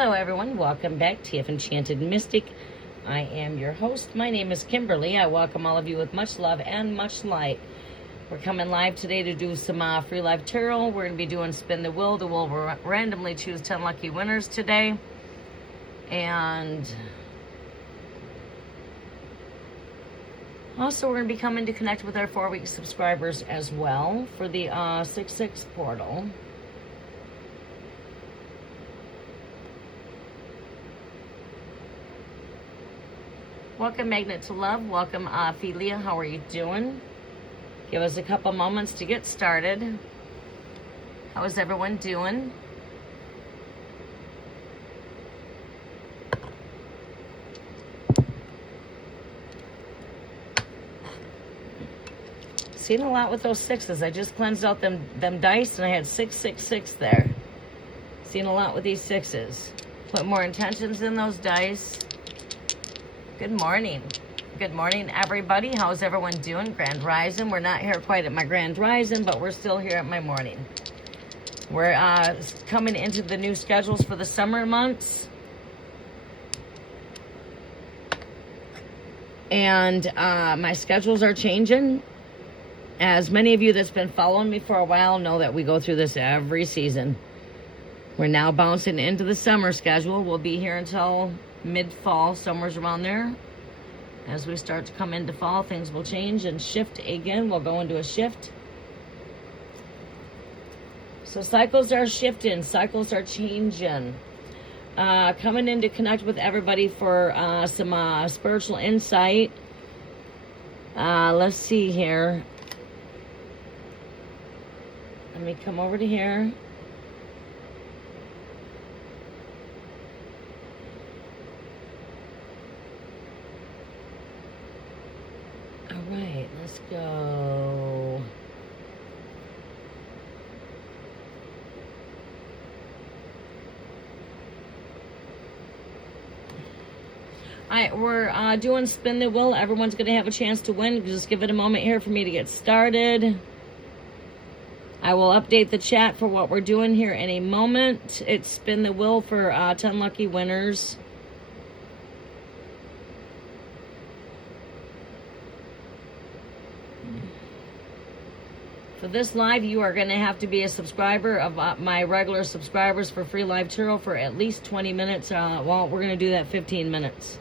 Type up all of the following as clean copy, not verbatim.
Hello everyone, welcome back to TF Enchanted Mystic. I am your host. My name is Kimberly. I welcome all of you with much love and much light. We're coming live today to do some free live tarot. We're going to be doing Spin the Wheel. The wheel will randomly choose 10 lucky winners today. And also we're going to be coming to connect with our 4-week subscribers as well for the 6/6 portal. Welcome, Magnet to Love. Welcome, Ophelia. How are you doing? Give us a couple moments to get started. How is everyone doing? Seen a lot with those sixes. I just cleansed out them dice and I had 666 there. Seen a lot with these sixes. Put more intentions in those dice. Good morning. Good morning, everybody. How's everyone doing? Grand Rising. We're not here quite at my Grand Rising, but we're still here at my morning. We're coming into the new schedules for the summer months. And my schedules are changing. As many of you that's been following me for a while know that we go through this every season. We're now bouncing into the summer schedule. We'll be here until mid-fall, somewhere's around there. As we start to come into fall, things will change and shift again. We'll go into a shift. So cycles are shifting, cycles are changing. Coming in to connect with everybody for some spiritual insight. Let's see here. Let me come over to here. All right, let's go. All right, we're doing Spin the Wheel. Everyone's going to have a chance to win. Just give it a moment here for me to get started. I will update the chat for what we're doing here in a moment. It's Spin the Wheel for 10 lucky winners. For this live, you are going to have to be a subscriber of my regular subscribers for free live tarot for at least 20 minutes. Well, we're going to do that 15 minutes.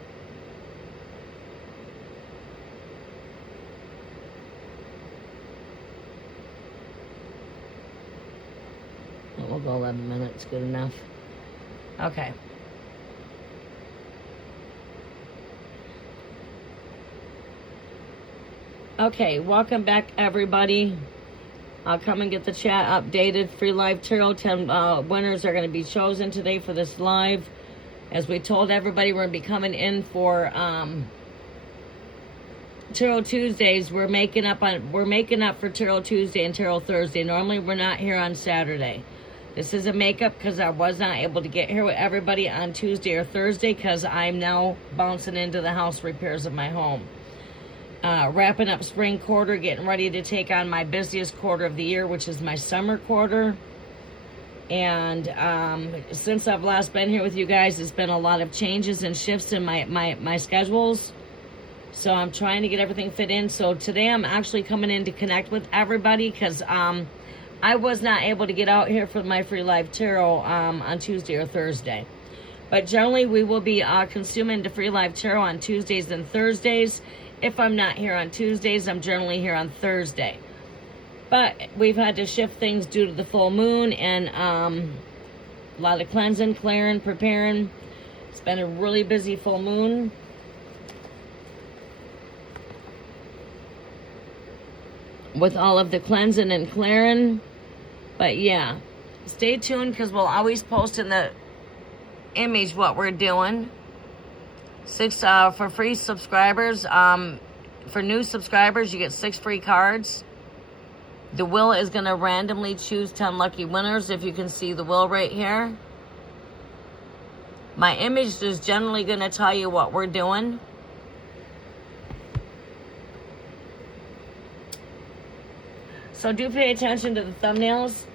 We'll go 11 minutes. Good enough. Okay. Okay, welcome back, everybody. I'll come and get the chat updated. Free live tarot. 10 winners are going to be chosen today for this live. As we told everybody, we're going to be coming in for Tarot Tuesdays. We're making up for Tarot Tuesday and Tarot Thursday. Normally, we're not here on Saturday. This is a makeup because I was not able to get here with everybody on Tuesday or Thursday because I'm now bouncing into the house repairs of my home. Wrapping up spring quarter, getting ready to take on my busiest quarter of the year, which is my summer quarter. And since I've last been here with you guys, it's been a lot of changes and shifts in my schedules. So I'm trying to get everything fit in. So today I'm actually coming in to connect with everybody because I was not able to get out here for my free live tarot on Tuesday or Thursday. But generally we will be consuming the free live tarot on Tuesdays and Thursdays. If I'm not here on Tuesdays, I'm generally here on Thursday. But we've had to shift things due to the full moon and a lot of cleansing, clearing, preparing. It's been a really busy full moon. With all of the cleansing and clearing. But yeah, stay tuned because we'll always post in the image what we're doing. 6 for free subscribers. For new subscribers, you get 6 free cards. The wheel is going to randomly choose 10 lucky winners. If you can see the wheel right here. My image is generally going to tell you what we're doing. So do pay attention to the thumbnails.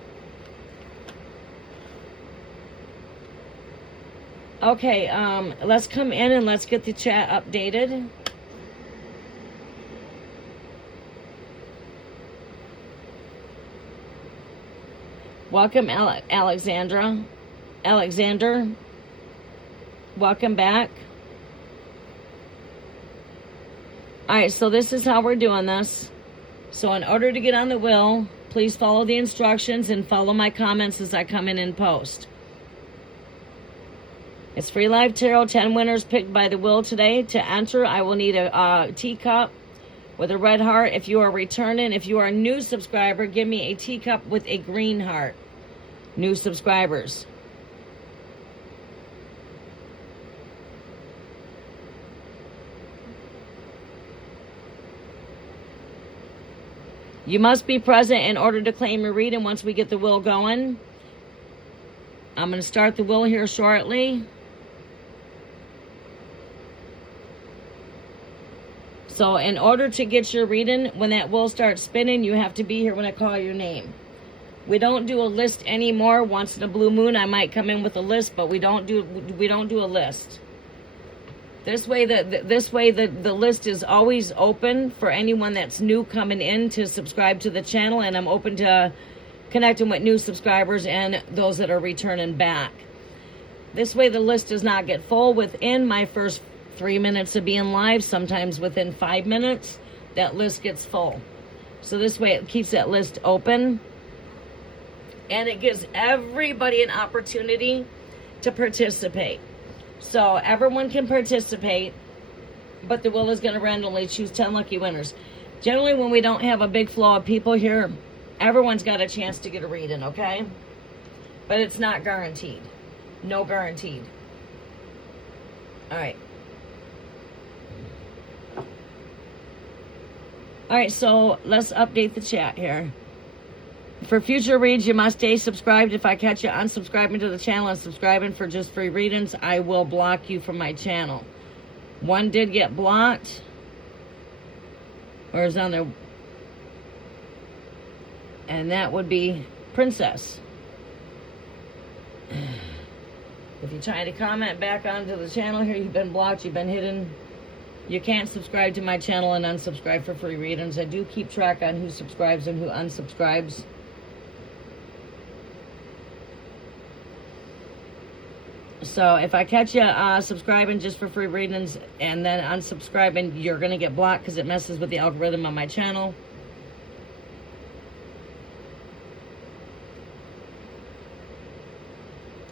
Okay, let's come in and let's get the chat updated. Welcome, Alexander. Welcome back. All right, so this is how we're doing this. So in order to get on the wheel, please follow the instructions and follow my comments as I come in and post. It's free live tarot, 10 winners picked by the wheel today. To enter, I will need a teacup with a red heart. If you are returning, if you are a new subscriber, give me a teacup with a green heart. New subscribers. You must be present in order to claim your reading once we get the wheel going. I'm going to start the wheel here shortly. So in order to get your reading, when that wheel starts spinning, you have to be here when I call your name. We don't do a list anymore. Once in a blue moon, I might come in with a list, but we don't do a list. This way, the list is always open for anyone that's new coming in to subscribe to the channel, and I'm open to connecting with new subscribers and those that are returning back. This way, the list does not get full within my first 3 minutes of being live. Sometimes within 5 minutes, that list gets full. So this way, it keeps that list open. And it gives everybody an opportunity to participate. So everyone can participate, but the wheel is going to randomly choose 10 lucky winners. Generally, when we don't have a big flow of people here, everyone's got a chance to get a reading, okay? But it's not guaranteed. No guaranteed. All right. All right, so let's update the chat here. For future reads, you must stay subscribed. If I catch you unsubscribing to the channel and subscribing for just free readings, I will block you from my channel. One did get blocked. Or is on there. And that would be Princess. If you're trying to comment back onto the channel here, you've been blocked, you've been hidden. You can't subscribe to my channel and unsubscribe for free readings. I do keep track on who subscribes and who unsubscribes. So if I catch you subscribing just for free readings and then unsubscribing, you're going to get blocked because it messes with the algorithm on my channel.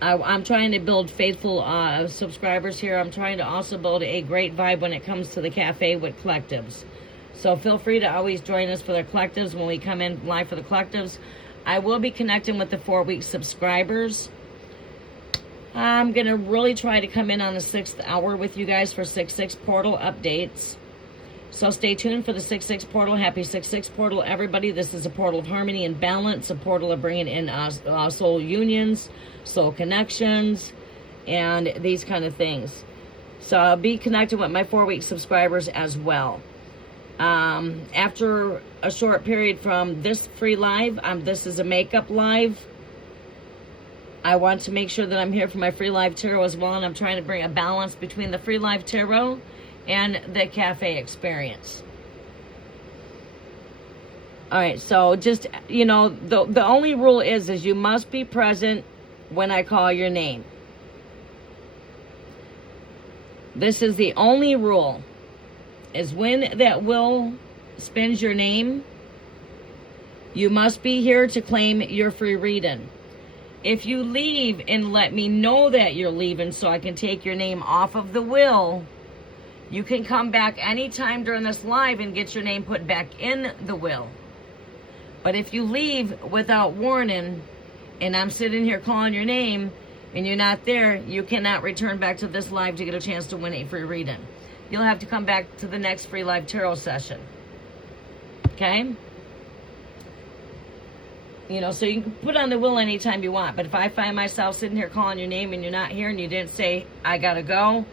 I'm trying to build faithful subscribers here. I'm trying to also build a great vibe when it comes to the cafe with collectives. So feel free to always join us for the collectives when we come in live for the collectives. I will be connecting with the 4-week subscribers. I'm going to really try to come in on the 6th hour with you guys for 6/6 portal updates. So stay tuned for the 6/6 portal. Happy 6/6 portal, everybody. This is a portal of harmony and balance, a portal of bringing in soul unions, soul connections, and these kind of things. So I'll be connected with my 4-week subscribers as well. After a short period from this free live, this is a makeup live. I want to make sure that I'm here for my free live tarot as well, and I'm trying to bring a balance between the free live tarot and the cafe experience. All right, so just, you know, the only rule is you must be present when I call your name. This is the only rule, is when that wheel spins your name, you must be here to claim your free reading. If you leave and let me know that you're leaving so I can take your name off of the wheel, you can come back anytime during this live and get your name put back in the wheel. But if you leave without warning and I'm sitting here calling your name and you're not there, you cannot return back to this live to get a chance to win a free reading. You'll have to come back to the next free live tarot session. Okay? You know, so you can put on the wheel anytime you want. But if I find myself sitting here calling your name and you're not here and you didn't say, I gotta go,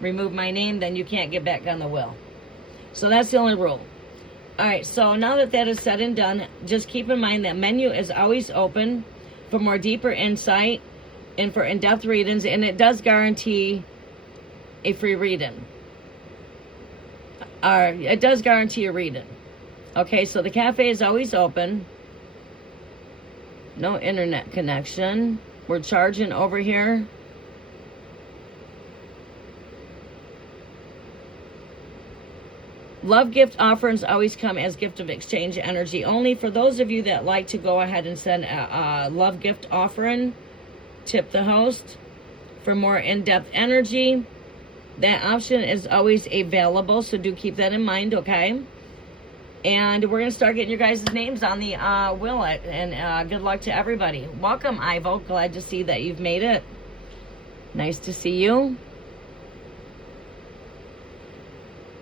remove my name, then you can't get back on the wheel. So that's the only rule. All right, so now that that is said and done, just keep in mind that menu is always open for more deeper insight and for in-depth readings, and it does guarantee a free reading. Or it does guarantee a reading. Okay, so the cafe is always open. No internet connection. We're charging over here. Love gift offerings always come as gift of exchange energy. Only for those of you that like to go ahead and send a love gift offering, tip the host. For more in-depth energy, that option is always available, so do keep that in mind, okay? And we're going to start getting your guys' names on the wheel, and good luck to everybody. Welcome, Ivo. Glad to see that you've made it. Nice to see you.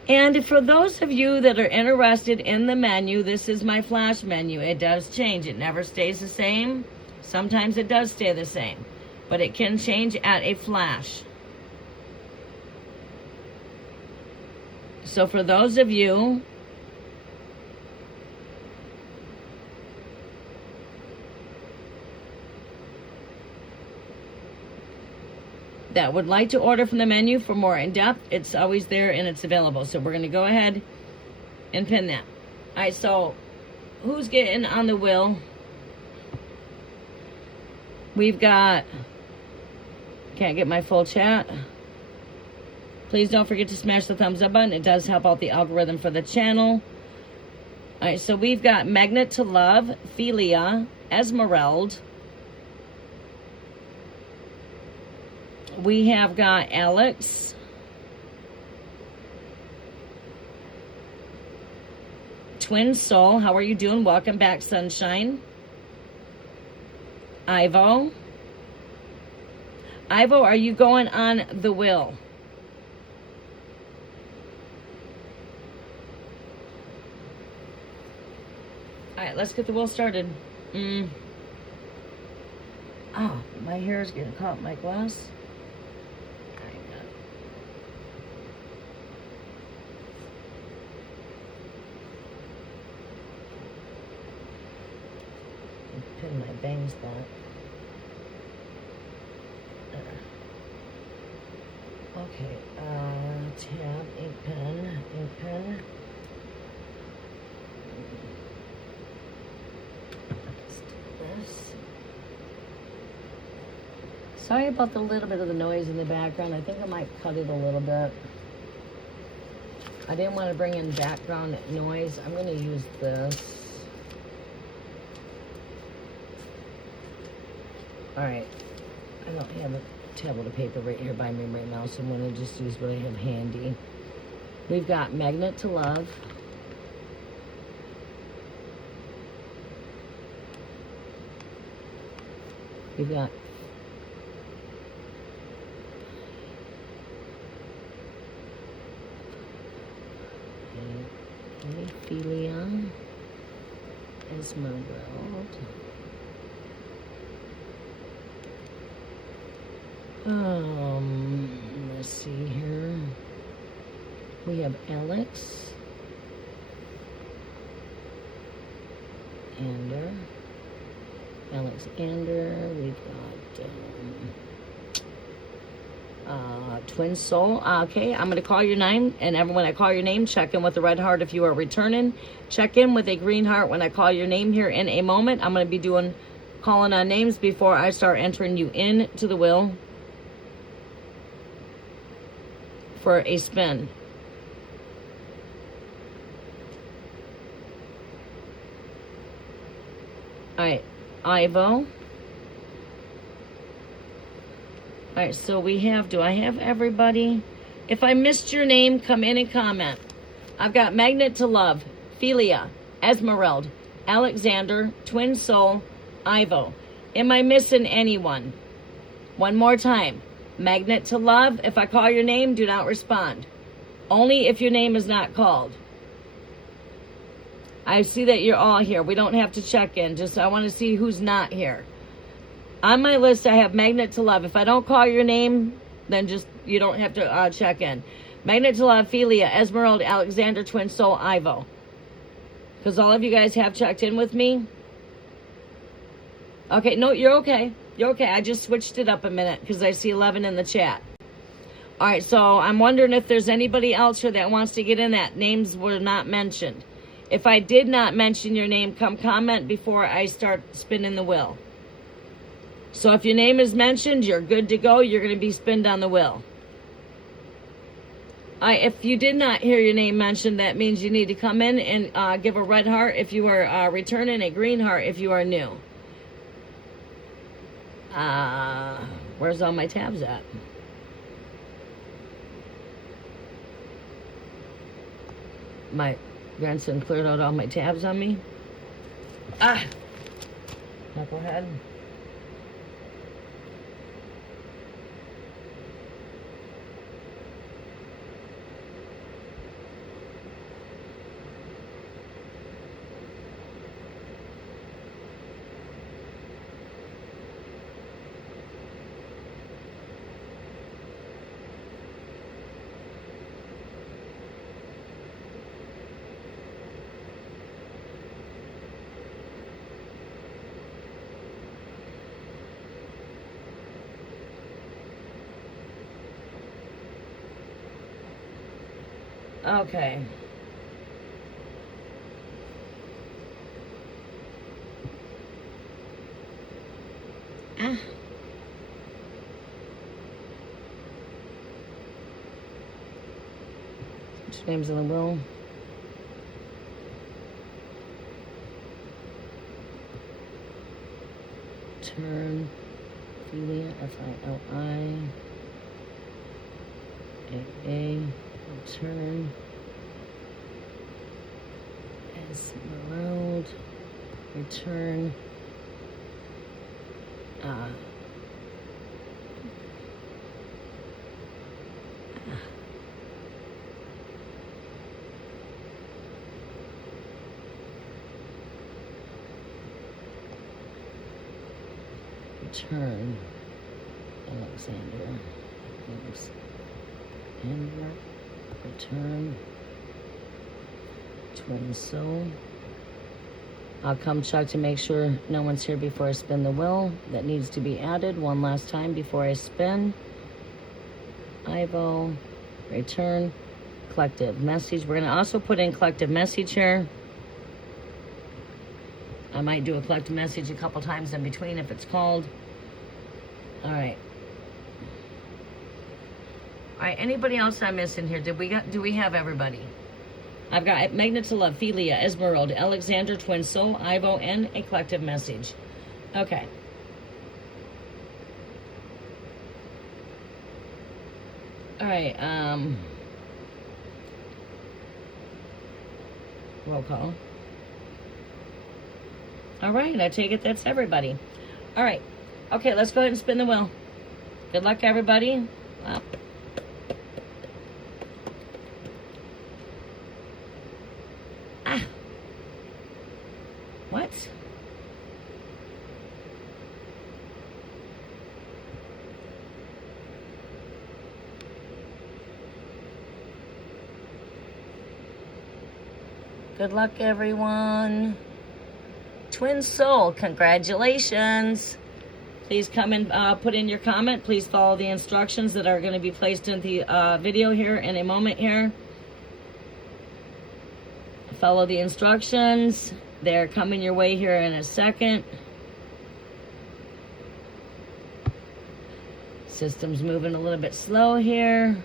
And for those of you that are interested in the menu, this is my flash menu. It does change. It never stays the same. Sometimes it does stay the same, but it can change at a flash. So for those of you that would like to order from the menu for more in-depth, it's always there and it's available. So we're going to go ahead and pin that. All right, so who's getting on the wheel? We've got, can't get my full chat. Please don't forget to smash the thumbs up button. It does help out the algorithm for the channel. All right, so we've got Magnet to Love, Philia, Esmeralda. We have got Alex. Twin Soul, how are you doing? Welcome back, Sunshine. Ivo. Ivo, are you going on the wheel? All right, let's get the wheel started. Oh, my hair is getting caught in my glass. Pin my bangs back. Okay, tab, ink pen. Let's do this. Sorry about the little bit of the noise in the background. I think I might cut it a little bit. I didn't want to bring in background noise. I'm going to use this. All right, I don't have a tablet of paper right here by me right now, so I'm going to just use what I have handy. We've got Magnet to Love. We've got Philia, Esmeralda. Let's see here. We have Alex. Alexander. We've got Twin Soul. Okay, I'm going to call your name, and when I call your name, check in with a red heart if you are returning. Check in with a green heart when I call your name here in a moment. I'm going to be calling on names before I start entering you into the wheel for a spin. All right, Ivo. All right, so we have, do I have everybody? If I missed your name, come in and comment. I've got Magnet to Love, Philia, Esmeralda, Alexander, Twin Soul, Ivo. Am I missing anyone? One more time. Magnet to Love, if I call your name, do not respond. Only if your name is not called. I see that you're all here. We don't have to check in. Just I want to see who's not here. On my list, I have Magnet to Love. If I don't call your name, then just you don't have to check in. Magnet to Love, Philia, Esmeralda, Alexander, Twin Soul, Ivo. Because all of you guys have checked in with me. Okay, no, you're okay. Okay, I just switched it up a minute because I see 11 in the chat. All right, so I'm wondering if there's anybody else here that wants to get in that. Names were not mentioned. If I did not mention your name, come comment before I start spinning the wheel. So if your name is mentioned, you're good to go. You're going to be spinned on the wheel. If you did not hear your name mentioned, that means you need to come in and give a red heart if you are returning, a green heart if you are new. Where's all my tabs at? My grandson cleared out all my tabs on me. Knucklehead. Okay. Which name's in the wheel? Turn. Ophelia, F-I-L-I. A. Return. Esmeralda. Return. Return. Alexander. Return. Twin soul. I'll come check to make sure no one's here before I spin the wheel. That needs to be added one last time before I spin. Ivo. Return. Collective message. We're going to also put in collective message here. I might do a collective message a couple times in between if it's called. All right. All right, anybody else I'm missing here? Do we have everybody? I've got Magnetilla, Ophelia, Esmeralda, Alexander, Twin Soul, Ivo, and a collective message. Okay. All right, roll call. All right, I take it that's everybody. All right. Okay, let's go ahead and spin the wheel. Good luck, everybody. Wow. What? Good luck, everyone. Twin Soul, congratulations. Please come and put in your comment. Please follow the instructions that are going to be placed in the video here in a moment here. Follow the instructions. They're coming your way here in a second. System's moving a little bit slow here.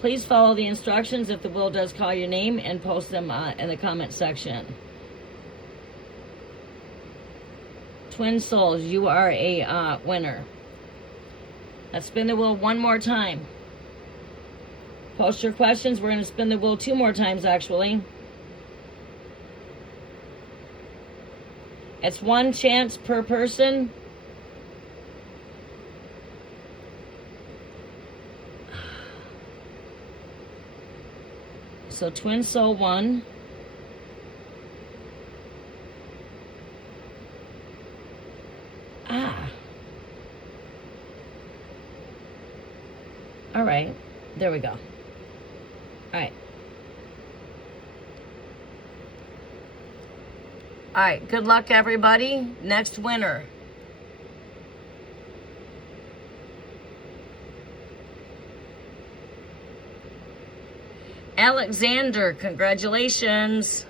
Please follow the instructions if the wheel does call your name and post them in the comment section. Twin Souls, you are a winner. Let's spin the wheel one more time. Post your questions. We're going to spin the wheel 2 more times, actually. It's 1 chance per person. So Twin Soul 1. All right. There we go. All right. All right, good luck, everybody. Next winner. Alexander, congratulations.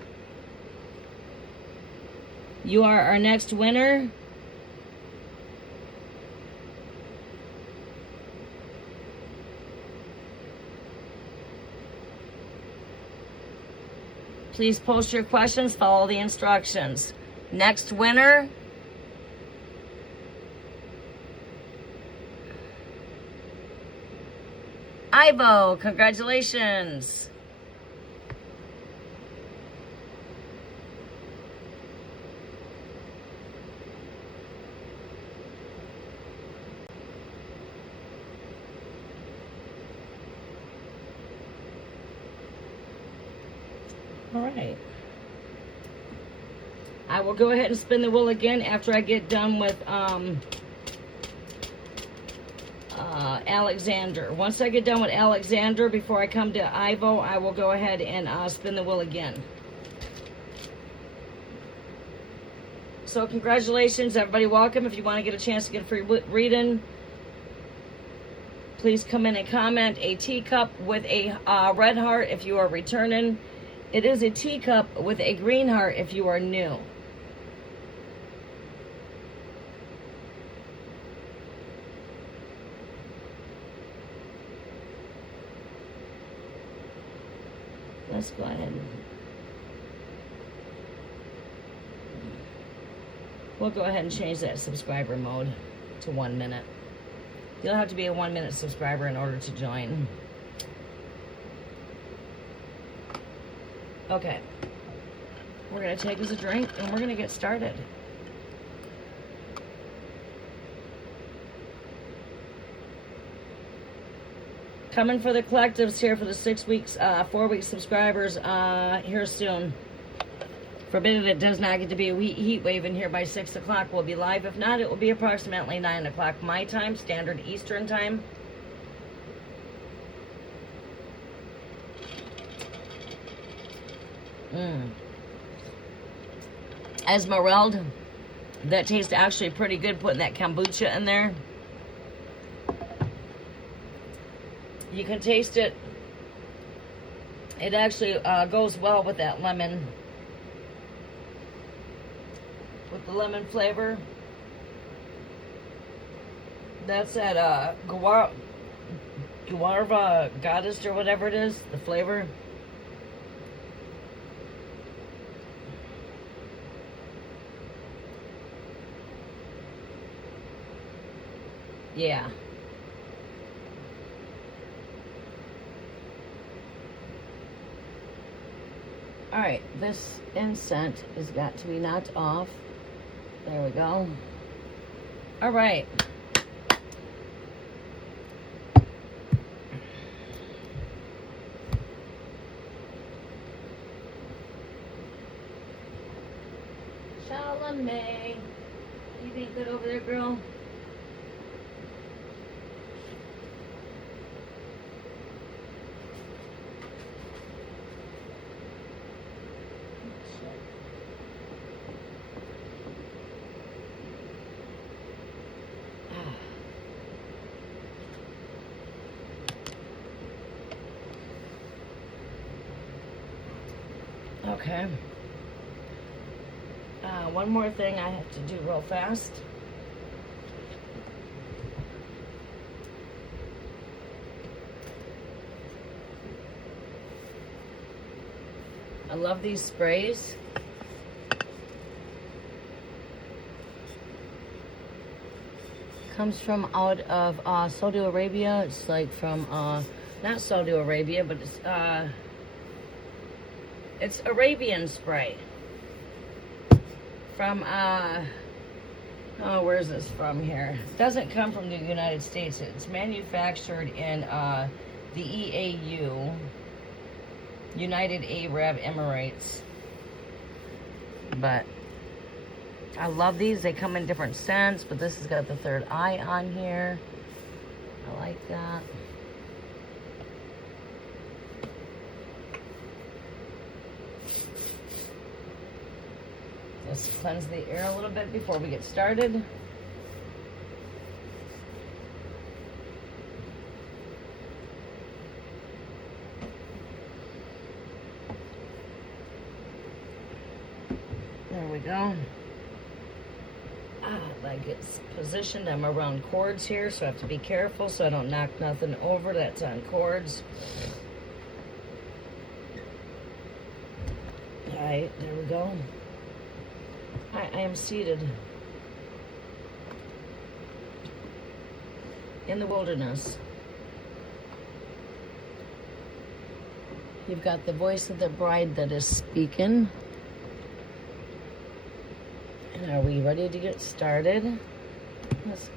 You are our next winner. Please post your questions, follow the instructions. Next winner. Ivo, congratulations. All right. I will go ahead and spin the wheel again after I get done with Alexander. Once I get done with Alexander, before I come to Ivo, I will go ahead and spin the wheel again. So congratulations, everybody. Welcome. If you want to get a chance to get a free reading, please come in and comment. A teacup with a red heart if you are returning. It is a teacup with a green heart if you are new. Let's go ahead. We'll go ahead and change that subscriber mode to 1 minute. You'll have to be a 1 minute subscriber in order to join. Okay. We're going to take us a drink and we're going to get started. Coming for the collectives here for the 6 weeks, 4 week subscribers here soon. Forbidden, it does not get to be a heat wave in here by 6 o'clock. We'll be live. If not, it will be approximately 9 o'clock my time, standard Eastern time. Esmeralda, that tastes actually pretty good, putting that kombucha in there. You can taste it. It actually goes well with that lemon. With the lemon flavor. That's that guava goddess or whatever it is, the flavor. Yeah. All right, this incense has got to be knocked off. There we go. All right. Chalamet. You think good over there, girl? Okay. One more thing I have to do real fast. I love these sprays. Comes from out of Saudi Arabia. It's like from not Saudi Arabia, but it's Arabian spray. From oh, where's this from here? It doesn't come from the United States. It's manufactured in the EAU, United Arab Emirates. But I love these. They come in different scents, but this has got the third eye on here. I like that. Let's cleanse the air a little bit before we get started. There we go. Like it's positioned, I'm around cords here, so I have to be careful so I don't knock nothing over that's on cords. All right, there we go. I am seated in the wilderness. You've got the voice of the bride that is speaking. And are we ready to get started? Let's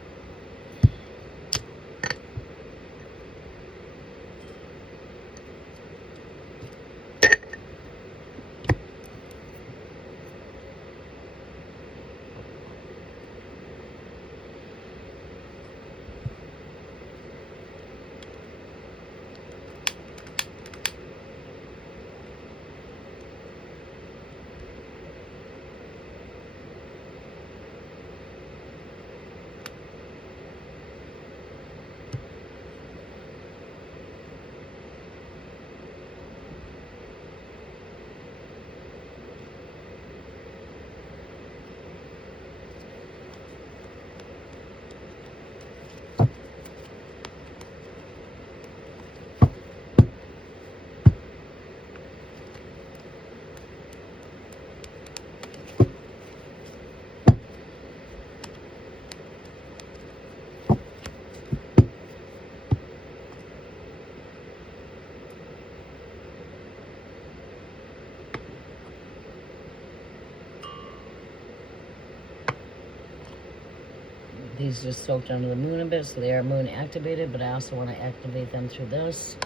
these just soaked under the moon a bit, so they are moon activated, but I also want to activate them through this.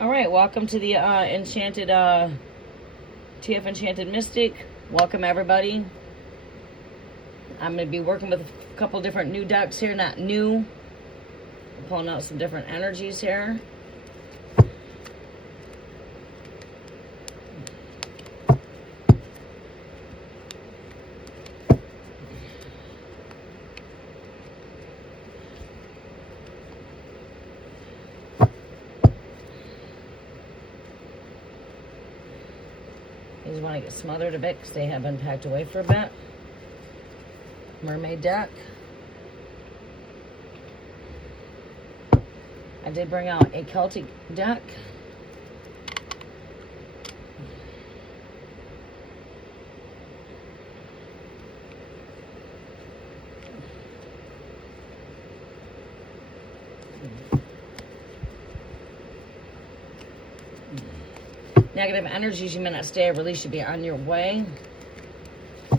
All right, welcome to the TF Enchanted Mystic. Welcome, everybody. I'm going to be working with a couple different new decks here, not new. I'm pulling out some different energies here. These want to get smothered a bit because they have been packed away for a bit. Mermaid deck. I did bring out a Celtic deck. Negative energies you may not stay or release should be on your way.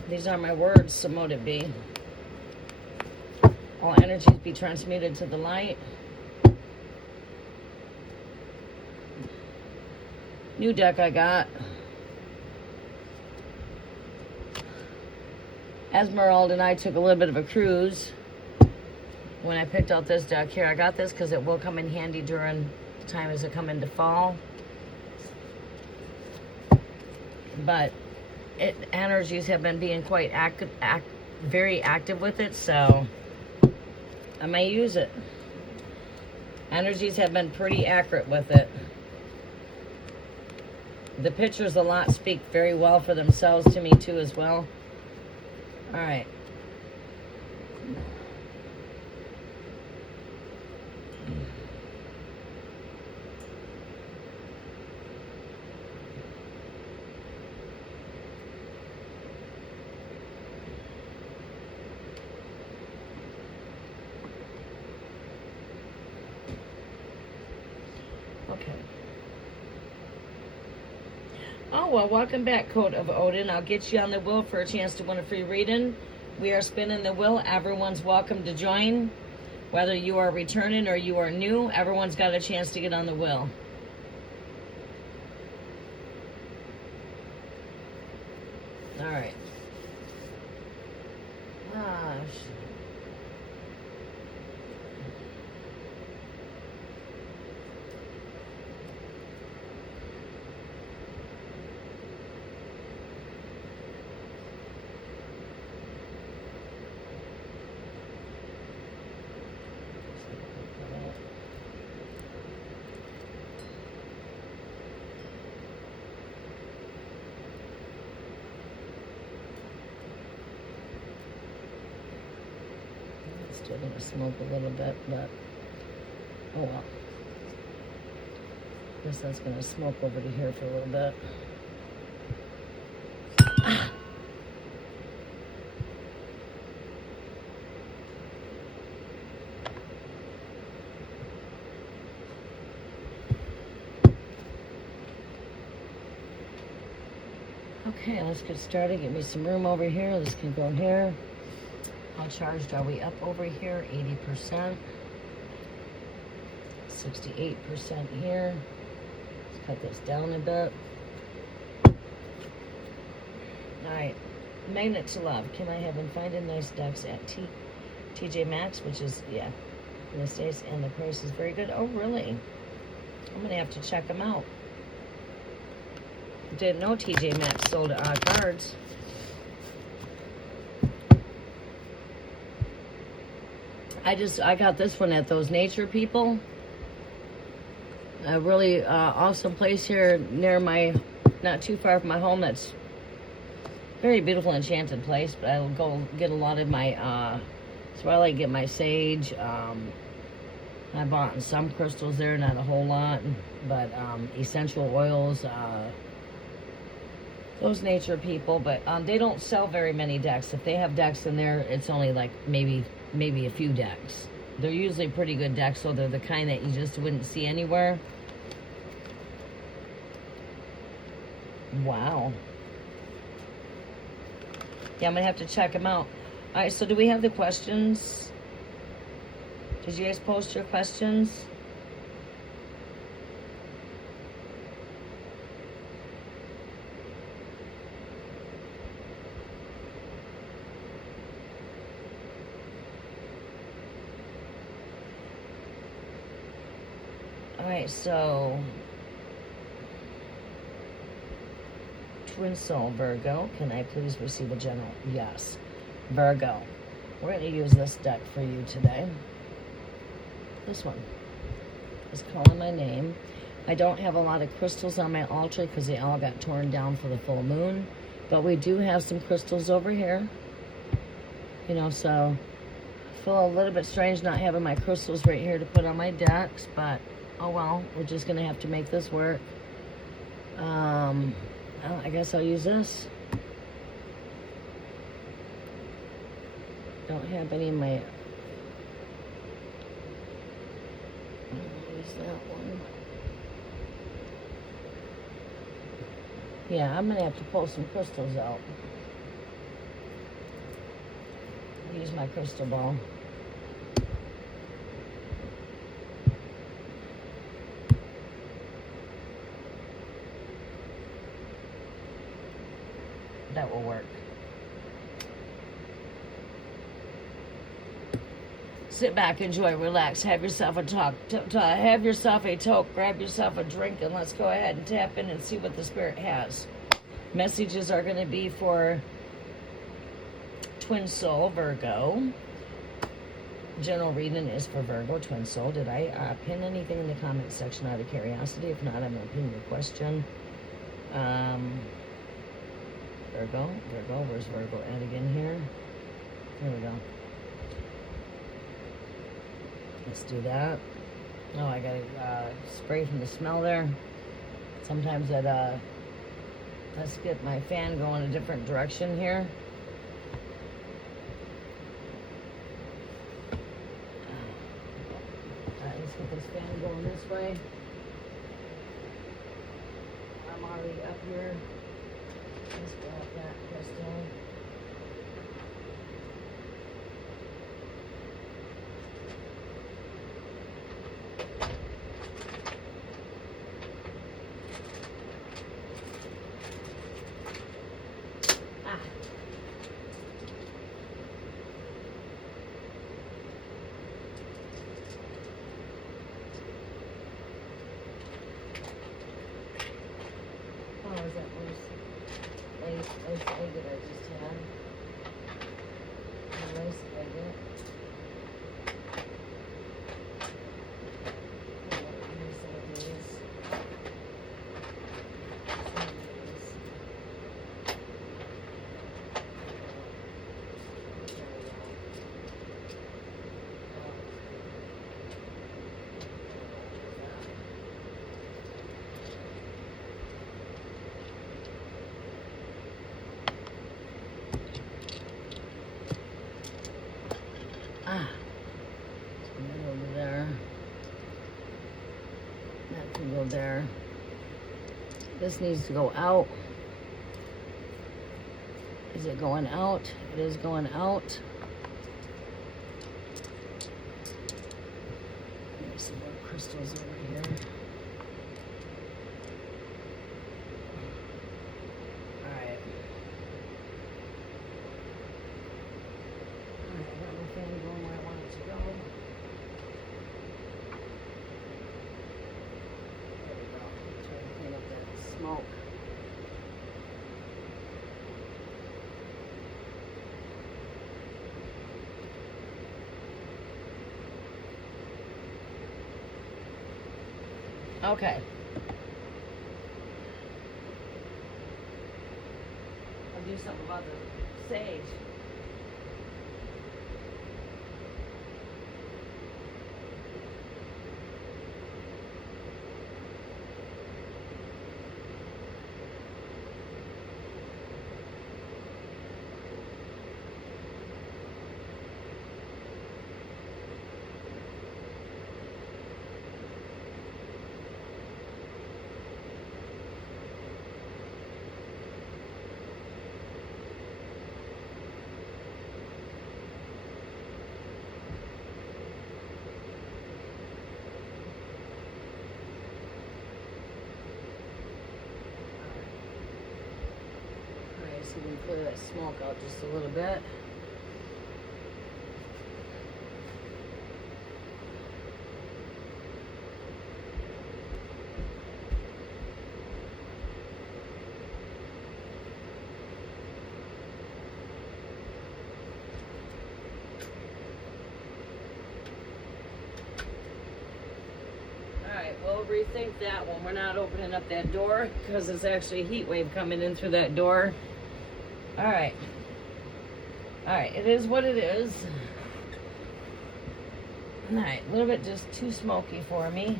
These are my words, so mote it be. All energies be transmuted to the light. New deck I got. Esmeralda and I took a little bit of a cruise when I picked out this deck here. I got this because it will come in handy during the time as it come into fall. But energies have been being quite very active with it, so I may use it. Energies have been pretty accurate with it. The pictures a lot speak very well for themselves to me too as well. All right. Okay. Oh, well, welcome back, Coat of Odin. I'll get you on the wheel for a chance to win a free reading. We are spinning the wheel. Everyone's welcome to join. Whether you are returning or you are new, everyone's got a chance to get on the wheel. All right. Gosh. going to smoke a little bit, but oh well. Guess that's going to smoke over to here for a little bit. Okay, let's get started. Get me some room over here. This can go here. How charged are we up over here? 80%. 68% here. Let's cut this down a bit. Alright. Magnet to Love. Can I have him find a nice decks at TJ Maxx, which is, yeah, in the States, and the price is very good. Oh, really? I'm going to have to check them out. Didn't know TJ Maxx sold cards. I got this one at those Nature People. A really awesome place here near not too far from my home. That's very beautiful, enchanted place. But I'll go get a lot of my, that's where I like to get my sage. I bought some crystals there, not a whole lot, but essential oils, those Nature People, but they don't sell very many decks. If they have decks in there, it's only like maybe a few decks. They're usually pretty good decks, so they're the kind that you just wouldn't see anywhere. Wow. Yeah, I'm gonna have to check them out. All right, so do we have the questions? Did you guys post your questions? Alright, so Twin Soul Virgo, can I please receive a general? Yes. Virgo, we're going to use this deck for you today. This one is calling my name. I don't have a lot of crystals on my altar because they all got torn down for the full moon, but we do have some crystals over here. You know, so I feel a little bit strange not having my crystals right here to put on my decks, but oh well, we're just gonna have to make this work. I guess I'll use this. Don't have any of my. I'll use that one. Yeah, I'm gonna have to pull some crystals out. Use my crystal ball. That will work. Sit back, enjoy, relax, have yourself a talk, have yourself a toke, grab yourself a drink, and let's go ahead and tap in and see what the Spirit has. Messages are going to be for Twin Soul, Virgo. General reading is for Virgo, Twin Soul. Did I pin anything in the comment section out of curiosity? If not, I'm going to pin your question. Virgo, where's Virgo at again here? There we go. Let's do that. Oh, I gotta spray from the smell there. Sometimes that, let's get my fan going a different direction here. Alright, let's get this fan going this way. I'm already up here. Let's grab that crystal. Lace agate I just had. Lace agate. Use some of these. This needs to go out. Is it going out? It is going out. Let me see what crystals over here. Alright. Alright, I got my fan going where I want it to go. There we go. Try to clean up that smoke. Okay. I'll do something about the sage. So we can clear that smoke out just a little bit. Alright, we'll rethink that one. We're not opening up that door because it's actually a heat wave coming in through that door. Alright. Alright, it is what it is. Alright, a little bit just too smoky for me.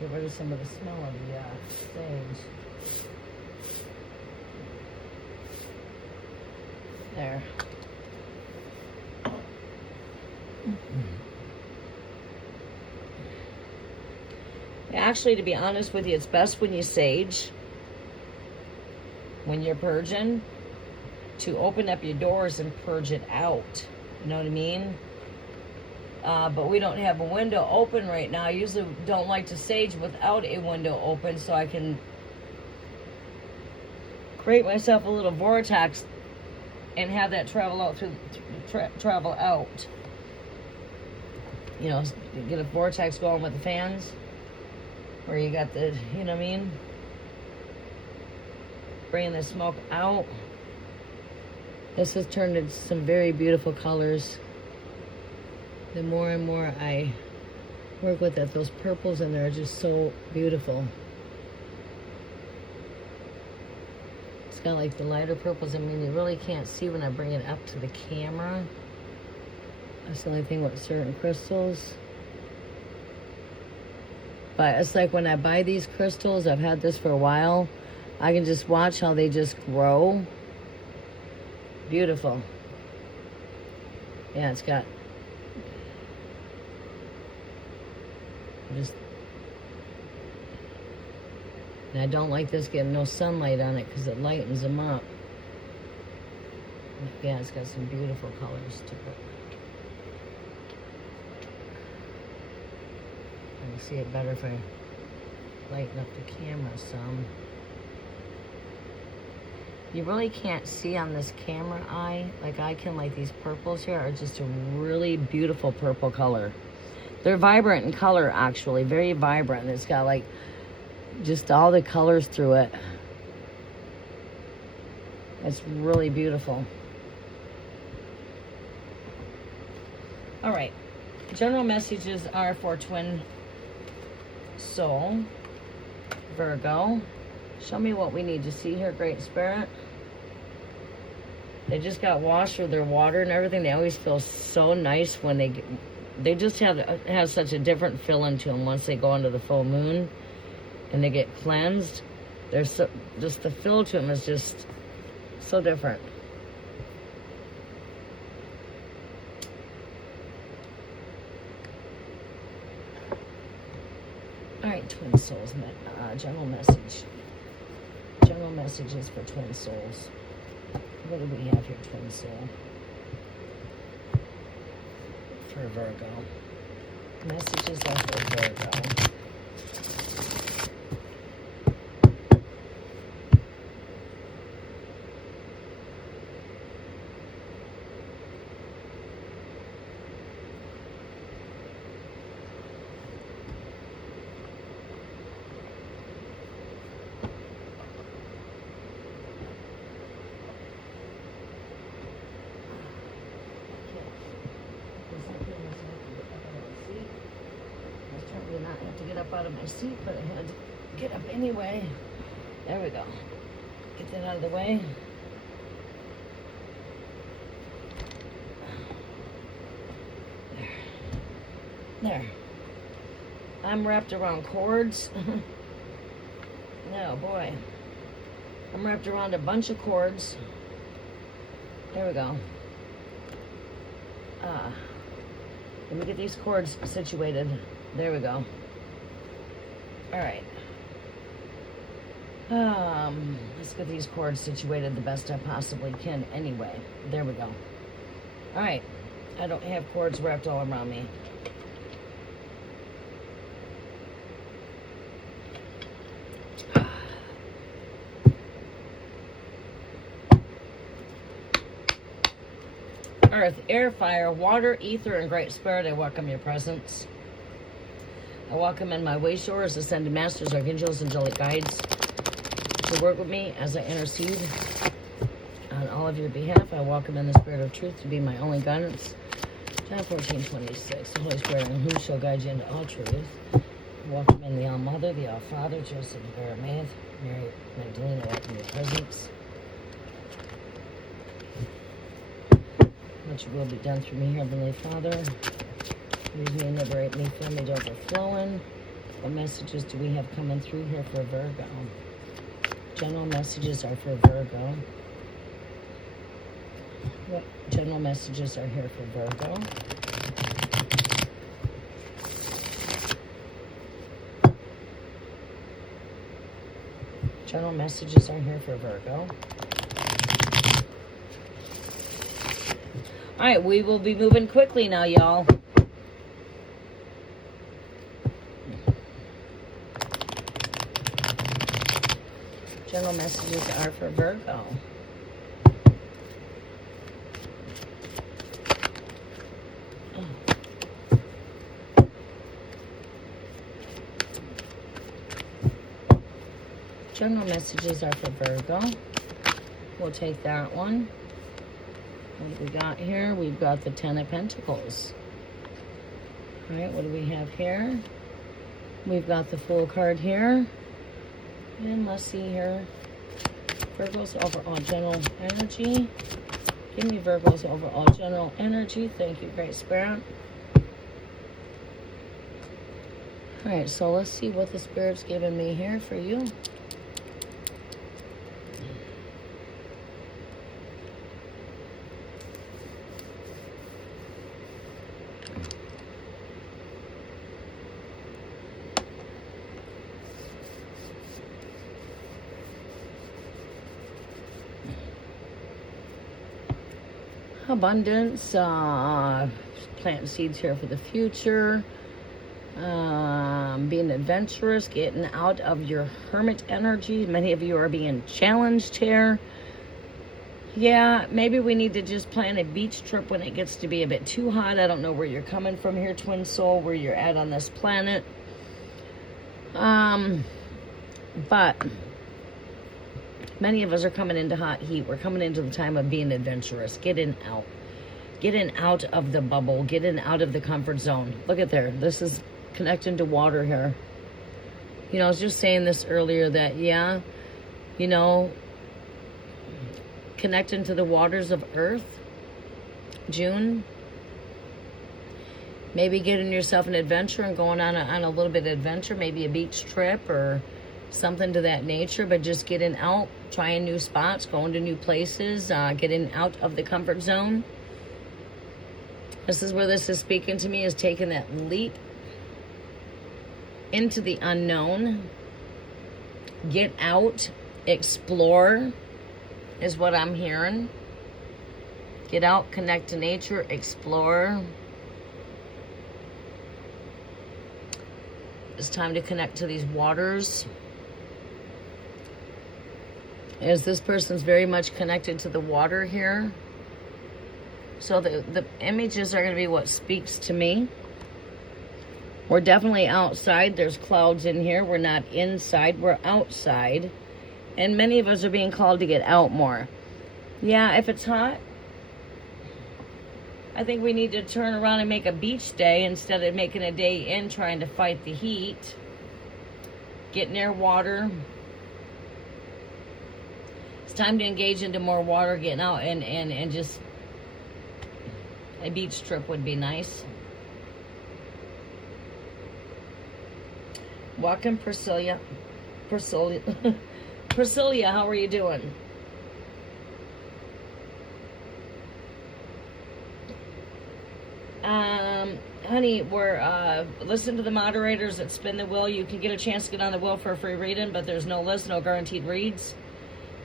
Get rid of some of the smell of the sage. There. Actually, to be honest with you, it's best when you sage, when you're purging, to open up your doors and purge it out. You know what I mean? But we don't have a window open right now. I usually don't like to sage without a window open so I can create myself a little vortex and have that travel out through, travel out. You know, get a vortex going with the fans. Where you got the, you know what I mean? Bringing the smoke out. This has turned into some very beautiful colors. The more and more I work with it, those purples in there are just so beautiful. It's got like the lighter purples. I mean, you really can't see when I bring it up to the camera. That's the only thing with certain crystals. But it's like when I buy these crystals, I've had this for a while, I can just watch how they just grow. Beautiful. Yeah, it's got just, and I don't like this getting no sunlight on it because it lightens them up. Yeah, it's got some beautiful colors to it. I can see it better if I lighten up the camera some. You really can't see on this camera eye like I can. Like these purples here are just a really beautiful purple color. They're vibrant in color, actually, very vibrant. It's got like just all the colors through it. It's really beautiful. All right, general messages are for twin soul, Virgo. Show me what we need to see here, Great Spirit. They just got washed with their water and everything. They always feel so nice when they just have such a different feeling to them once they go into the full moon and they get cleansed. There's so, just the feel to them is just so different. twin souls, general message. General messages for twin souls. What do we have here, twin soul? For Virgo. Messages are for Virgo. Not have to get up out of my seat, but I had to get up anyway. There we go. Get that out of the way. There. I'm wrapped around cords. Oh boy. I'm wrapped around a bunch of cords. There we go. Let me get these cords situated. There we go. All right. Let's get these cords situated the best I possibly can anyway. There we go. All right. I don't have cords wrapped all around me. Earth, air, fire, water, ether, and great spirit, I welcome your presence. I welcome in my way shores, ascended masters, archangels, angelic guides to work with me as I intercede on all of your behalf. I welcome in the spirit of truth to be my only guidance. John 14:26. The Holy Spirit, and who shall guide you into all truth. I welcome in the All Mother, the All Father, Joseph of Arimathea, Mary Magdalene. I welcome your presence. Let your will be done through me, Heavenly Father. Use me and liberate me, fill me to overflowing. What messages do we have coming through here for Virgo? General messages are for Virgo. What general messages are here for Virgo? General messages are here for Virgo. All right, we will be moving quickly now, y'all. General messages are for Virgo. General messages are for Virgo. We'll take that one. What do we got here? We've got the Ten of Pentacles. All right, what do we have here? We've got the Fool card here. And let's see here. Virgo's overall general energy. Give me Virgo's overall general energy. Thank you, Great Spirit. All right, so let's see what the Spirit's giving me here for you. Abundance, planting seeds here for the future, being adventurous, getting out of your hermit energy. Many of you are being challenged here. Yeah, maybe we need to just plan a beach trip when it gets to be a bit too hot. I don't know where you're coming from here, Twin Soul, where you're at on this planet. But many of us are coming into hot heat. We're coming into the time of being adventurous, getting out of the bubble, getting out of the comfort zone. Look at there. This is connecting to water here. You know, I was just saying this earlier that, yeah, you know, connecting to the waters of Earth, June. Maybe getting yourself an adventure and going on a little bit of adventure, maybe a beach trip or something to that nature, but just getting out, trying new spots, going to new places, getting out of the comfort zone. This is where this is speaking to me, is taking that leap. into the unknown. Get out, explore is what I'm hearing. Get out, connect to nature, explore. It's time to connect to these waters. As this person's very much connected to the water here. So the images are going to be what speaks to me. We're definitely outside. There's clouds in here. We're not inside. We're outside. And many of us are being called to get out more. Yeah, if it's hot, I think we need to turn around and make a beach day instead of making a day in trying to fight the heat. Get near water. It's time to engage into more water, getting out and just a beach trip would be nice. Welcome, Priscilla. Priscilla, how are you doing? Honey, we're listen to the moderators that spin the wheel. You can get a chance to get on the wheel for a free reading, but there's no list, no guaranteed reads.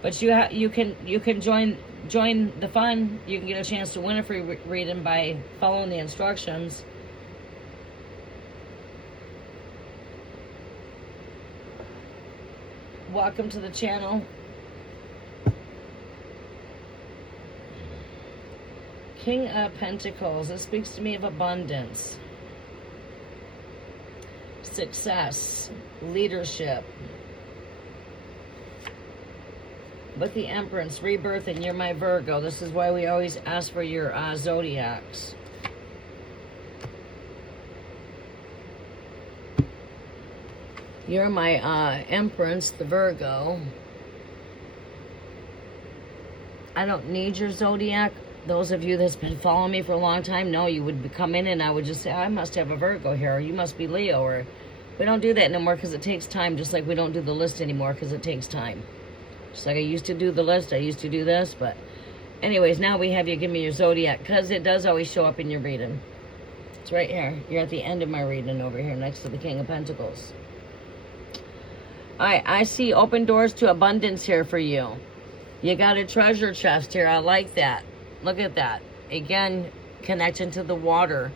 But you can join the fun. You can get a chance to win a free reading by following the instructions. Welcome to the channel. King of Pentacles. This speaks to me of abundance, success, leadership. With the Empress, rebirth, and you're my Virgo. This is why we always ask for your zodiacs. You're my Empress, the Virgo. I don't need your zodiac. Those of you that's been following me for a long time know you would come in and I would just say, I must have a Virgo here, or you must be Leo, or we don't do that no more because it takes time, just like we don't do the list anymore because it takes time. Just like I used to do the list, I used to do this, but anyways, now we have you give me your zodiac because it does always show up in your reading. It's right here. You're at the end of my reading over here next to the King of Pentacles. All right, I see open doors to abundance here for you. You got a treasure chest here. I like that. Look at that. Again, connection to the water.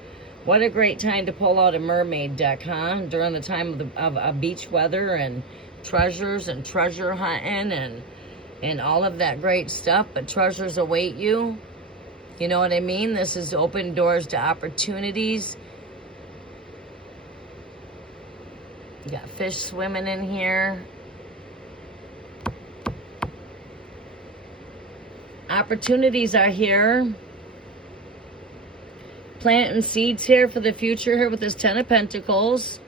What a great time to pull out a mermaid deck, huh? During the time of beach weather and treasures and treasure hunting and all of that great stuff. But treasures await you. You know what I mean? This is open doors to opportunities. You got fish swimming in here. Opportunities are here. Planting seeds here for the future here with this Ten of Pentacles.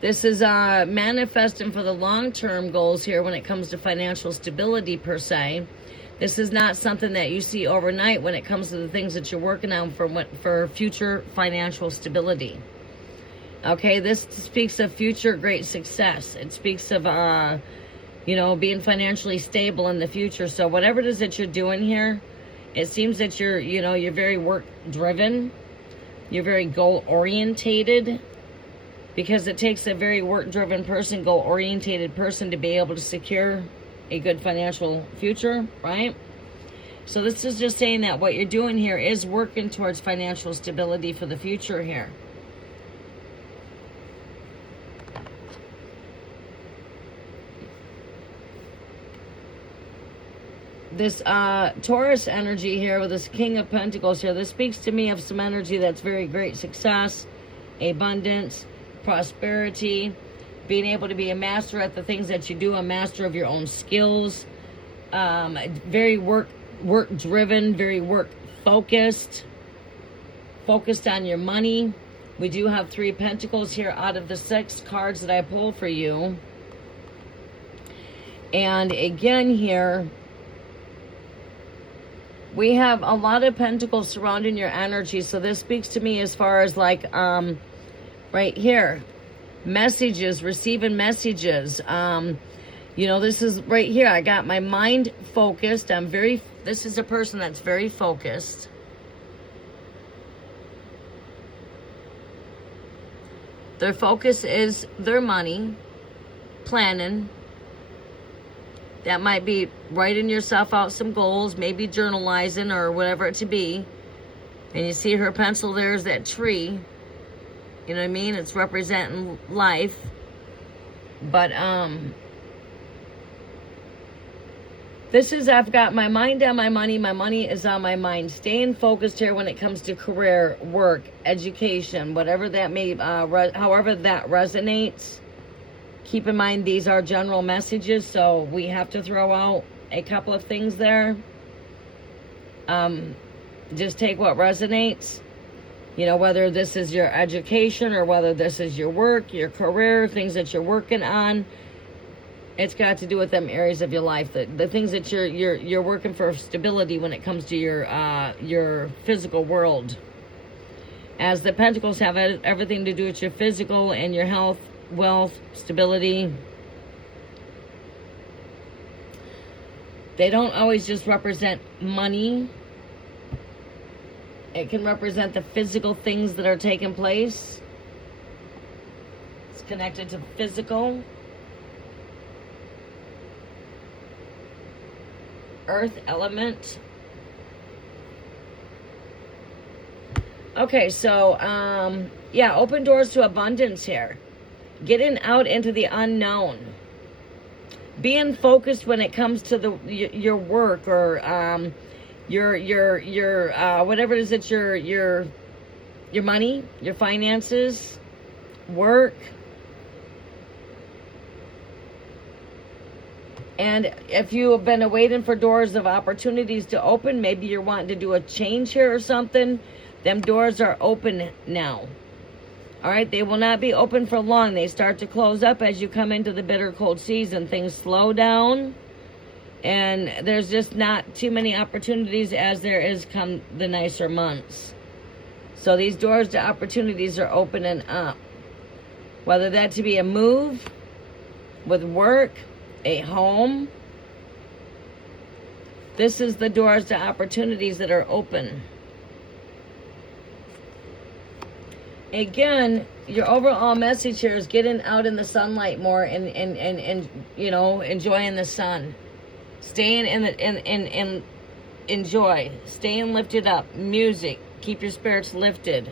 This is manifesting for the long-term goals here when it comes to financial stability per se. This is not something that you see overnight when it comes to the things that you're working on for future financial stability. Okay, this speaks of future great success. It speaks of being financially stable in the future. So whatever it is that you're doing here, it seems that you're very work driven. You're very goal orientated, because it takes a very work driven person, goal orientated person to be able to secure a good financial future, right? So this is just saying that what you're doing here is working towards financial stability for the future here. This Taurus energy here with this King of Pentacles here, this speaks to me of some energy that's very great success, abundance, prosperity, being able to be a master at the things that you do, a master of your own skills, very work driven, very work focused on your money. We do have 3 Pentacles here out of the 6 cards that I pulled for you. And again here, we have a lot of Pentacles surrounding your energy. So this speaks to me as far as like, right here, messages, receiving messages. This is right here. I got my mind focused. This is a person that's very focused. Their focus is their money, planning. That might be writing yourself out some goals, maybe journalizing or whatever it to be. And you see her pencil, there's that tree. You know what I mean? It's representing life. But this is, I've got my mind on my money is on my mind. Staying focused here when it comes to career, work, education, whatever that may, however that resonates. Keep in mind, these are general messages, so we have to throw out a couple of things there. Just take what resonates. You know, whether this is your education or whether this is your work, your career, things that you're working on. It's got to do with them areas of your life, the things that you're working for stability when it comes to your physical world. As the Pentacles have everything to do with your physical and your health, wealth, stability. They don't always just represent money. It can represent the physical things that are taking place. It's connected to physical. Earth element. Okay, so yeah, open doors to abundance here. Getting out into the unknown. Being focused when it comes to your work or your whatever it is that your money, your finances, work. And if you have been waiting for doors of opportunities to open, maybe you're wanting to do a change here or something, them doors are open now. All right, they will not be open for long. They start to close up as you come into the bitter cold season. Things slow down, and there's just not too many opportunities as there is come the nicer months. So these doors to opportunities are opening up. Whether that to be a move with work, a home. This is the doors to opportunities that are open. Again, your overall message here is getting out in the sunlight more and you know, enjoying the sun. Staying in enjoy. Staying lifted up. Music. Keep your spirits lifted.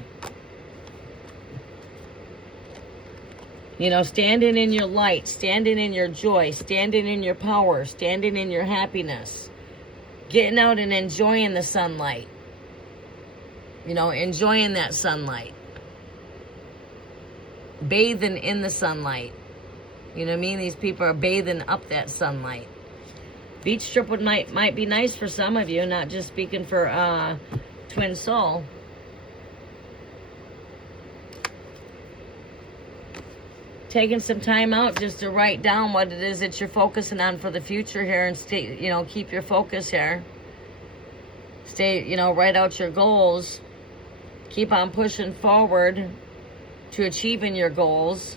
You know, standing in your light, standing in your joy, standing in your power, standing in your happiness. Getting out and enjoying the sunlight. You know, enjoying that sunlight. Bathing in the sunlight. You know what I mean? These people are bathing up that sunlight. Beach trip might be nice for some of you, not just speaking for Twin Soul. Taking some time out just to write down what it is that you're focusing on for the future here and stay, you know, keep your focus here. Stay, you know, write out your goals. Keep on pushing forward to achieving your goals.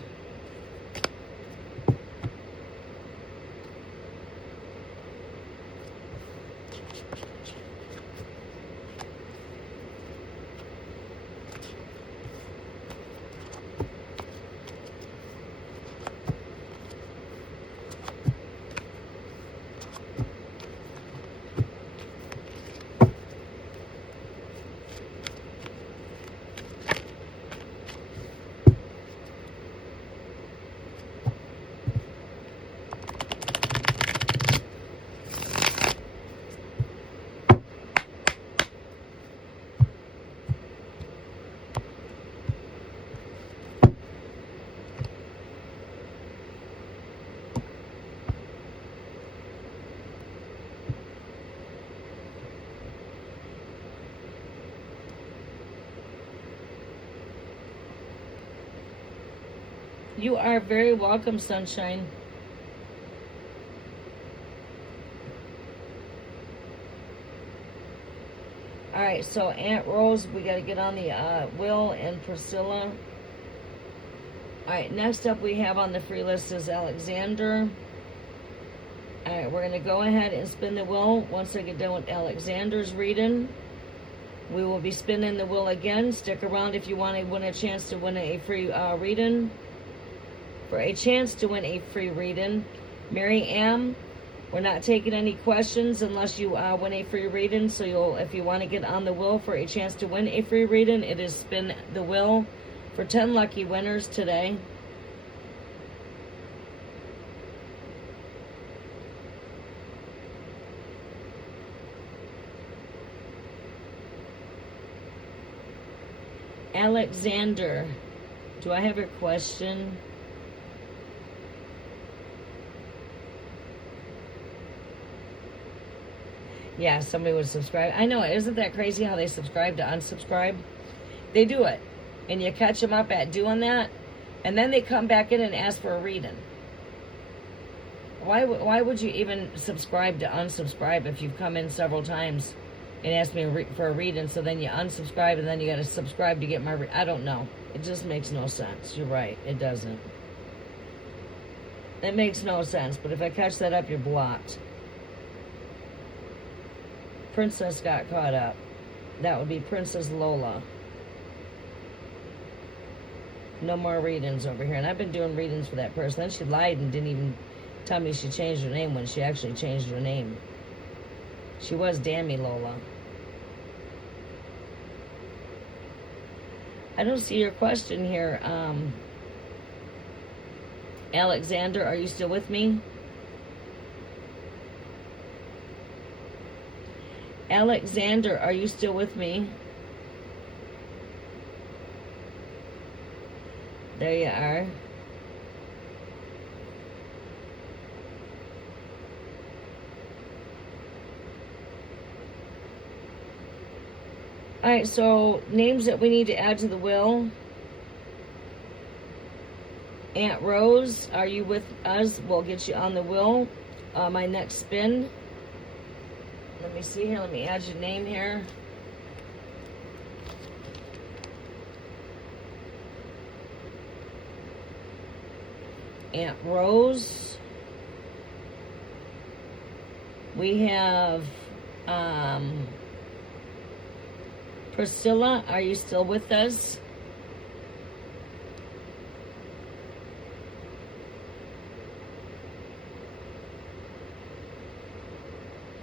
You are very welcome, sunshine. All right, so Aunt Rose, we got to get on the Will and Priscilla. All right, next up we have on the free list is Alexander. All right, we're going to go ahead and spin the wheel once I get done with Alexander's reading. We will be spinning the wheel again. Stick around if you want to win a chance to win a free reading. For a chance to win a free reading, Mary Ann, we're not taking any questions unless you win a free reading. So if you want to get on the wheel for a chance to win a free reading, it is spin the wheel for 10 lucky winners today. Alexander, do I have a question? Yeah, somebody would subscribe. I know, isn't that crazy how they subscribe to unsubscribe? They do it, and you catch them up at doing that, and then they come back in and ask for a reading. Why would you even subscribe to unsubscribe if you've come in several times and asked me for a reading, so then you unsubscribe and then you got to subscribe to get my I don't know. It just makes no sense. You're right. It doesn't. It makes no sense, but if I catch that up, you're blocked. Princess got caught up. That would be Princess Lola. No more readings over here. And I've been doing readings for that person. Then she lied and didn't even tell me she changed her name when she actually changed her name. She was Dammy Lola. I don't see your question here. Alexander, are you still with me? Alexander, are you still with me? There you are. All right, so names that we need to add to the will. Aunt Rose, are you with us? We'll get you on the will. My next spin. Let me see here. Let me add your name here. Aunt Rose. We have Priscilla, are you still with us?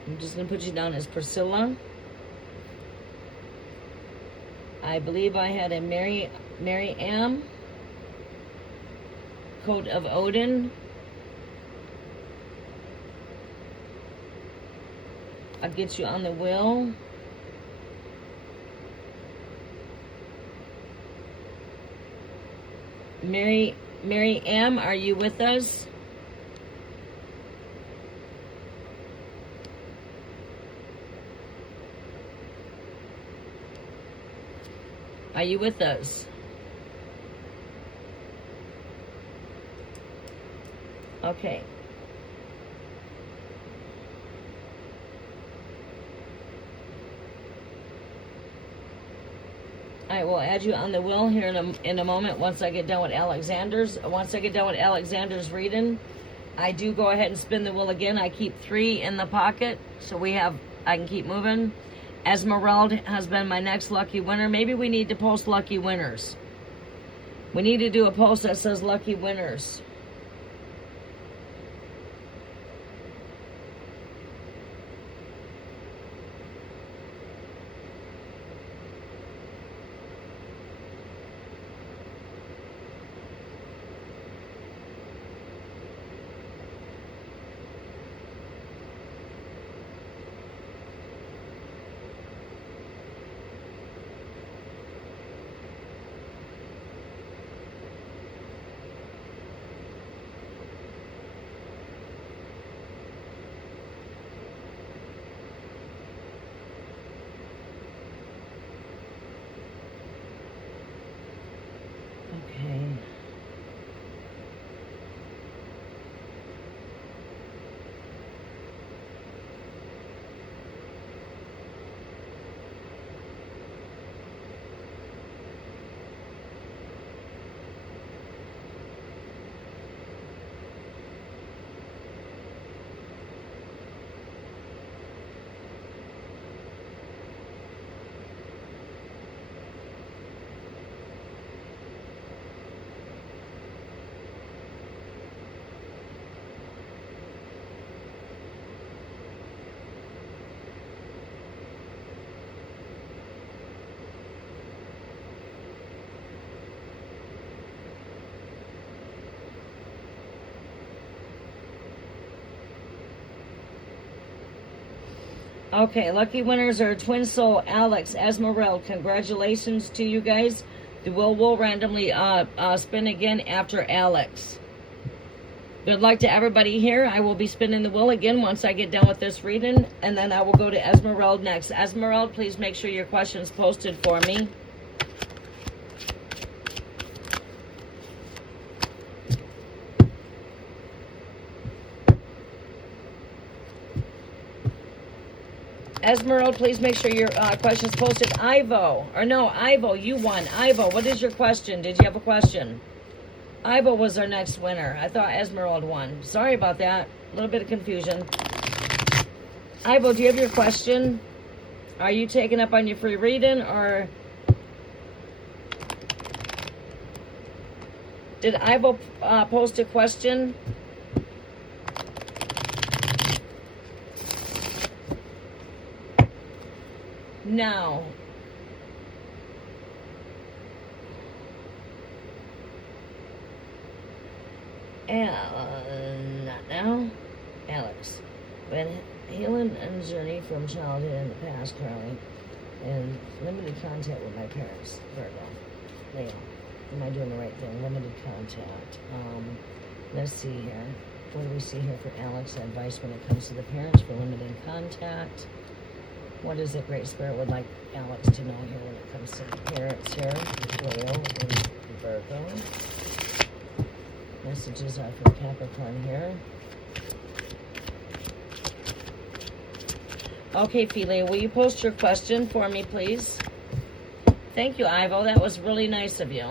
I'm just going to put you down as Priscilla. I believe I had a Mary Ann. Coat of Odin. I'll get you on the will. Mary M, are you with us? Are you with us? Okay. All right, we'll add you on the will here in a moment once I get done with Alexander's. Once I get done with Alexander's reading, I do go ahead and spin the wheel again. I keep 3 in the pocket, so I can keep moving. Esmeralda has been my next lucky winner. Maybe we need to post lucky winners. We need to do a post that says lucky winners. Okay, lucky winners are Twin Soul, Alex, Esmeralda. Congratulations to you guys. The wheel will randomly spin again after Alex. Good luck to everybody here. I will be spinning the wheel again once I get done with this reading, and then I will go to Esmeralda next. Esmeralda, please make sure your question's posted for me. Esmeralda, please make sure your question's posted. Ivo, you won. Ivo, what is your question? Did you have a question? Ivo was our next winner. I thought Esmeralda won. Sorry about that. A little bit of confusion. Ivo, do you have your question? Are you taking up on your free reading, or did Ivo post a question? No. Not now. Alex. Been healing and journey from childhood in the past, currently, and limited contact with my parents. Virgo. Leo. Am I doing the right thing? Limited contact. Let's see here. What do we see here for Alex? Advice when it comes to the parents for limited contact. What is it Great Spirit would like Alex to know here when it comes to the parents here? Leo and Virgo. Messages are for Capricorn here. Okay, Philia, will you post your question for me, please? Thank you, Ivo. That was really nice of you.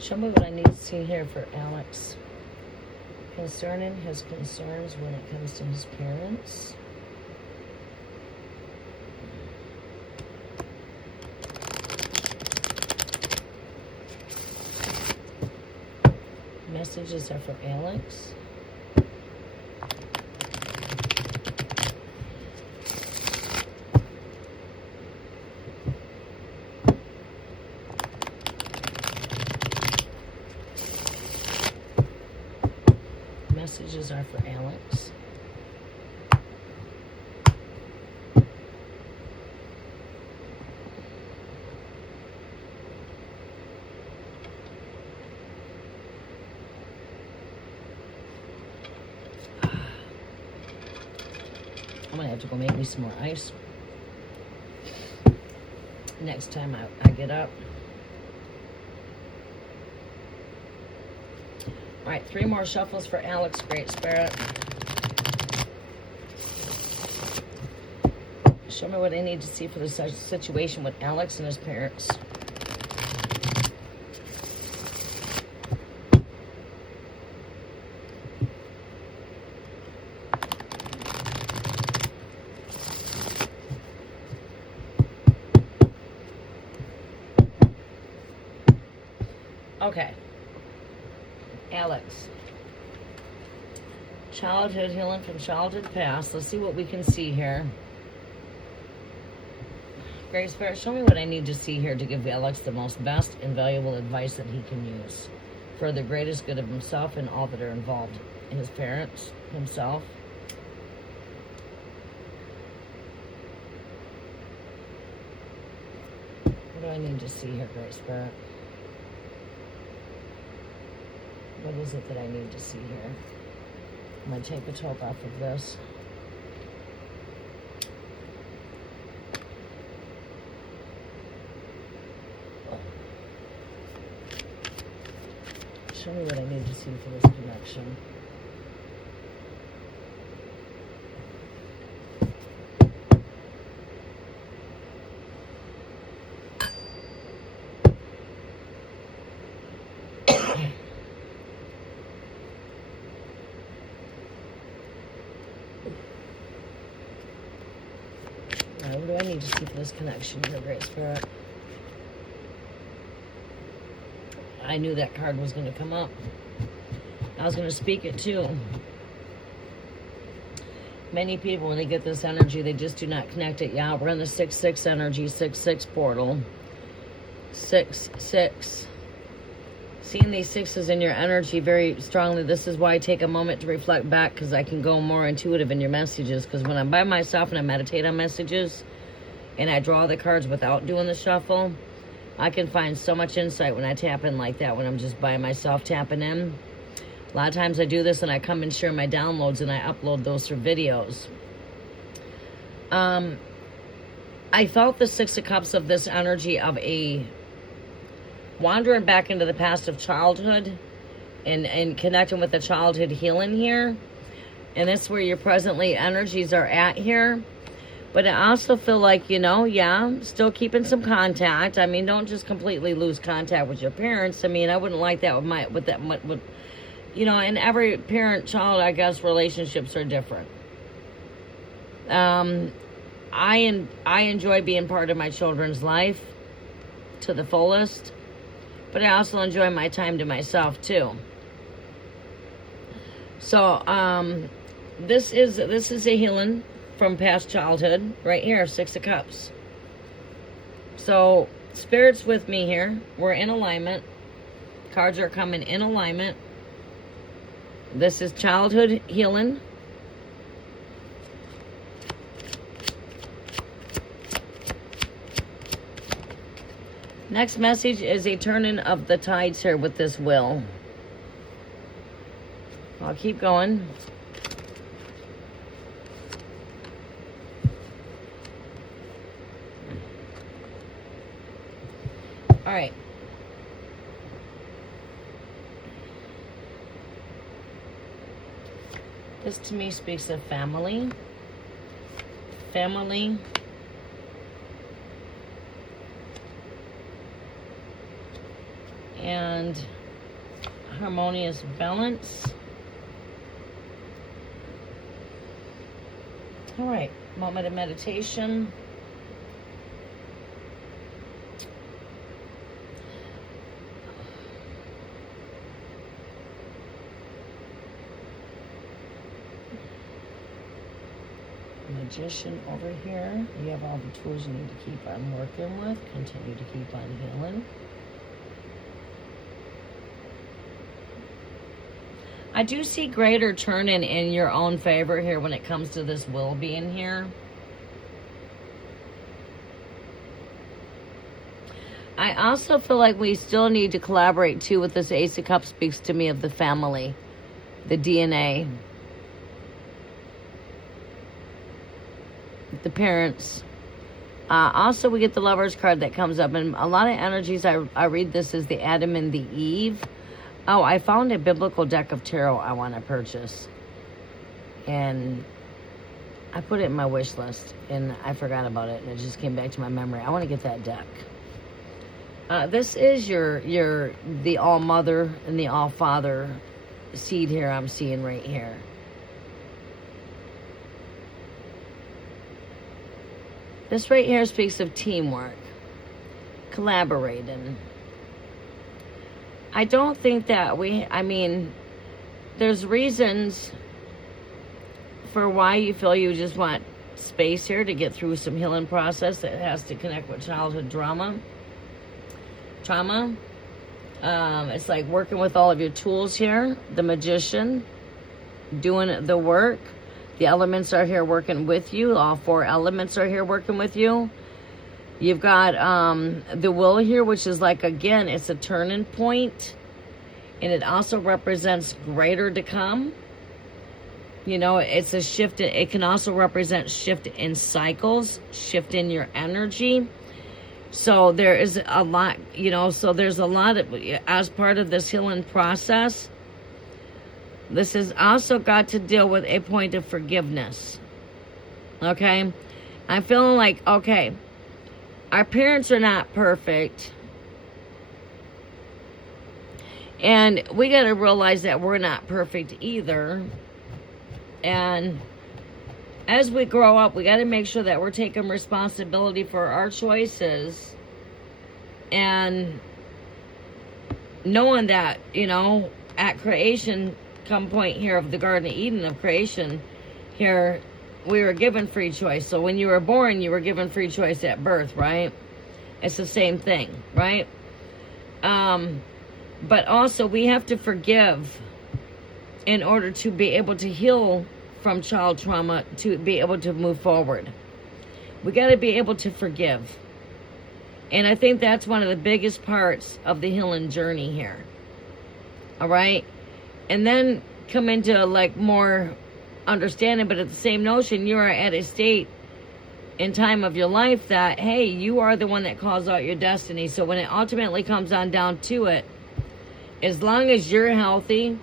Show me what I need to see here for Alex concerning his concerns when it comes to his parents. Messages are for Alex. Messages are for Alex. I'm gonna have to go make me some more ice next time I get up. All right, 3 more shuffles for Alex, Great Spirit. Show me what I need to see for the situation with Alex and his parents. Okay. Alex. Childhood healing from childhood past. Let's see what we can see here. Great Spirit, show me what I need to see here to give Alex the most best and valuable advice that he can use for the greatest good of himself and all that are involved. His parents, himself. What do I need to see here, Great Spirit? What is it that I need to see here? I'm going to take the top off of this. Show me what I need to see for this connection. I need to see for this connection here, Great Spirit? I knew that card was going to come up. I was going to speak it too. Many people, when they get this energy, they just do not connect it. Yeah, we're in the 6-6 energy, 6-6 portal. 6-6. Seeing these sixes in your energy very strongly, this is why I take a moment to reflect back, because I can go more intuitive in your messages. Because when I'm by myself and I meditate on messages and I draw the cards without doing the shuffle, I can find so much insight when I tap in like that, when I'm just by myself tapping in. A lot of times I do this and I come and share my downloads and I upload those for videos. I felt the Six of Cups of this energy of a wandering back into the past of childhood and connecting with the childhood healing here. And that's where your presently energies are at here. But I also feel like, you know, yeah, still keeping some contact. I mean, don't just completely lose contact with your parents. I mean, I wouldn't like that with you know, and every parent-child, I guess, relationships are different. I enjoy being part of my children's life to the fullest. But I also enjoy my time to myself too. So this is a healing from past childhood right here, Six of Cups. So Spirit's with me here. We're in alignment. Cards are coming in alignment. This is childhood healing. Next message is a turning of the tides here with this will. I'll keep going. All right. This to me speaks of family. Family. And harmonious balance. All right, moment of meditation. Magician over here. You have all the tools you need to keep on working with. Continue to keep on healing. I do see greater turning in your own favor here when it comes to this will being here. I also feel like we still need to collaborate too with this Ace of Cups. Speaks to me of the family, the DNA, the parents. Also, we get the Lover's card that comes up. And a lot of energies, I read this as the Adam and the Eve. Oh, I found a biblical deck of tarot I want to purchase. And I put it in my wish list. And I forgot about it. And it just came back to my memory. I want to get that deck. This is the All-Mother and the All-Father seed here I'm seeing right here. This right here speaks of teamwork. Collaborating. I don't think that I mean, there's reasons for why you feel you just want space here to get through some healing process that has to connect with childhood trauma. It's like working with all of your tools here. The Magician, doing the work. The elements are here working with you. All four elements are here working with you. You've got the will here, which is like, again, it's a turning point. And it also represents greater to come. You know, it's a shift. It can also represent shift in cycles, shift in your energy. So there is a lot, you know, so there's a lot of, as part of this healing process, this has also got to deal with a point of forgiveness. Okay? I'm feeling like, okay, our parents are not perfect. And we got to realize that we're not perfect either. And as we grow up, we got to make sure that we're taking responsibility for our choices and knowing that, you know, at creation, come point here of the Garden of Eden of creation, here we were given free choice. So when you were born, you were given free choice at birth, right? It's the same thing, right? But also we have to forgive in order to be able to heal from child trauma, to be able to move forward. We got to be able to forgive. And I think that's one of the biggest parts of the healing journey here. All right? And then come into like more understanding, but at the same notion, you are at a state in time of your life that, hey, you are the one that calls out your destiny. So when it ultimately comes on down to it, as long as you're healthy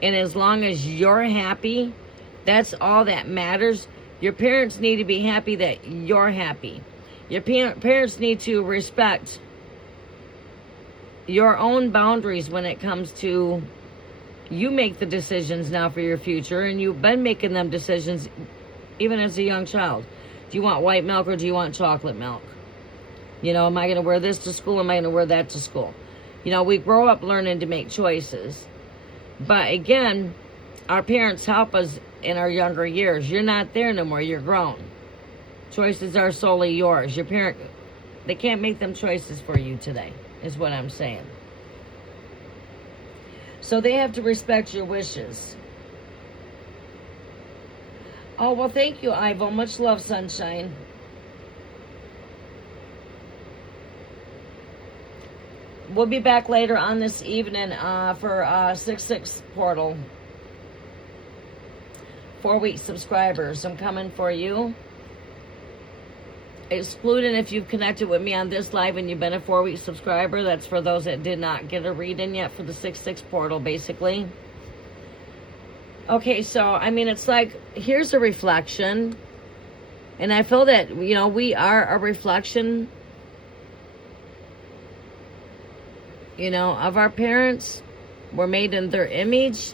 and as long as you're happy, that's all that matters. Your parents need to be happy that you're happy. Your parents need to respect your own boundaries when it comes to you make the decisions now for your future, and you've been making them decisions even as a young child. Do you want white milk or do you want chocolate milk? You know, am I going to wear this to school? Am I going to wear that to school? You know, we grow up learning to make choices. But again, our parents help us in our younger years. You're not there no more. You're grown. Choices are solely yours. Your parent, they can't make them choices for you today, is what I'm saying. So they have to respect your wishes. Oh, well, thank you, Ivo. Much love, sunshine. We'll be back later on this evening for 6/6 portal. 4-week subscribers. I'm coming for you. Excluding if you've connected with me on this live and you've been a 4-week subscriber. That's for those that did not get a read-in yet for the 6/6 portal, basically. Okay, so, I mean, it's like, here's a reflection. And I feel that, you know, we are a reflection, you know, of our parents. We're made in their image.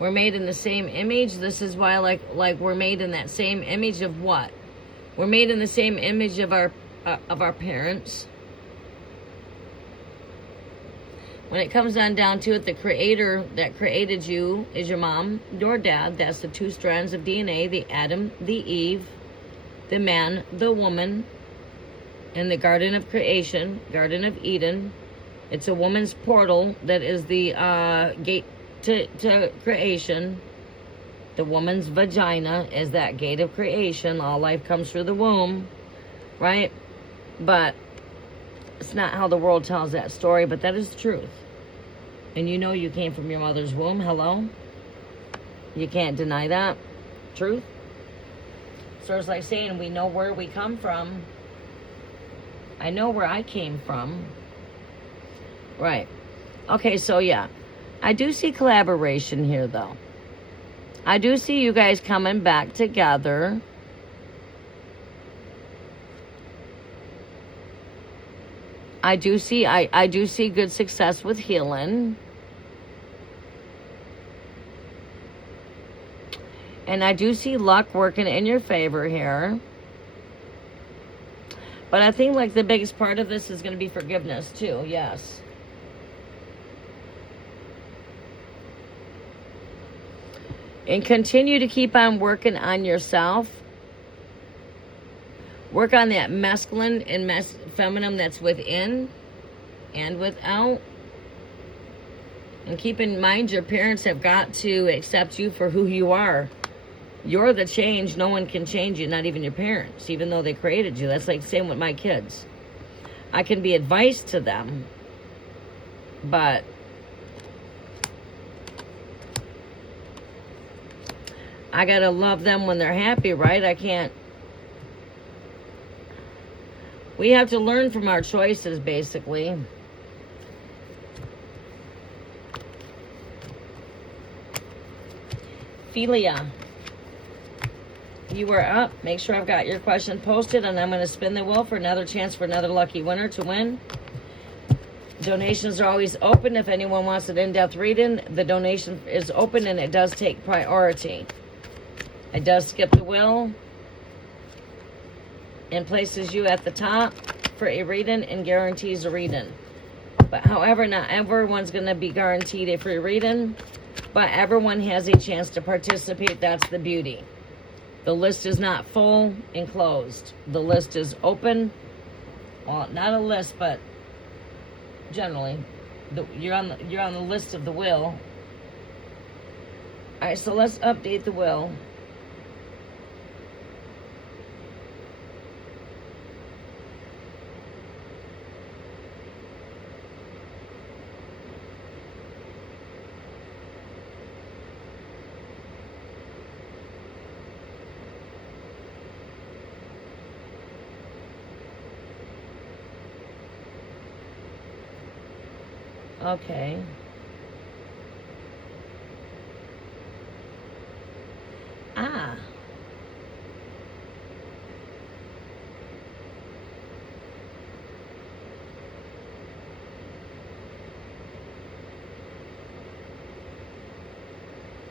We're made in the same image. This is why, like we're made in that same image of what? We're made in the same image of our parents. When it comes on down to it, the creator that created you is your mom, your dad. That's the two strands of DNA, the Adam, the Eve, the man, the woman, and the Garden of Creation, Garden of Eden. It's a woman's portal that is the gate to creation. The woman's vagina is that gate of creation. All life comes through the womb, right? But it's not how the world tells that story, but that is the truth. And you know you came from your mother's womb. Hello? You can't deny that. Truth. So it's like saying we know where we come from. I know where I came from. Right. Okay, so yeah. I do see collaboration here, though. I do see you guys coming back together. I do see good success with healing. And I do see luck working in your favor here. But I think like the biggest part of this is going to be forgiveness too. Yes. And continue to keep on working on yourself. Work on that masculine and feminine that's within and without. And keep in mind your parents have got to accept you for who you are. You're the change. No one can change you, not even your parents, even though they created you. That's like the same with my kids. I can be advice to them, but I gotta love them when they're happy, right? I can't. We have to learn from our choices, basically. Philia, you are up. Make sure I've got your question posted, and I'm going to spin the wheel for another chance for another lucky winner to win. Donations are always open. If anyone wants an in-depth reading, the donation is open, and it does take priority. It does skip the wheel and places you at the top for a reading and guarantees a reading. But however, not everyone's going to be guaranteed a free reading, but everyone has a chance to participate. That's the beauty. The list is not full and closed. The list is open. Well, not a list, but generally, you're on the list of the wheel. All right, so let's update the wheel. Okay. Ah.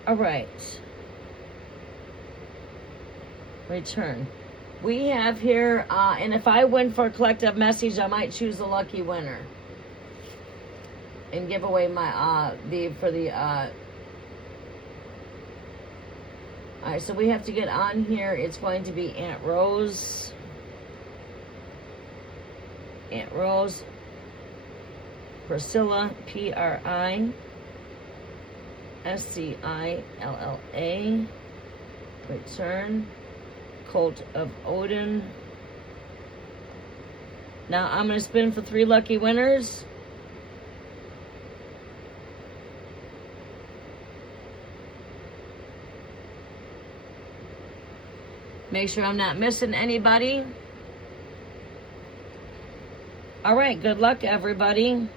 All right. Return. We have here, and if I win for a collective message, I might choose a lucky winner and give away my all right, so we have to get on here. It's going to be Aunt Rose, Priscilla, Priscilla, return, Cult of Odin. Now I'm going to spin for 3 lucky winners. Make sure I'm not missing anybody. All right, good luck, everybody.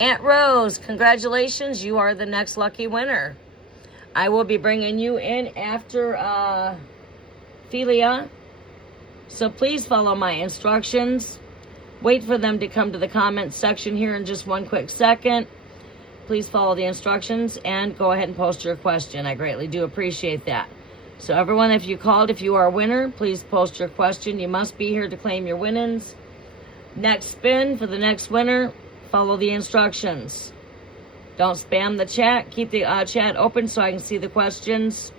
Aunt Rose, congratulations. You are the next lucky winner. I will be bringing you in after Philia. So please follow my instructions. Wait for them to come to the comments section here in just one quick second. Please follow the instructions and go ahead and post your question. I greatly do appreciate that. So everyone, if you called, if you are a winner, please post your question. You must be here to claim your winnings. Next spin for the next winner, follow the instructions. Don't spam the chat. Keep the chat open so I can see the questions.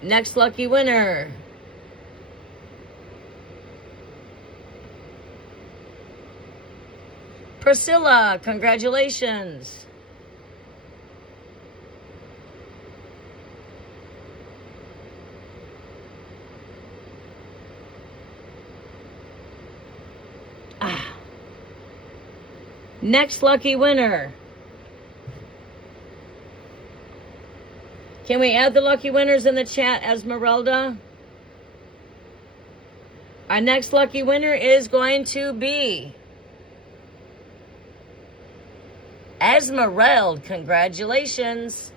Next lucky winner. Priscilla, congratulations. Next lucky winner. Can we add the lucky winners in the chat, Esmeralda? Our next lucky winner is going to be Esmeralda. Congratulations.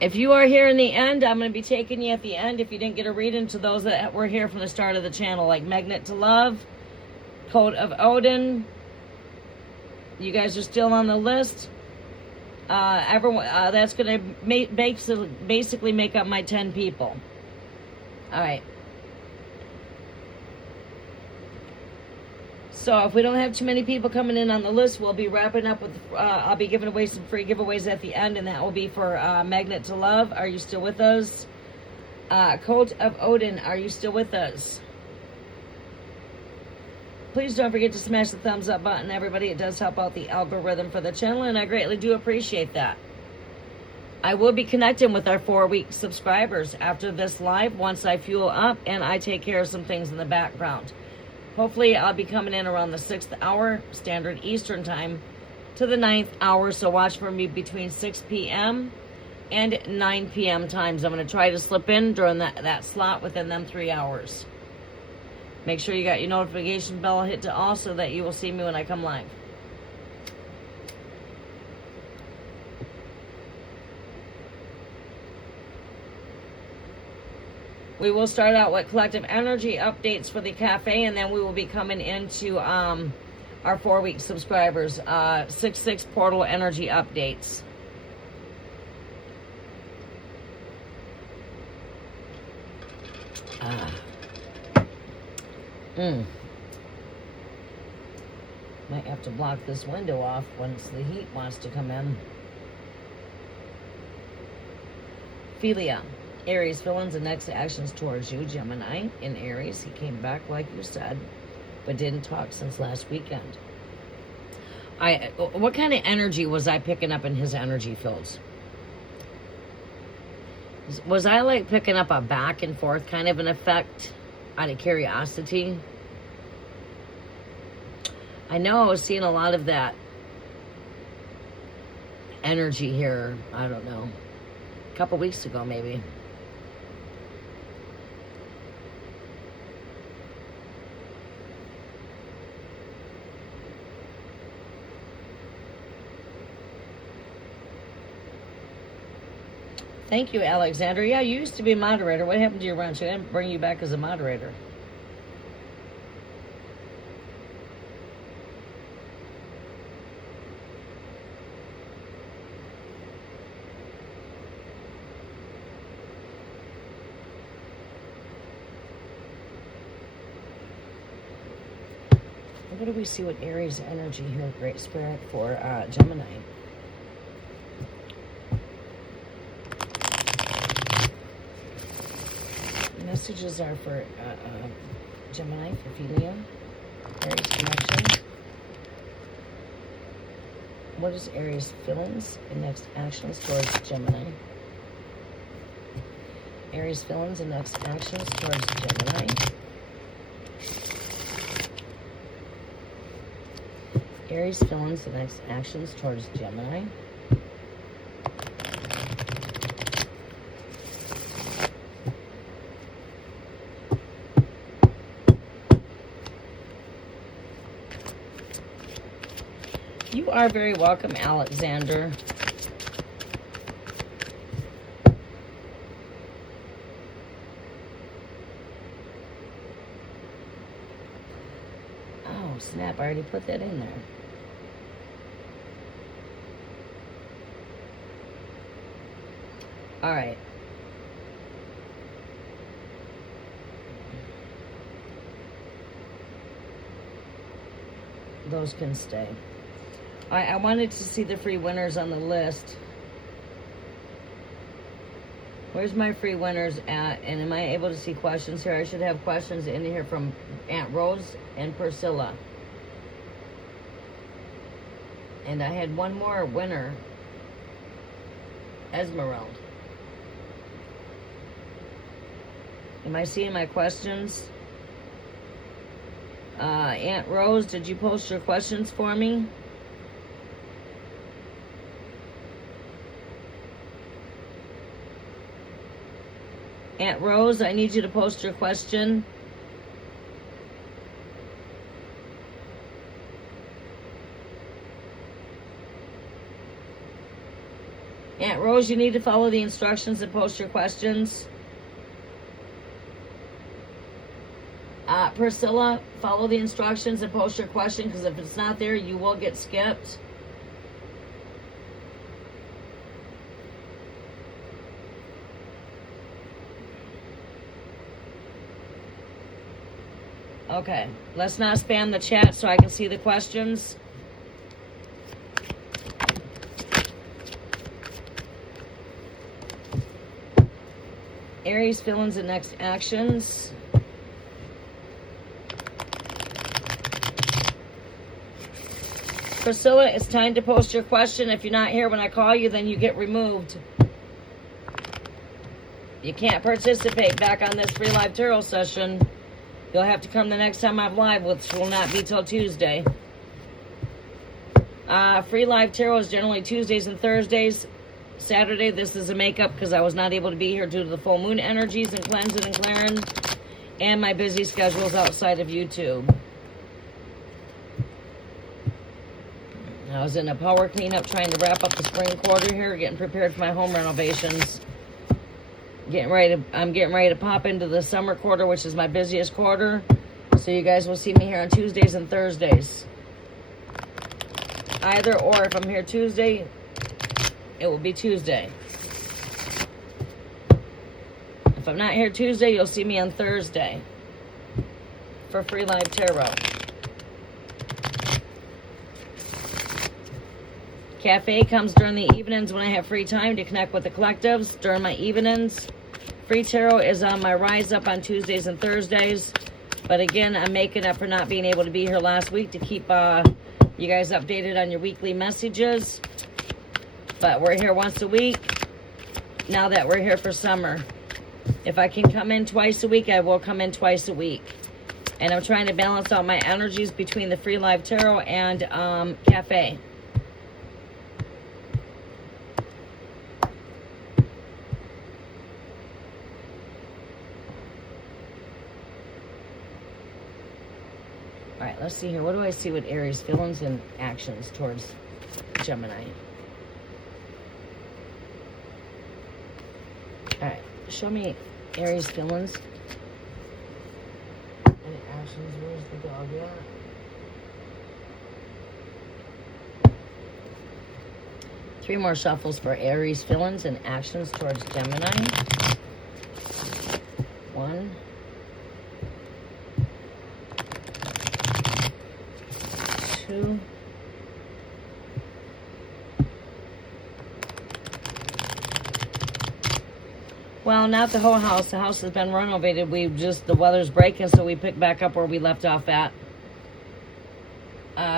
If you are here in the end, I'm going to be taking you at the end if you didn't get a reading, to those that were here from the start of the channel, like Magnet to Love, Code of Odin. You guys are still on the list. Everyone, that's going to basically make up my 10 people. All right. So if we don't have too many people coming in on the list, we'll be wrapping up with, I'll be giving away some free giveaways at the end, and that will be for Magnet to Love. Are you still with us? Cult of Odin, are you still with us? Please don't forget to smash the thumbs up button, everybody. It does help out the algorithm for the channel, and I greatly do appreciate that. I will be connecting with our 4-week subscribers after this live once I fuel up and I take care of some things in the background. Hopefully, I'll be coming in around the 6th hour, Standard Eastern Time, to the 9th hour. So watch for me between 6 p.m. and 9 p.m. times. I'm going to try to slip in during that slot within them 3 hours. Make sure you got your notification bell hit to all so that you will see me when I come live. We will start out with collective energy updates for the cafe, and then we will be coming into our 4-week subscribers, 6/6 portal energy updates. Might have to block this window off once the heat wants to come in. Philia, Aries, feelings and next actions towards you. Gemini, in Aries, he came back like you said, but didn't talk since last weekend. What kind of energy was I picking up in his energy fields? Was I like picking up a back and forth kind of an effect out of curiosity? I know I was seeing a lot of that energy here, I don't know, a couple weeks ago maybe. Thank you, Alexander. Yeah, you used to be a moderator. What happened to your ranch? I didn't bring you back as a moderator. What do we see with Aries energy here, Great Spirit, for Gemini? Messages are for Gemini, for Philia, Aries connection. What is Aries feelings and next actions towards Gemini? Aries feelings and next actions towards Gemini. Aries feelings and next actions towards Gemini. You are very welcome, Alexander. Oh, snap, I already put that in there. All right. Those can stay. I wanted to see the free winners on the list. Where's my free winners at? And am I able to see questions here? I should have questions in here from Aunt Rose and Priscilla. And I had one more winner, Esmeralda. Am I seeing my questions? Aunt Rose, did you post your questions for me? Aunt Rose, I need you to post your question. Aunt Rose, you need to follow the instructions and post your questions. Priscilla, follow the instructions and post your question, because if it's not there, you will get skipped. Okay, let's not spam the chat so I can see the questions. Aries feelings and next actions. Priscilla, it's time to post your question. If you're not here when I call you, then you get removed. You can't participate back on this free live tarot session. You'll have to come the next time I'm live, which will not be till Tuesday. Free live tarot is generally Tuesdays and Thursdays. Saturday, this is a makeup because I was not able to be here due to the full moon energies and cleansing and clearing. and my busy schedules outside of YouTube. I was in a power cleanup trying to wrap up the spring quarter here, getting prepared for my home renovations. I'm getting ready to pop into the summer quarter, which is my busiest quarter. So you guys will see me here on Tuesdays and Thursdays. Either or, if I'm here Tuesday, it will be Tuesday. If I'm not here Tuesday, you'll see me on Thursday for Free Live Tarot. Cafe comes during the evenings when I have free time to connect with the collectives during my evenings. Free Tarot is on my Rise Up on Tuesdays and Thursdays. But again, I'm making up for not being able to be here last week to keep you guys updated on your weekly messages. But we're here once a week now that we're here for summer. If I can come in twice a week, I will come in twice a week. And I'm trying to balance out my energies between the Free Live Tarot and Cafe. All right, let's see here. What do I see with Aries feelings and actions towards Gemini? All right, show me Aries feelings and actions. Where's the dog at? 3 more shuffles for Aries feelings and actions towards Gemini. 1, 2, well, not the whole house. The house has been renovated. The weather's breaking, so we picked back up where we left off at.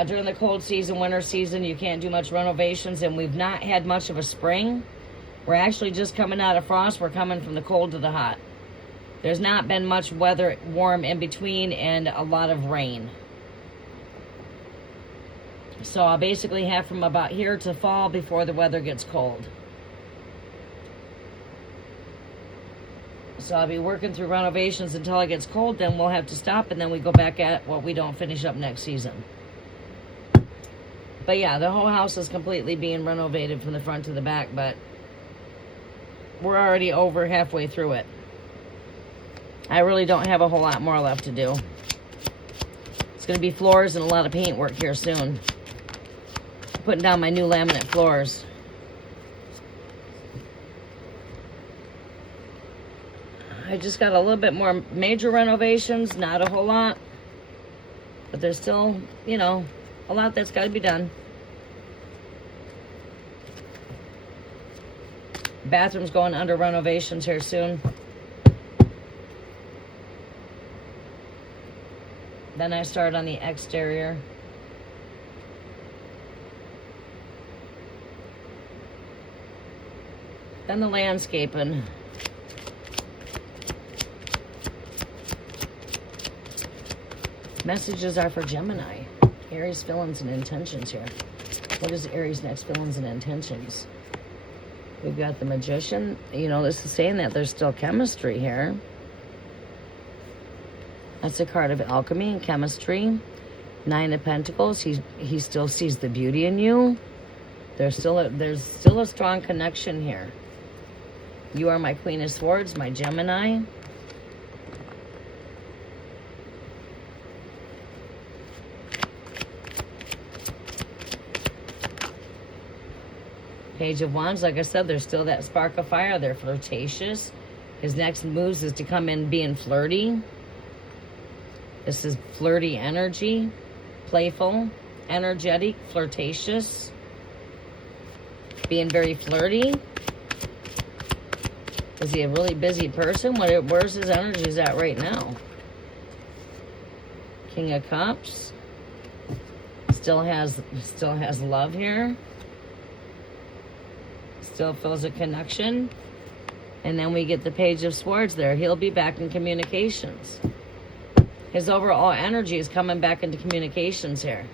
During the cold season, winter season, you can't do much renovations, and we've not had much of a spring. We're actually just coming out of frost. We're coming from the cold to the hot. There's not been much weather warm in between and a lot of rain. So I'll basically have from about here to fall before the weather gets cold. So I'll be working through renovations until it gets cold, then we'll have to stop, and then we go back at what we don't finish up next season. But yeah, the whole house is completely being renovated from the front to the back, but we're already over halfway through it. I really don't have a whole lot more left to do. It's going to be floors and a lot of paint work here soon. Putting down my new laminate floors. I just got a little bit more major renovations, not a whole lot. But there's still, you know, a lot that's got to be done. Bathroom's going under renovations here soon. Then I start on the exterior. Then the landscaping. Messages are for Gemini. Aries feelings and intentions here. What is Aries' next feelings and intentions? We've got the Magician. You know, this is saying that there's still chemistry here. That's a card of alchemy and chemistry. 9 of Pentacles. He still sees the beauty in you. There's still a strong connection here. You are my Queen of Swords, my Gemini. Page of Wands, like I said, there's still that spark of fire. They're flirtatious. His next moves is to come in being flirty. This is flirty energy. Playful, energetic, flirtatious. Being very flirty. Is he a really busy person? Where's his energies at right now? King of Cups. Still has love here. Still feels a connection. And then we get the Page of Swords there. He'll be back in communications. His overall energy is coming back into communications here.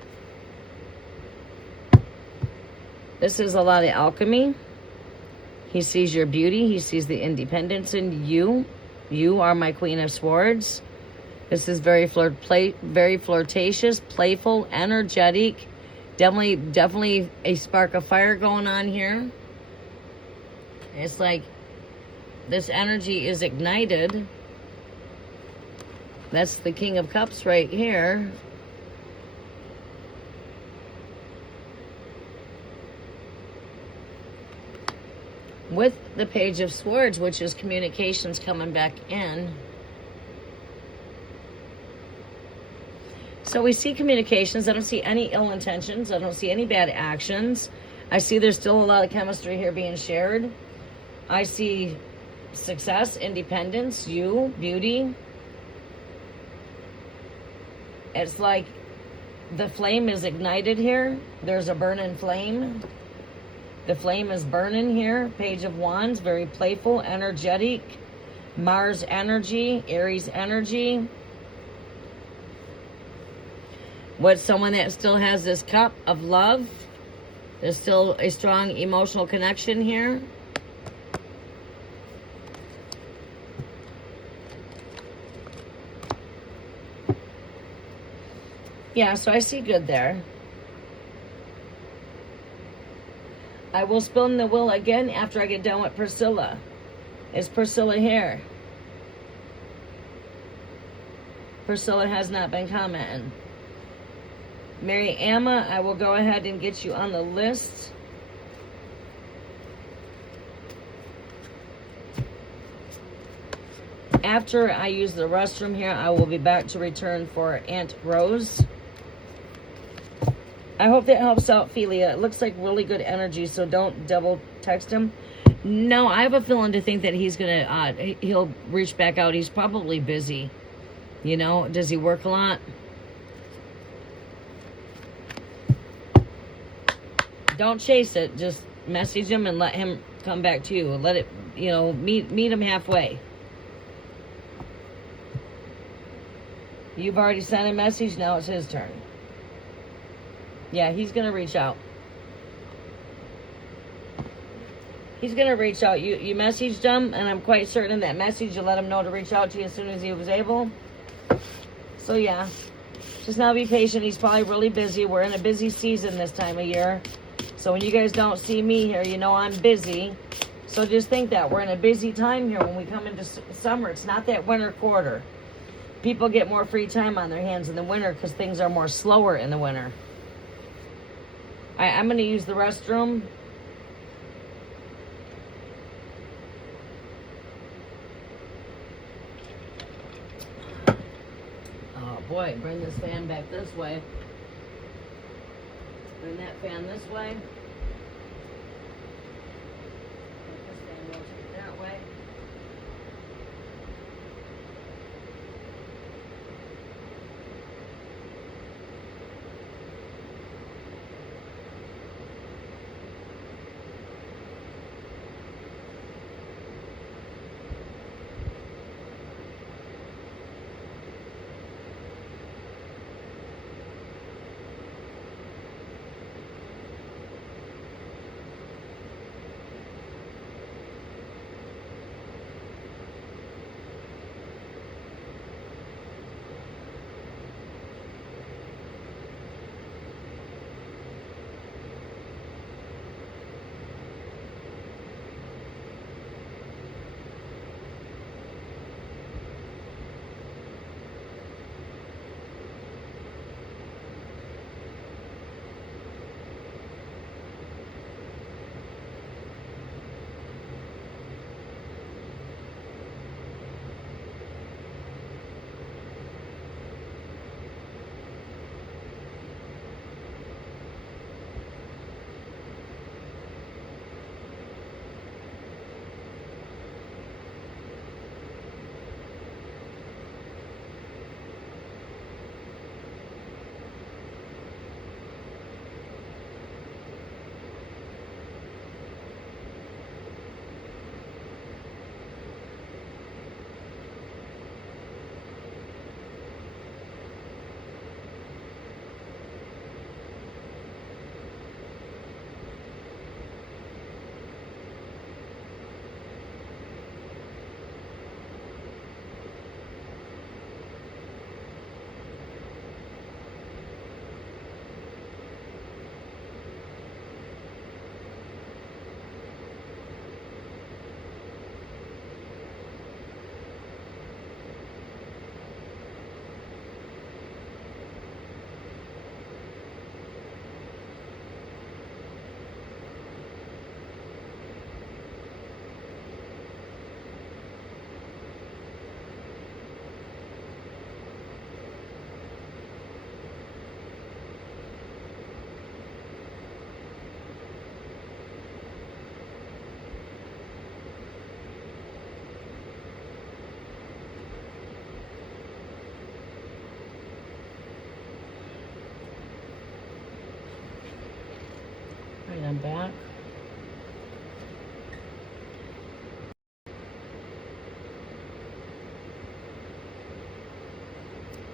This is a lot of alchemy. He sees your beauty. He sees the independence in you. You are my Queen of Swords. This is very very flirtatious, playful, energetic. Definitely a spark of fire going on here. It's like this energy is ignited. That's the King of Cups right here. With the Page of Swords, which is communications coming back in. So we see communications. I don't see any ill intentions. I don't see any bad actions. I see there's still a lot of chemistry here being shared. I see success, independence, you, beauty. It's like the flame is ignited here. There's a burning flame. The flame is burning here. Page of Wands, very playful, energetic. Mars energy, Aries energy. With someone that still has this cup of love. There's still a strong emotional connection here. Yeah, so I see good there. I will spin the wheel again after I get done with Priscilla. Is Priscilla here? Priscilla has not been commenting. Mary Amma, I will go ahead and get you on the list. After I use the restroom here, I will be back to return for Aunt Rose. I hope that helps out, Felia. It looks like really good energy, so don't double text him. No, I have a feeling to think that he's gonna, he'll reach back out. He's probably busy. You know, does he work a lot? Don't chase it. Just message him and let him come back to you. Let it, you know, meet him halfway. You've already sent a message. Now it's his turn. Yeah, he's going to reach out. He's going to reach out. You messaged him, and I'm quite certain that message you let him know to reach out to you as soon as he was able. So, yeah. Just now be patient. He's probably really busy. We're in a busy season this time of year. So when you guys don't see me here, you know I'm busy. So just think that. We're in a busy time here when we come into summer. It's not that winter quarter. People get more free time on their hands in the winter because things are more slower in the winter. I'm going to use the restroom. Oh boy, bring this fan back this way. Bring that fan this way. This fan rotate that way.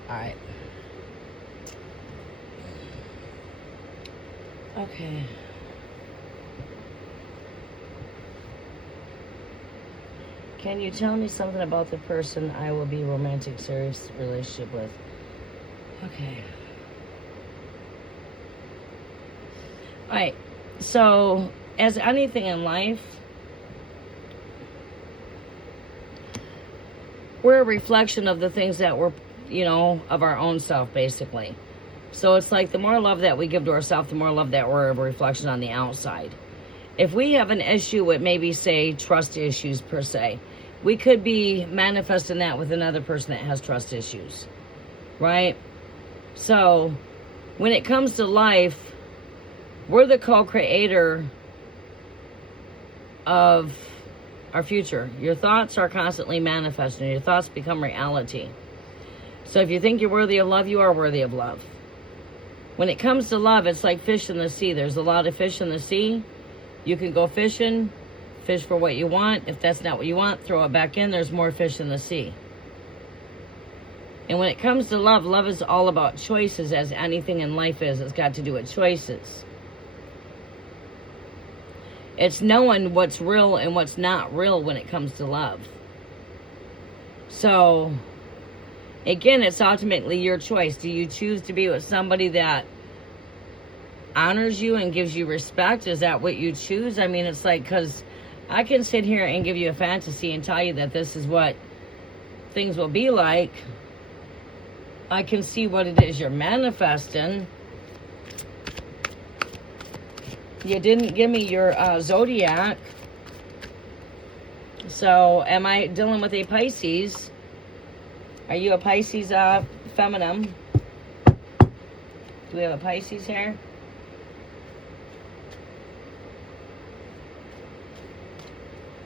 All right. Okay. Can you tell me something about the person I will be romantic, serious relationship with? Okay. All right. So, as anything in life, we're a reflection of the things that we're, of our own self, basically. So it's like the more love that we give to ourselves, the more love that we're a reflection on the outside. If we have an issue with maybe, say, trust issues per se, we could be manifesting that with another person that has trust issues, right? So when it comes to life, we're the co-creator of our future. Your thoughts are constantly manifesting. Your thoughts become reality. So if you think you're worthy of love, you are worthy of love. When it comes to love, it's like fish in the sea. There's a lot of fish in the sea. You can go fishing, fish for what you want. If that's not what you want, throw it back in. There's more fish in the sea. And when it comes to love, love is all about choices, as anything in life is. It's got to do with choices. It's knowing what's real and what's not real when it comes to love. So, again, it's ultimately your choice. Do you choose to be with somebody that honors you and gives you respect? Is that what you choose? I mean, it's like, because I can sit here and give you a fantasy and tell you that this is what things will be like. I can see what it is you're manifesting. You didn't give me your zodiac. So, am I dealing with a Pisces? Are you a Pisces feminine? Do we have a Pisces here?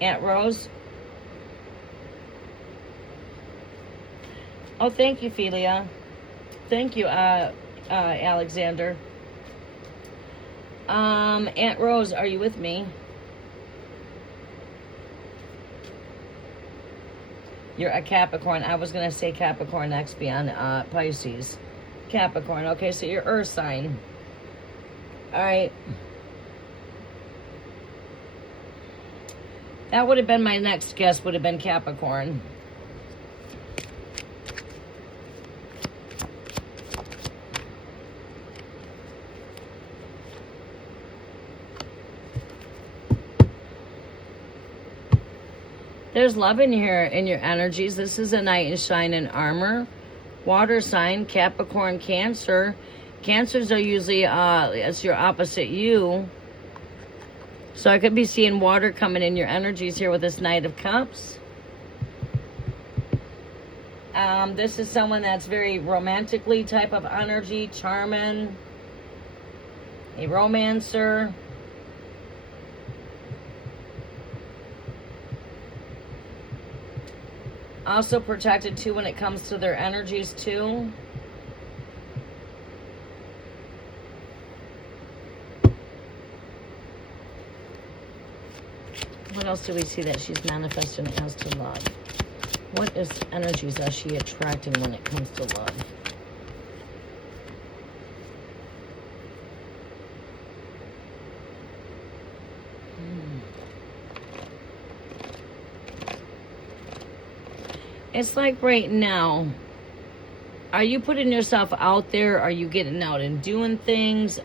Aunt Rose? Oh, thank you, Philia. Thank you, Alexander. Aunt Rose, are you with me? You're a Capricorn. I was going to say Capricorn next beyond Pisces. Capricorn. Okay, so you're Earth sign. All right. That would have been my next guess, would have been Capricorn. There's love in here in your energies. This is a knight in shining armor. Water sign, Capricorn, Cancer. Cancers are usually, it's your opposite you. So I could be seeing water coming in your energies here with this Knight of Cups. This is someone that's very romantically type of energy, charming, a romancer. Also protected too when it comes to their energies too. What else do we see that she's manifesting as to love? What is energies are she attracting when it comes to love? It's like right now, are you putting yourself out there? Are you getting out and doing things?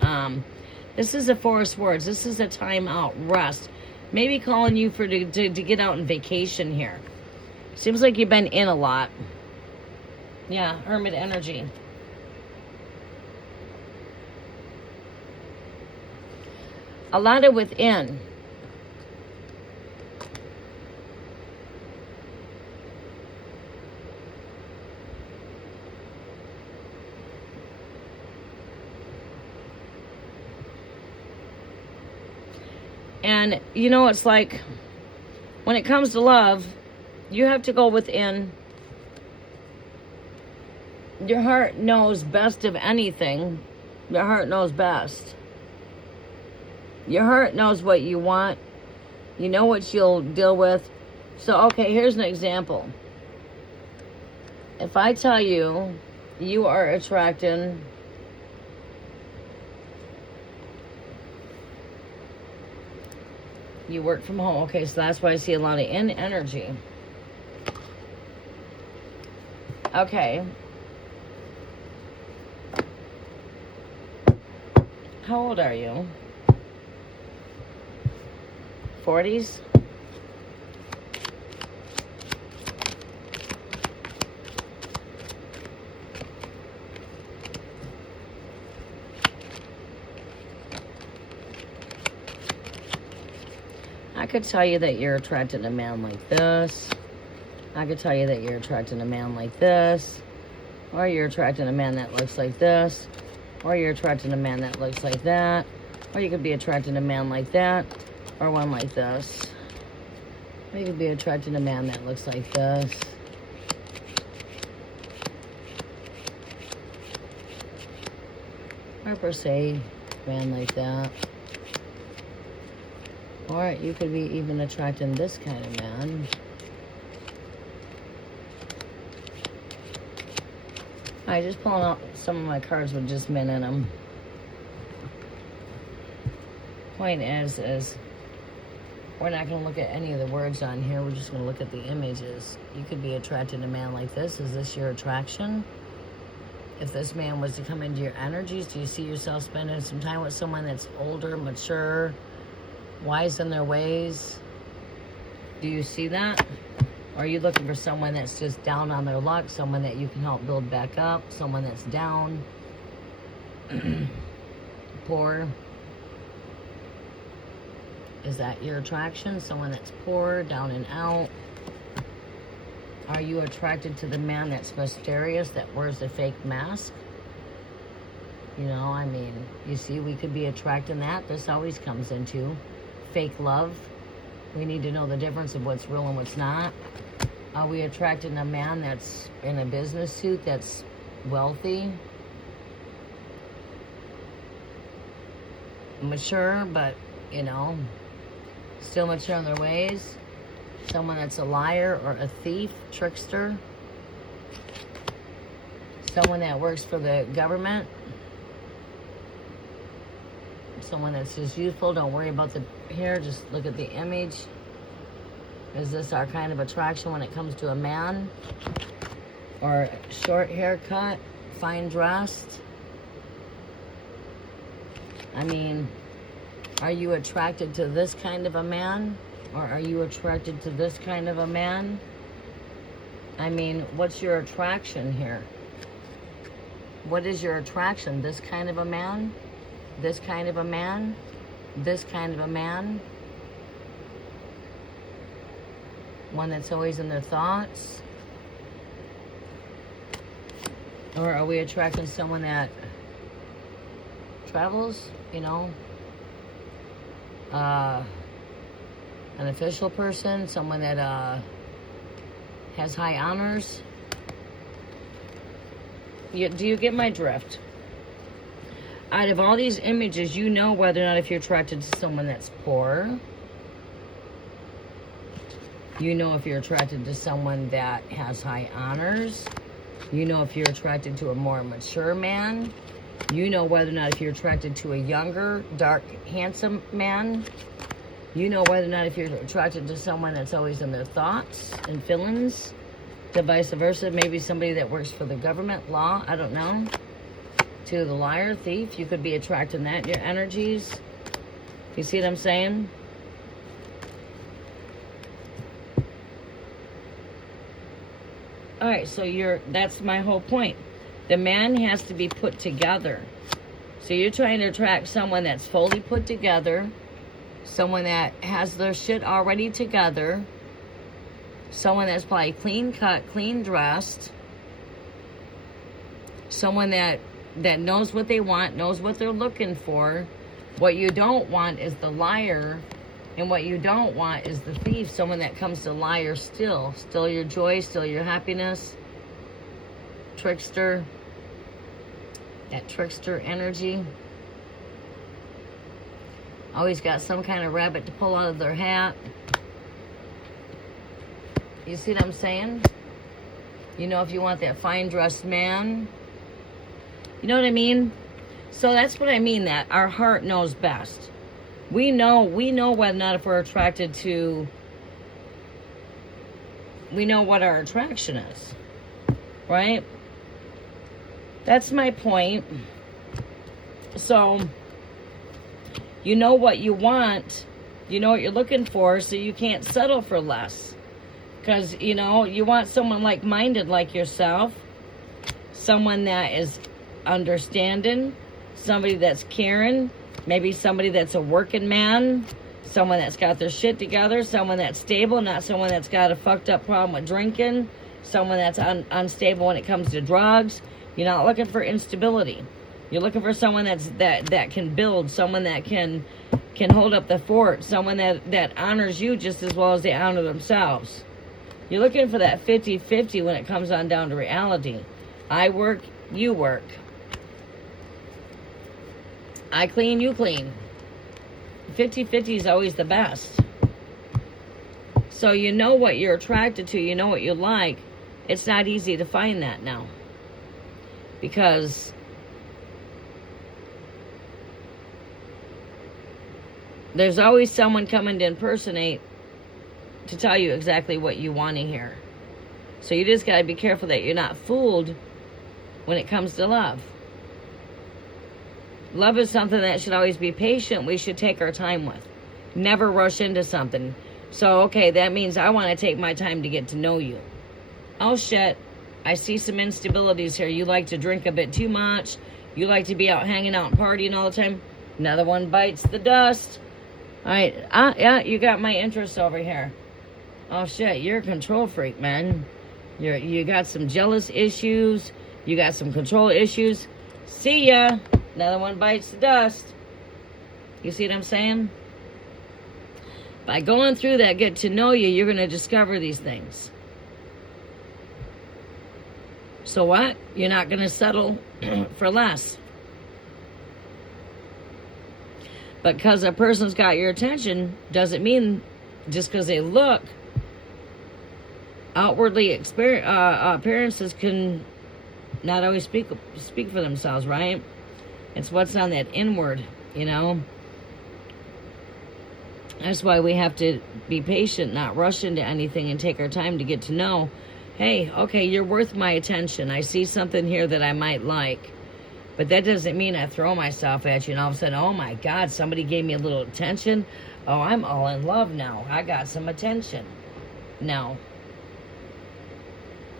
This is a Four of Swords. This is a time out, rest. Maybe calling you to get out on vacation here. Seems like you've been in a lot. Yeah, Hermit energy. A lot of within. And, you know, it's like, when it comes to love, you have to go within. Your heart knows best of anything. Your heart knows best. Your heart knows what you want. You know what you'll deal with. So, okay, here's an example. If I tell you You are attracting you work from home. Okay, so that's why I see a lot of energy. Okay. How old are you? 40s? I could tell you that you're attracted to a man like this. I could tell you that you're attracted to a man like this. Or you're attracted to a man that looks like this. Or you're attracted to a man that looks like that. Or you could be attracted to a man like that. Or one like this. Or you could be attracted to a man that looks like this. Or per se, a man like that. Or you could be even attracting this kind of man. Alright, just pulling out some of my cards with just men in them. Point is we're not going to look at any of the words on here. We're just going to look at the images. You could be attracted to a man like this. Is this your attraction? If this man was to come into your energies, do you see yourself spending some time with someone that's older, mature, wise in their ways? Do you see that? Or are you looking for someone that's just down on their luck, someone that you can help build back up, someone that's down, poor? Is that your attraction? Someone that's poor, down and out? Are you attracted to the man that's mysterious, that wears a fake mask? You know, I mean, you see, we could be attracting that. This always comes into fake love. We need to know the difference of what's real and what's not. Are we attracting a man that's in a business suit, that's wealthy, mature, but, you know, still mature in their ways? Someone that's a liar or a thief, trickster? Someone that works for the government? Someone that's just youthful, don't worry about the hair, just look at the image. Is this our kind of attraction when it comes to a man? Or short haircut, fine dressed? I mean, are you attracted to this kind of a man? Or are you attracted to this kind of a man? I mean, what's your attraction here? What is your attraction? This kind of a man? This kind of a man? This kind of a man? One that's always in their thoughts? Or are we attracting someone that travels, you know? An official person, someone that has high honors? Do you get my drift? Out of all these images, you know whether or not if you're attracted to someone that's poor. You know if you're attracted to someone that has high honors. You know if you're attracted to a more mature man. You know whether or not if you're attracted to a younger, dark, handsome man. You know whether or not if you're attracted to someone that's always in their thoughts and feelings. To vice versa, maybe somebody that works for the government, law, I don't know. To the liar, thief, you could be attracting that in your energies. You see what I'm saying? All right, so that's my whole point. The man has to be put together. So you're trying to attract someone that's fully put together, someone that has their shit already together, someone that's probably clean cut, clean dressed, someone that knows what they want, knows what they're looking for. What you don't want is the liar, and what you don't want is the thief, someone that comes to liar still your joy, still your happiness, trickster, that trickster energy. Always got some kind of rabbit to pull out of their hat. You see what I'm saying? You know, if you want that fine dressed man, You know what I mean? So that's what I mean, that our heart knows best. We know whether or not if we're attracted to, we know what our attraction is, right? That's my point. So, you know what you want, you know what you're looking for, so you can't settle for less. Because, you know, you want someone like-minded like yourself, someone that is understanding, somebody that's caring, maybe somebody that's a working man, someone that's got their shit together, someone that's stable, not someone that's got a fucked up problem with drinking, someone that's unstable when it comes to drugs. You're not looking for instability. You're looking for someone that can build, someone that can hold up the fort, someone that honors you just as well as they honor themselves. You're looking for that 50-50 when it comes on down to reality. I work, you work. I clean, you clean. 50-50 is always the best. So you know what you're attracted to, you know what you like. It's not easy to find that now. Because there's always someone coming to impersonate to tell you exactly what you want to hear. So you just got to be careful that you're not fooled when it comes to love. Love is something that should always be patient. We should take our time with. Never rush into something. So, okay, that means I want to take my time to get to know you. Oh, shit. I see some instabilities here. You like to drink a bit too much. You like to be out hanging out and partying all the time. Another one bites the dust. All right. Yeah, you got my interest over here. Oh, shit. You're a control freak, man. You got some jealous issues. You got some control issues. See ya. Another one bites the dust. You see what I'm saying? By going through that, get to know you, you're going to discover these things. So what? You're not going to settle for less. But because a person's got your attention, doesn't mean just because they look, outwardly appearances can not always speak for themselves, right? It's what's on that inward, you know. That's why we have to be patient, not rush into anything, and take our time to get to know, hey, okay, you're worth my attention. I see something here that I might like. But that doesn't mean I throw myself at you and all of a sudden, oh my God, somebody gave me a little attention. Oh, I'm all in love now. I got some attention. No.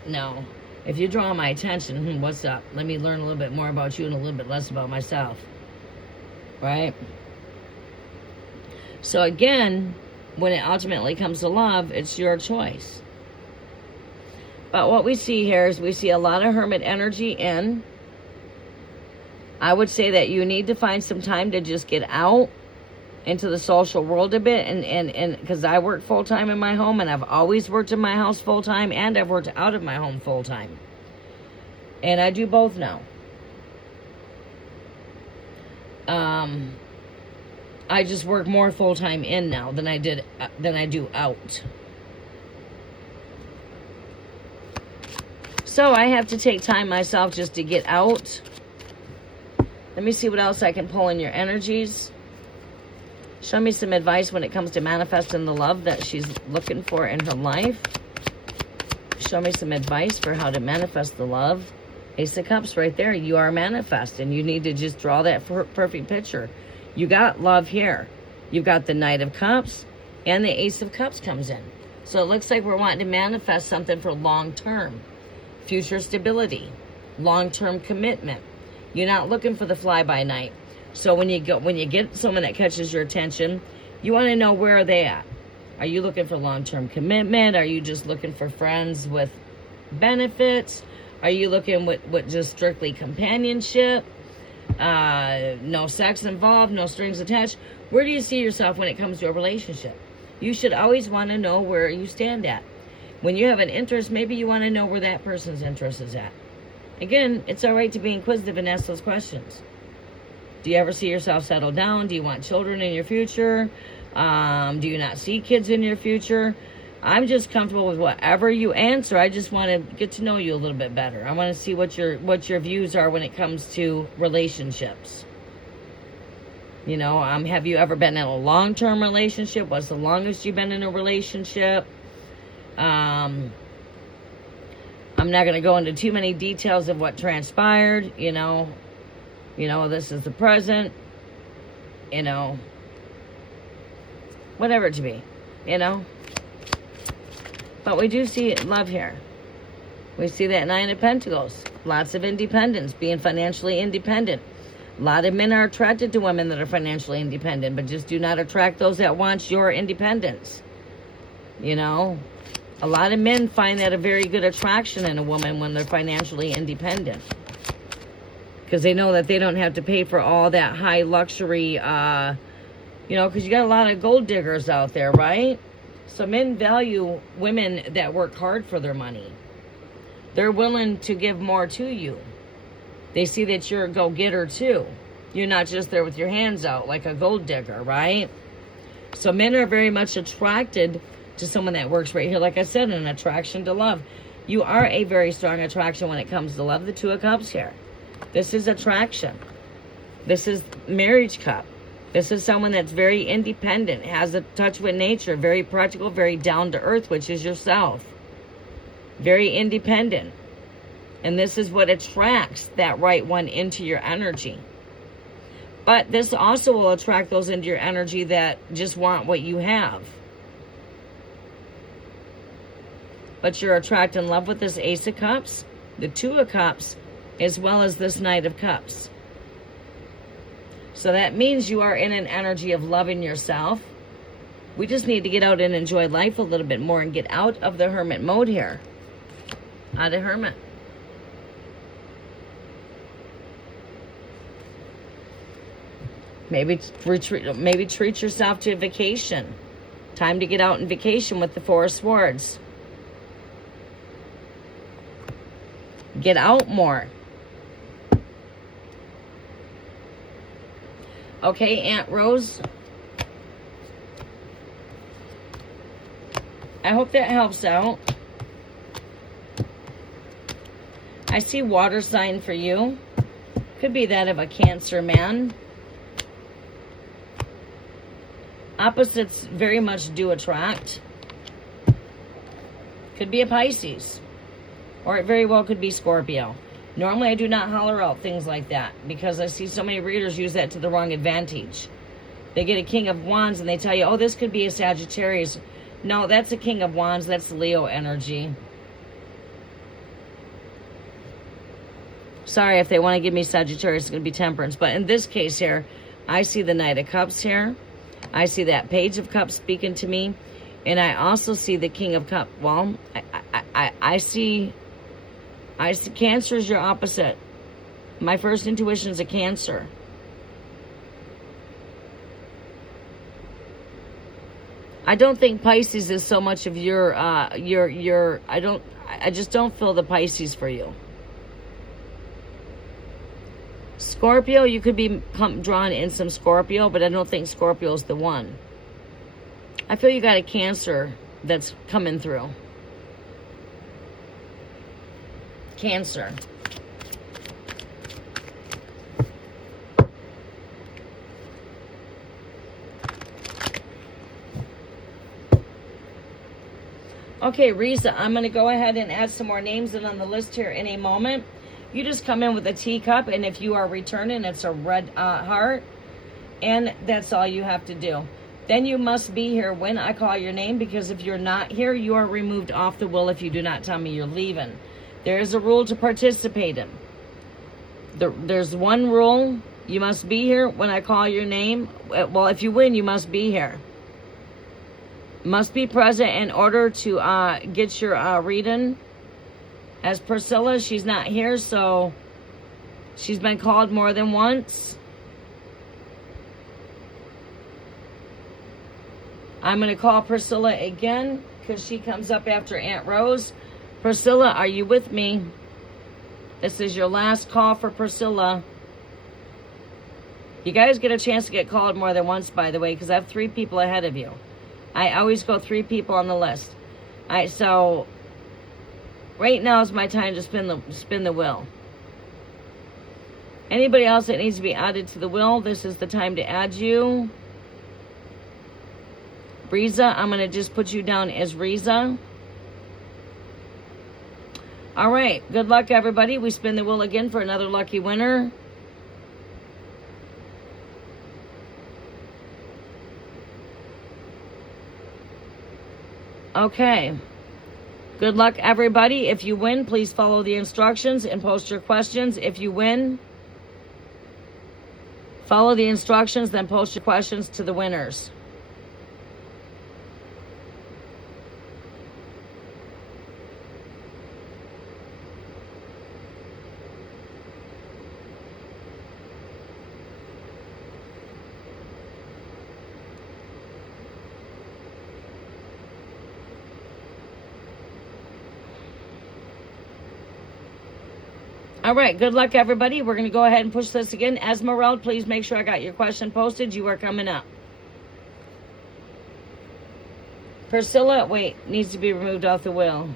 No. If you draw my attention, what's up? Let me learn a little bit more about you and a little bit less about myself. Right? So again, when it ultimately comes to love, it's your choice. But what we see here is we see a lot of hermit energy in. I would say that you need to find some time to just get out into the social world a bit, and because I work full-time in my home, and I've always worked in my house full-time, and I've worked out of my home full-time. And I do both now. I just work more full-time in now than I do out. So I have to take time myself just to get out. Let me see what else I can pull in your energies. Show me some advice when it comes to manifesting the love that she's looking for in her life. Show me some advice for how to manifest the love. Ace of Cups right there. You are manifesting. You need to just draw that perfect picture. You got love here. You've got the Knight of Cups and the Ace of Cups comes in. So it looks like we're wanting to manifest something for long term. Future stability. Long-term commitment. You're not looking for the fly-by-night. So when you get someone that catches your attention, you want to know, where are they at? Are you looking for long-term commitment? Are you just looking for friends with benefits? Are you looking with just strictly companionship? No sex involved, no strings attached? Where do you see yourself when it comes to a relationship? You should always want to know where you stand at. When you have an interest, maybe you want to know where that person's interest is at. Again, it's all right to be inquisitive and ask those questions. Do you ever see yourself settle down? Do you want children in your future? Do you not see kids in your future? I'm just comfortable with whatever you answer. I just want to get to know you a little bit better. I want to see what your views are when it comes to relationships. You know, have you ever been in a long-term relationship? What's the longest you've been in a relationship? I'm not going to go into too many details of what transpired, you know. This is the present, you know, whatever it to be, you know. But we do see love here. We see that 9 of Pentacles. Lots of independence, being financially independent. A lot of men are attracted to women that are financially independent, but just do not attract those that want your independence. You know, a lot of men find that a very good attraction in a woman when they're financially independent. Because they know that they don't have to pay for all that high luxury, you know, because you got a lot of gold diggers out there, right? So men value women that work hard for their money. They're willing to give more to you. They see that you're a go-getter too. You're not just there with your hands out like a gold digger, right? So men are very much attracted to someone that works right here. Like I said, an attraction to love. You are a very strong attraction when it comes to love. The 2 of Cups here. This is attraction. This is marriage cup. This is someone that's very independent, has a touch with nature, very practical, very down to earth, which is yourself. Very independent. And this is what attracts that right one into your energy. But this also will attract those into your energy that just want what you have. But you're attracted in love with this Ace of Cups, the 2 of Cups, as well as this Knight of Cups. So that means you are in an energy of loving yourself. We just need to get out and enjoy life a little bit more and get out of the hermit mode here. Out of hermit. Maybe treat yourself to a vacation. Time to get out and vacation with the 4 of Swords. Get out more. Okay, Aunt Rose. I hope that helps out. I see water sign for you. Could be that of a Cancer man. Opposites very much do attract. Could be a Pisces. Or it very well could be Scorpio. Normally I do not holler out things like that because I see so many readers use that to the wrong advantage. They get a King of Wands and they tell you, oh, this could be a Sagittarius. No, that's a King of Wands. That's Leo energy. Sorry if they want to give me Sagittarius, it's going to be Temperance. But in this case here, I see the Knight of Cups here. I see that Page of Cups speaking to me. And I also see the King of Cups. Well, I see Cancer is your opposite. My first intuition is a Cancer. I don't think Pisces is so much of your I just don't feel the Pisces for you. Scorpio, you could be drawn in some Scorpio, but I don't think Scorpio is the one. I feel you got a Cancer that's coming through. Cancer. Okay, Risa, I'm going to go ahead and add some more names in on the list here in a moment. You just come in with a teacup, and if you are returning, it's a red heart, and that's all you have to do. Then you must be here when I call your name, because if you're not here, you are removed off the wheel if you do not tell me you're leaving. There is a rule to participate in. There's one rule. You must be here when I call your name. Well, if you win, you must be here. Must be present in order to get your reading. As Priscilla, she's not here, so she's been called more than once. I'm going to call Priscilla again because she comes up after Aunt Rose. Priscilla, are you with me? This is your last call for Priscilla. You guys get a chance to get called more than once, by the way, because I have 3 people ahead of you. I always go 3 people on the list. All right, so right now is my time to spin the wheel. Anybody else that needs to be added to the wheel, this is the time to add you. Riza, I'm going to just put you down as Riza. All right, good luck, everybody. We spin the wheel again for another lucky winner. Okay. Good luck, everybody. If you win, please follow the instructions and post your questions. If you win, follow the instructions, then post your questions to the winners. All right, good luck, everybody. We're going to go ahead and push this again. Esmeralda, please make sure I got your question posted. You are coming up. Priscilla, wait, needs to be removed off the wheel.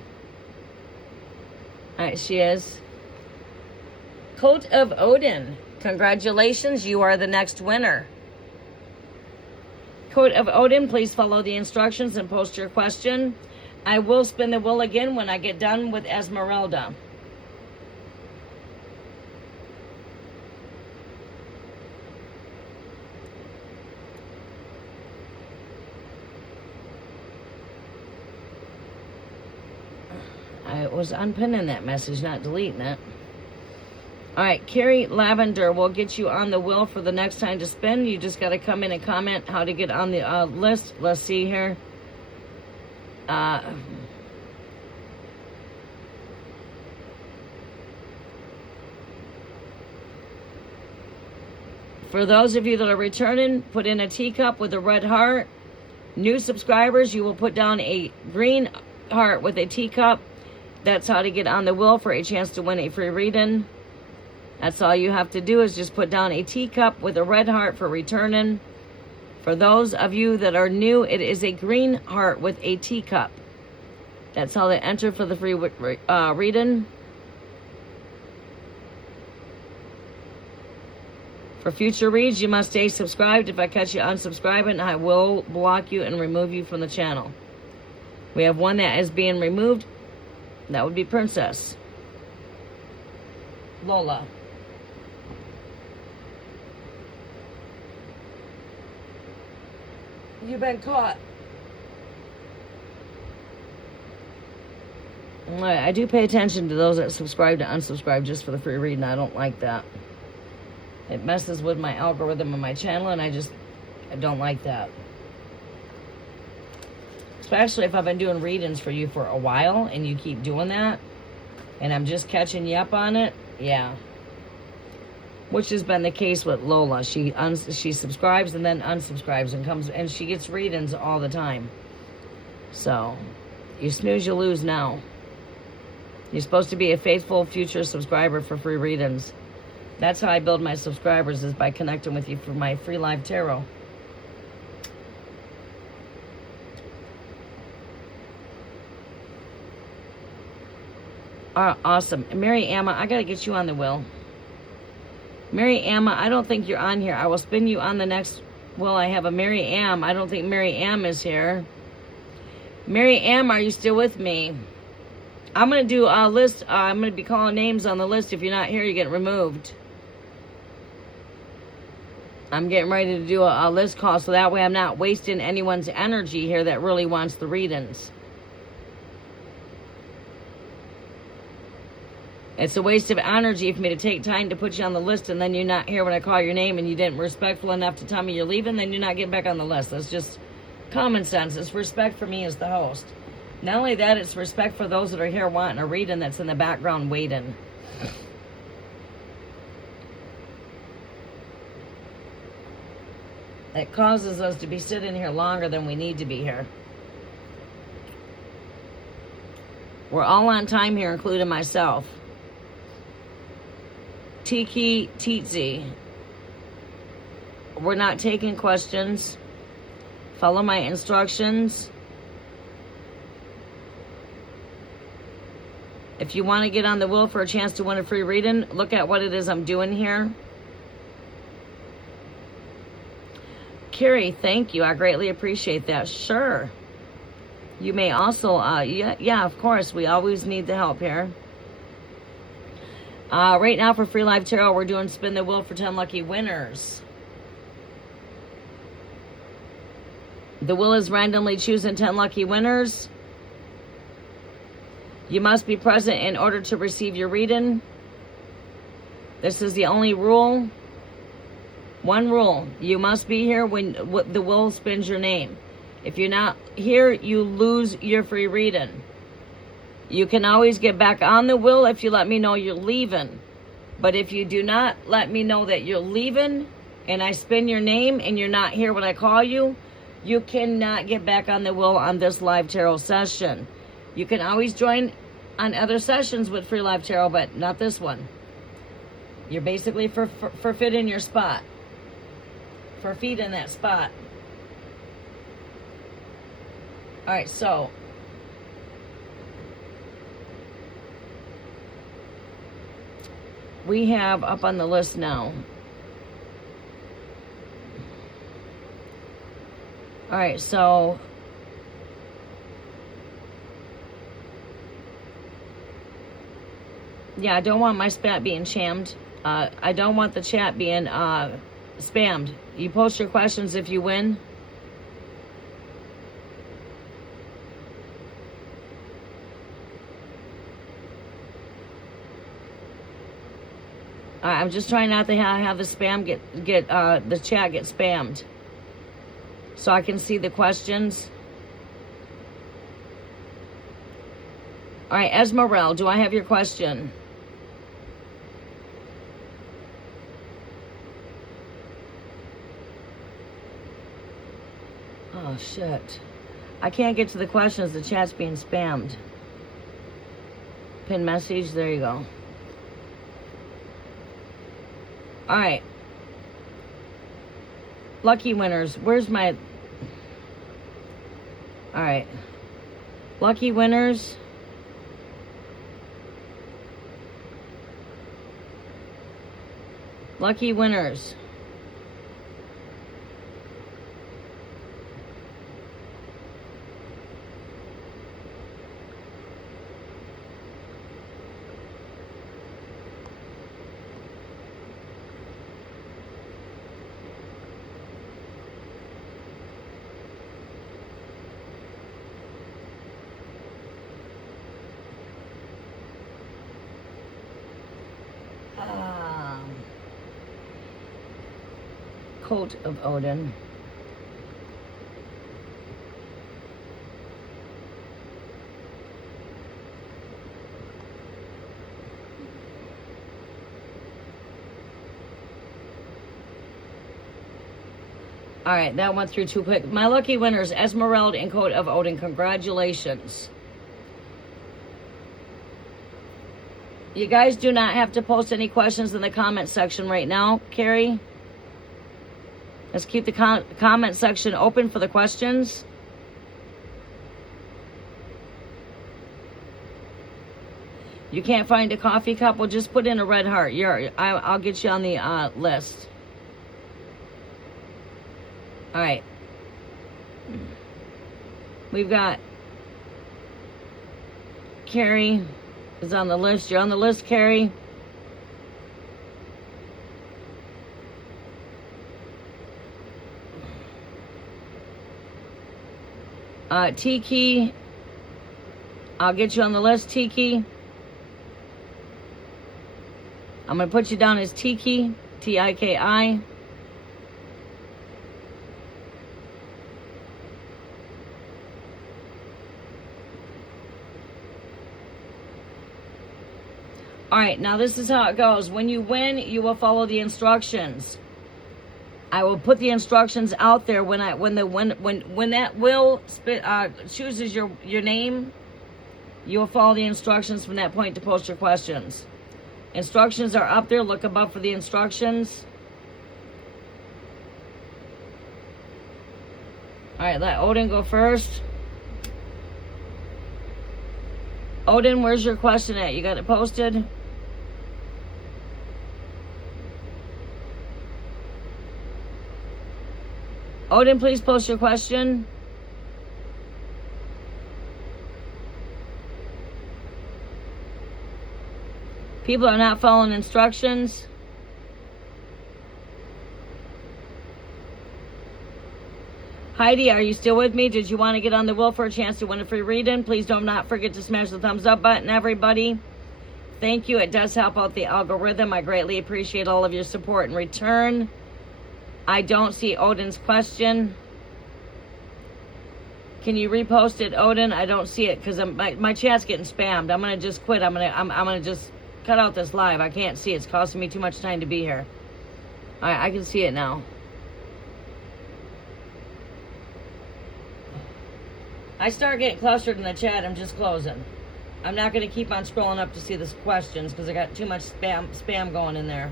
All right, she is. Coat of Odin, congratulations. You are the next winner. Coat of Odin, please follow the instructions and post your question. I will spin the wheel again when I get done with Esmeralda. I was unpinning that message, not deleting it. All right, Carrie Lavender, we'll get you on the wheel for the next time to spin. You just got to come in and comment how to get on the list. Let's see here. For those of you that are returning, put in a teacup with a red heart. New subscribers, you will put down a green heart with a teacup. That's how to get on the wheel for a chance to win a free reading. That's all you have to do is just put down a teacup with a red heart for returning. For those of you that are new, it is a green heart with a teacup. That's how they enter for the free reading. For future reads, you must stay subscribed. If I catch you unsubscribing, I will block you and remove you from the channel. We have one that is being removed. That would be Princess Lola. You've been caught. I do pay attention to those that subscribe to unsubscribe just for the free reading. I don't like that. It messes with my algorithm on my channel, and I don't like that. Especially if I've been doing readings for you for a while and you keep doing that and I'm just catching you up on it. Yeah. Which has been the case with Lola. She subscribes and then unsubscribes and comes and she gets readings all the time. So, you snooze, you lose now. You're supposed to be a faithful future subscriber for free readings. That's how I build my subscribers, is by connecting with you for my free live tarot. Awesome. Mary Amma, I got to get you on the wheel. Mary Amma, I don't think you're on here. I will spin you on the next. Well, I have a Mary Am. I don't think Mary Am is here. Mary Am, are you still with me? I'm going to do a list. I'm going to be calling names on the list. If you're not here, you get removed. I'm getting ready to do a list call so that way I'm not wasting anyone's energy here that really wants the readings. It's a waste of energy for me to take time to put you on the list and then you're not here when I call your name and you didn't respectful enough to tell me you're leaving, then you're not getting back on the list. That's just common sense. It's respect for me as the host. Not only that, it's respect for those that are here wanting a reading that's in the background waiting. It causes us to be sitting here longer than we need to be here. We're all on time here, including myself. Tiki Titzi. We're not taking questions. Follow my instructions. If you want to get on the wheel for a chance to win a free reading, look at what it is I'm doing here. Carrie, thank you. I greatly appreciate that. Sure. You may also, yeah, of course. We always need the help here. Right now for Free Live Tarot, we're doing Spin the Wheel for 10 lucky winners. The wheel is randomly choosing 10 lucky winners. You must be present in order to receive your reading. This is the only rule. One rule. You must be here when the wheel spins your name. If you're not here, you lose your free reading. You can always get back on the wheel if you let me know you're leaving. But if you do not let me know that you're leaving and I spin your name and you're not here when I call you, you cannot get back on the wheel on this live tarot session. You can always join on other sessions with Free Live Tarot, but not this one. You're basically for fit in your spot. For feet in that spot. All right, so we have up on the list now. All right, so yeah, I don't want my chat being shammed. I don't want the chat being spammed. You post your questions if you win. I'm just trying not to have the spam get the chat get spammed, so I can see the questions. All right, Esmeralda, do I have your question? Oh shit! I can't get to the questions. The chat's being spammed. Pin message. There you go. All right. Lucky winners. Where's my... All right. Lucky winners. Lucky winners. Coat of Odin. All right, that went through too quick. My lucky winners, Esmeralda and Coat of Odin. Congratulations. You guys do not have to post any questions in the comment section right now, Carrie. Let's keep the comment section open for the questions. You can't find a coffee cup? Well, just put in a red heart. I'll get you on the list. All right. We've got Carrie is on the list. You're on the list, Carrie. Tiki, I'll get you on the list, Tiki. I'm going to put you down as Tiki, T-I-K-I. All right, now this is how it goes. When you win, you will follow the instructions. I will put the instructions out there when that will chooses your name. You will follow the instructions from that point to post your questions. Instructions are up there. Look above for the instructions. All right, let Odin go first. Odin, where's your question at? You got it posted? Odin, please post your question. People are not following instructions. Heidi, are you still with me? Did you want to get on the wheel for a chance to win a free reading? Please do not forget to smash the thumbs up button, everybody. Thank you. It does help out the algorithm. I greatly appreciate all of your support in return. I don't see Odin's question. Can you repost it, Odin? I don't see it because my chat's getting spammed. I'm gonna just quit. I'm gonna just cut out this live. I can't see it. It's costing me too much time to be here. I can see it now. I start getting clustered in the chat. I'm just closing. I'm not going to keep on scrolling up to see the questions because I got too much spam going in there.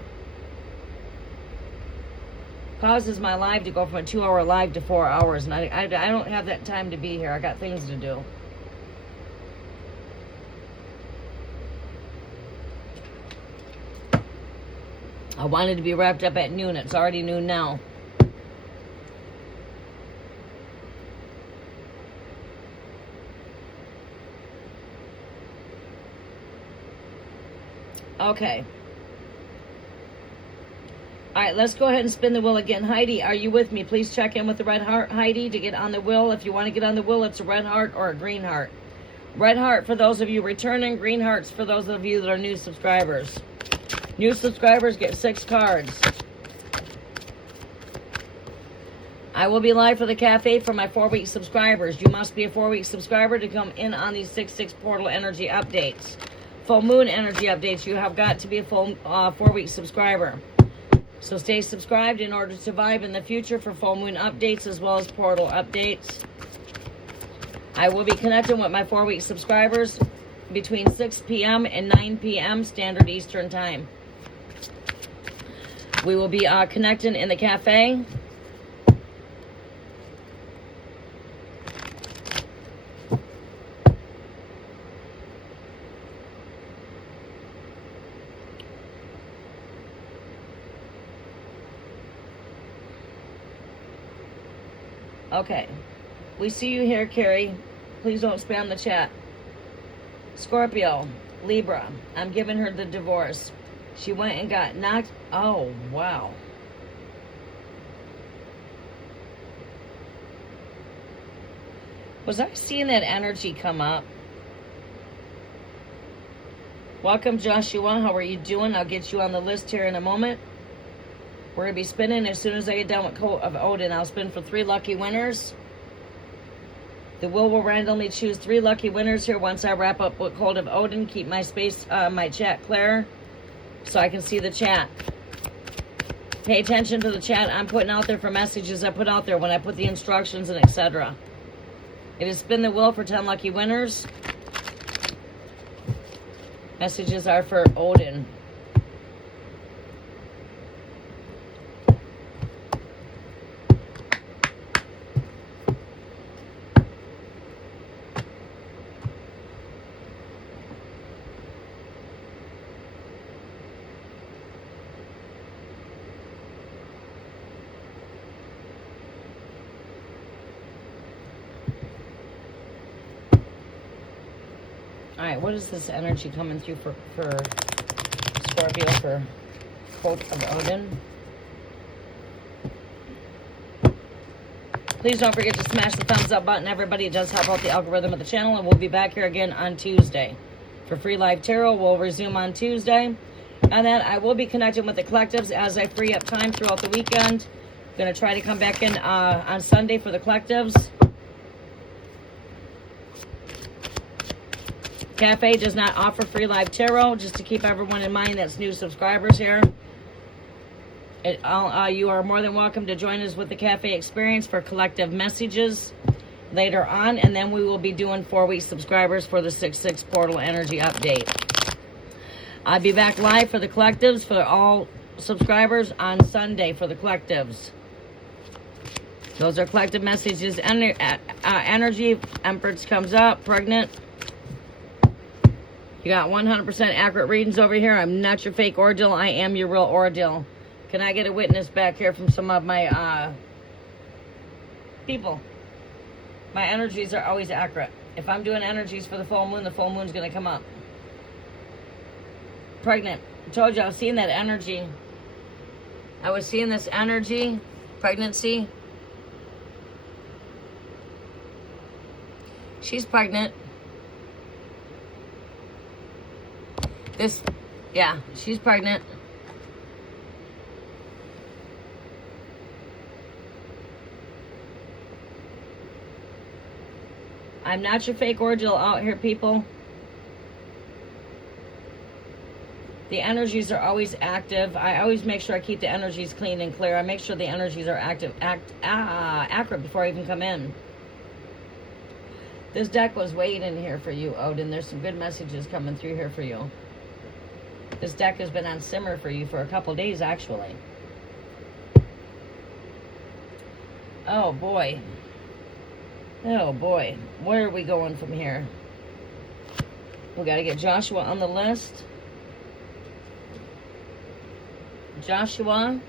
Causes my live to go from a 2-hour live to 4 hours, and I don't have that time to be here. I got things to do. I wanted to be wrapped up at noon. It's already noon now. Okay. All right, let's go ahead and spin the wheel again. Heidi, are you with me? Please check in with the red heart, Heidi, to get on the wheel. If you want to get on the wheel, it's a red heart or a green heart. Red heart for those of you returning. Green hearts for those of you that are new subscribers. New subscribers get 6 cards. I will be live for the cafe for my 4-week subscribers. You must be a 4-week subscriber to come in on these 6/6 portal energy updates. Full moon energy updates. You have got to be a full 4-week subscriber. So stay subscribed in order to survive in the future for full moon updates as well as portal updates. I will be connecting with my 4-week subscribers between 6 p.m. and 9 p.m. Standard Eastern Time. We will be connecting in the cafe. Okay. We see you here, Carrie. Please don't spam the chat. Scorpio, Libra. I'm giving her the divorce. She went and got knocked. Oh, wow. Was I seeing that energy come up? Welcome, Joshua. How are you doing? I'll get you on the list here in a moment. We're going to be spinning as soon as I get done with Coat of Odin. I'll spin for 3 lucky winners. The wheel will randomly choose 3 lucky winners here once I wrap up with Coat of Odin. Keep my space, my chat clear so I can see the chat. Pay attention to the chat I'm putting out there for messages I put out there when I put the instructions and etc. It is spin the wheel for 10 lucky winners. Messages are for Odin. All right, what is this energy coming through for Scorpio for Coat of Odin? Please don't forget to smash the thumbs up button, everybody. It does help out the algorithm of the channel, and we'll be back here again on Tuesday. For Free Live Tarot, we'll resume on Tuesday. And then I will be connecting with the collectives as I free up time throughout the weekend. I'm going to try to come back in on Sunday for the collectives. Cafe does not offer free live tarot, just to keep everyone in mind that's new subscribers here. You are more than welcome to join us with the cafe experience for collective messages later on, and then we will be doing 4-week subscribers for the 6/6 portal energy update. I'll be back live for the collectives for all subscribers on Sunday for the collectives. Those are collective messages. Energy, Empress comes up, pregnant. You got 100% accurate readings over here. I'm not your fake ordeal. I am your real ordeal. Can I get a witness back here from some of my people? My energies are always accurate. If I'm doing energies for the full moon's going to come up. Pregnant. I told you I was seeing that energy. I was seeing this energy. Pregnancy. She's pregnant. Yeah, she's pregnant. I'm not your fake ordeal out here, people. The energies are always active. I always make sure I keep the energies clean and clear. I make sure the energies are accurate before I even come in. This deck was waiting here for you, Odin. There's some good messages coming through here for you. This deck has been on simmer for you for a couple days, actually. Oh, boy. Oh, boy. Where are we going from here? We got to get Joshua on the list. Joshua.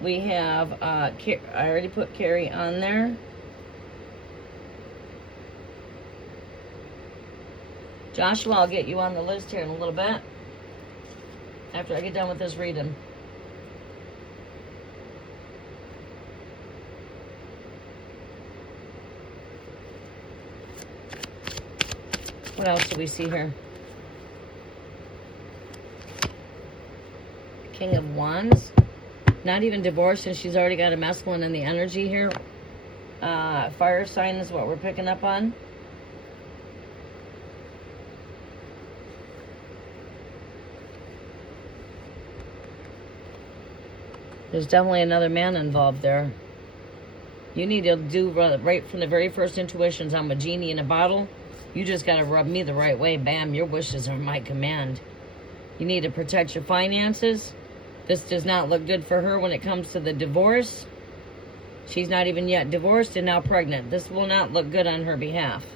We have, I already put Carrie on there. Joshua, I'll get you on the list here in a little bit. After I get done with this reading. What else do we see here? King of Wands. Not even divorced, and she's already got a masculine in the energy here. Fire sign is what we're picking up on. There's definitely another man involved there. You need to do right from the very first intuitions. I'm a genie in a bottle. You just got to rub me the right way. Bam, your wishes are my command. You need to protect your finances. This does not look good for her when it comes to the divorce. She's not even yet divorced and now pregnant. This will not look good on her behalf.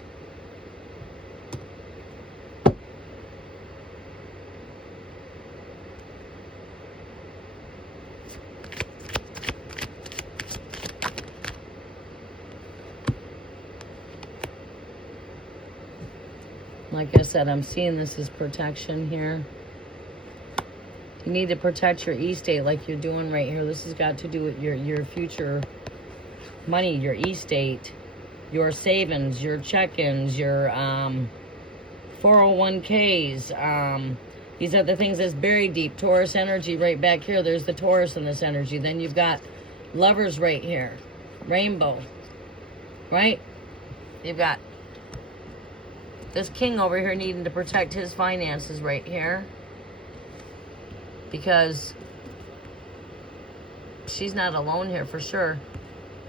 Like I said, I'm seeing this as protection here. You need to protect your estate like you're doing right here. This has got to do with your future money, your estate, your savings, your check-ins, your 401ks. These are the things that's buried deep. Taurus energy right back here. There's the Taurus in this energy. Then you've got lovers right here. Rainbow. Right? You've got this king over here needing to protect his finances right here. Because she's not alone here for sure.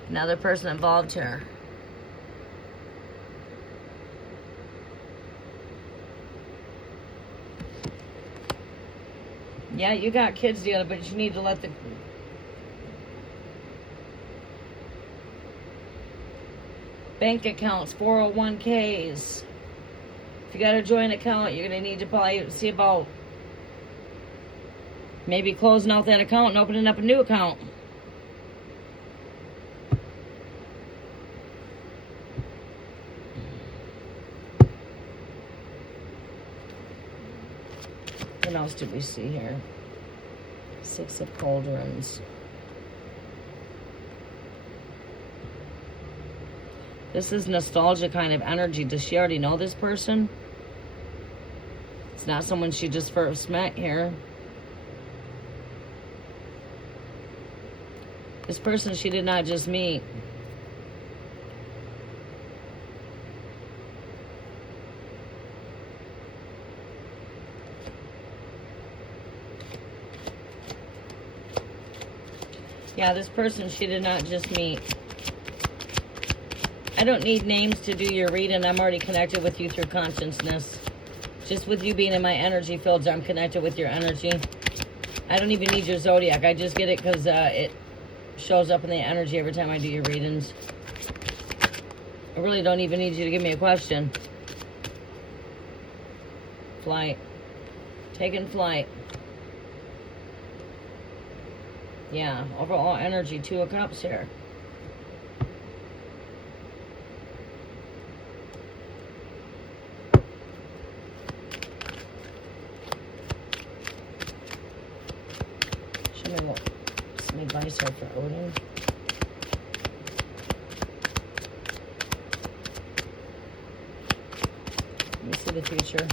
Another person involved here. Yeah, you got kids together, but you need to let the... bank accounts, 401ks. If you got a joint account, you're going to need to probably see about maybe closing out that account and opening up a new account. What else did we see here? Six of Cauldrons. This is nostalgia kind of energy. Does she already know this person? It's not someone she just first met here. This person she did not just meet. Yeah, this person she did not just meet. I don't need names to do your reading. I'm already connected with you through consciousness. Just with you being in my energy fields, I'm connected with your energy. I don't even need your zodiac. I just get it because it shows up in the energy every time I do your readings. I really don't even need you to give me a question. Flight. Taking flight. Yeah, overall energy, 2 of Cups here. Show me what some advice here for Odin. Let me see the future.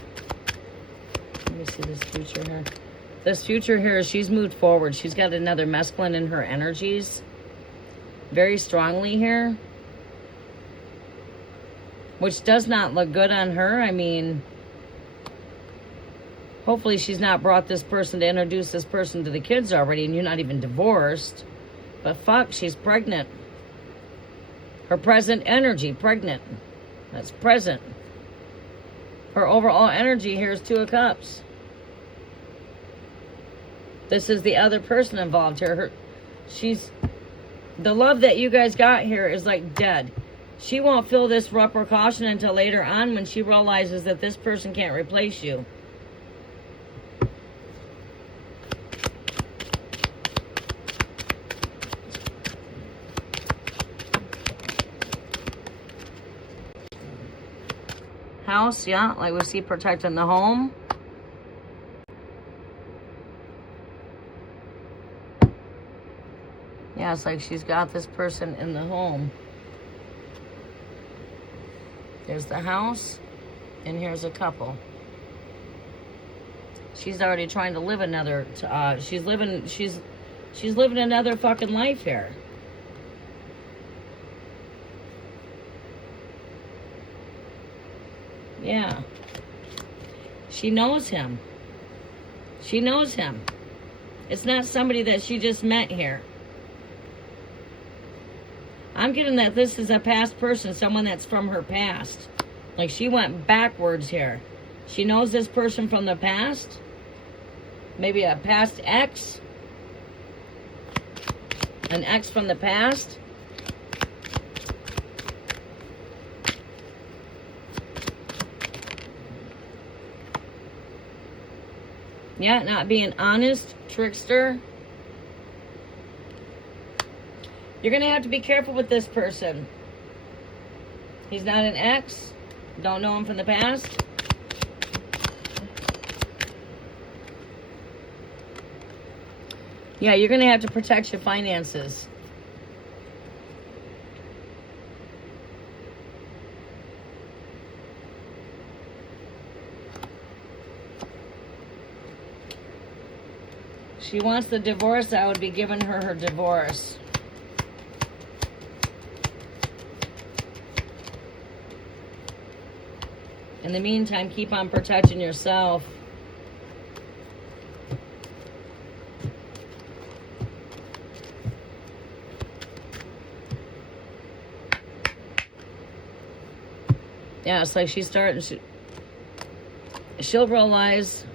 Let me see this future here. This future here, she's moved forward. She's got another mescaline in her energies. Very strongly here. Which does not look good on her. I mean, hopefully she's not brought this person to introduce this person to the kids already and you're not even divorced. But fuck, she's pregnant. Her present energy, pregnant. That's present. Her overall energy here is 2 of Cups. This is the other person involved here. The love that you guys got here is like dead. She won't feel this repercussion until later on when she realizes that this person can't replace you. House, yeah, like we see protecting the home. Yeah, it's like she's got this person in the home. There's the house, and here's a couple. She's already trying to live another. She's living another fucking life here. Yeah. She knows him. She knows him. It's not somebody that she just met here. I'm getting that this is a past person, someone that's from her past. Like she went backwards here. She knows this person from the past. Maybe a past ex. An ex from the past. Yeah, not being honest, trickster. You're going to have to be careful with this person. He's not an ex. Don't know him from the past. Yeah, you're going to have to protect your finances. She wants the divorce. I would be giving her her divorce. In the meantime, keep on protecting yourself. Yeah, it's like she's starting. She'll realize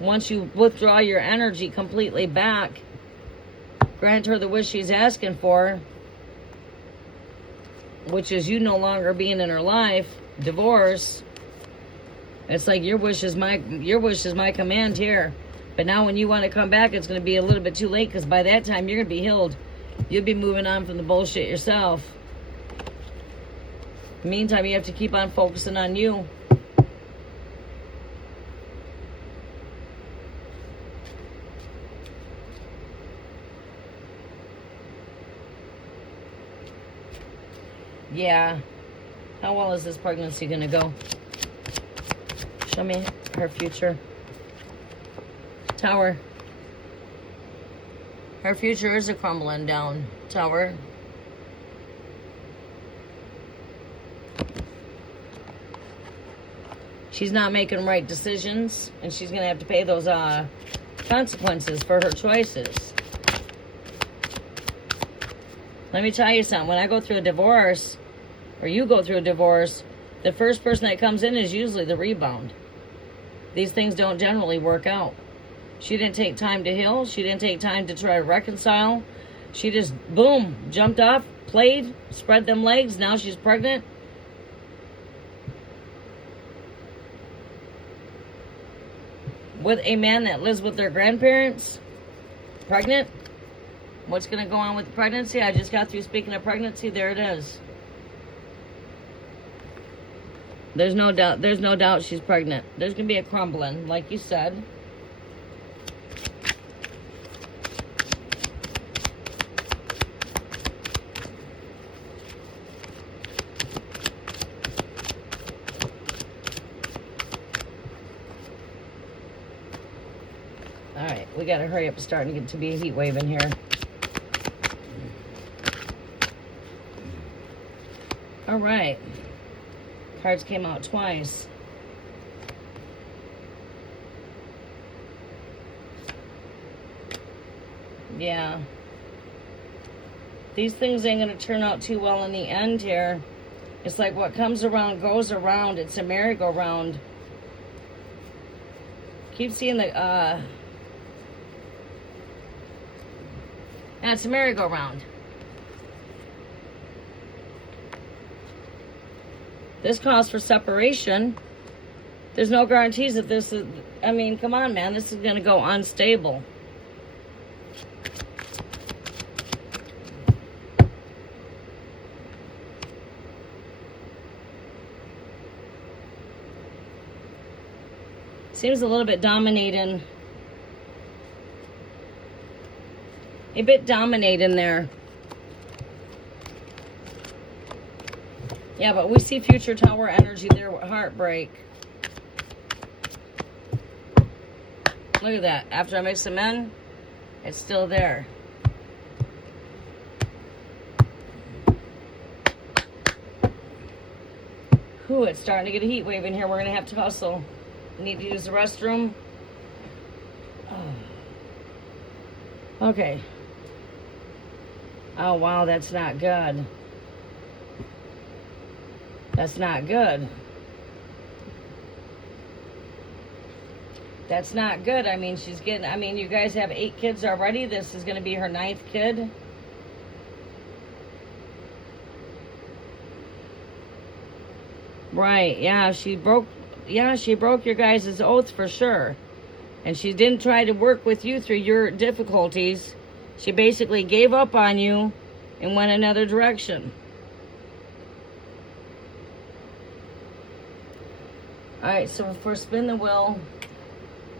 once you withdraw your energy completely back, grant her the wish she's asking for, which is you no longer being in her life. Divorce. It's like your wish is my command here. But now when you want to come back, it's going to be a little bit too late, because by that time you're going to be healed. You'll be moving on from the bullshit yourself. In the meantime, you have to keep on focusing on you. Yeah. How well is this pregnancy going to go? Show me her future. Tower. Her future is a crumbling down. Tower. She's not making right decisions, and she's going to have to pay those consequences for her choices. Let me tell you something. When I go through a divorce, or you go through a divorce, the first person that comes in is usually the rebound. These things don't generally work out. She didn't take time to heal. She didn't take time to try to reconcile. She just, boom, jumped off, played, spread them legs. Now she's pregnant. With a man that lives with their grandparents. Pregnant. What's going to go on with the pregnancy? I just got through speaking of pregnancy. There it is. There's no doubt she's pregnant. There's going to be a crumbling, like you said. All right, we got to hurry up. It's starting to get to be a heat wave in here. All right. Cards came out twice. Yeah. These things ain't going to turn out too well in the end here. It's like what comes around goes around. It's a merry-go-round. Keep seeing the, yeah, it's a merry-go-round. This calls for separation. There's no guarantees that this is, I mean, come on, man. This is going to go unstable. Seems a little bit dominating. A bit dominating there. Yeah, but we see future tower energy there with heartbreak. Look at that. After I mix them in, it's still there. Whew, it's starting to get a heat wave in here. We're going to have to hustle. Need to use the restroom. Oh. Okay. Oh, wow, that's not good. That's not good. That's not good. I mean, she's getting, I mean, you guys have 8 kids already. This is going to be her 9th kid. Right. Yeah, she broke your guys' oath for sure. And she didn't try to work with you through your difficulties. She basically gave up on you and went another direction. Alright, so for Spin the Wheel,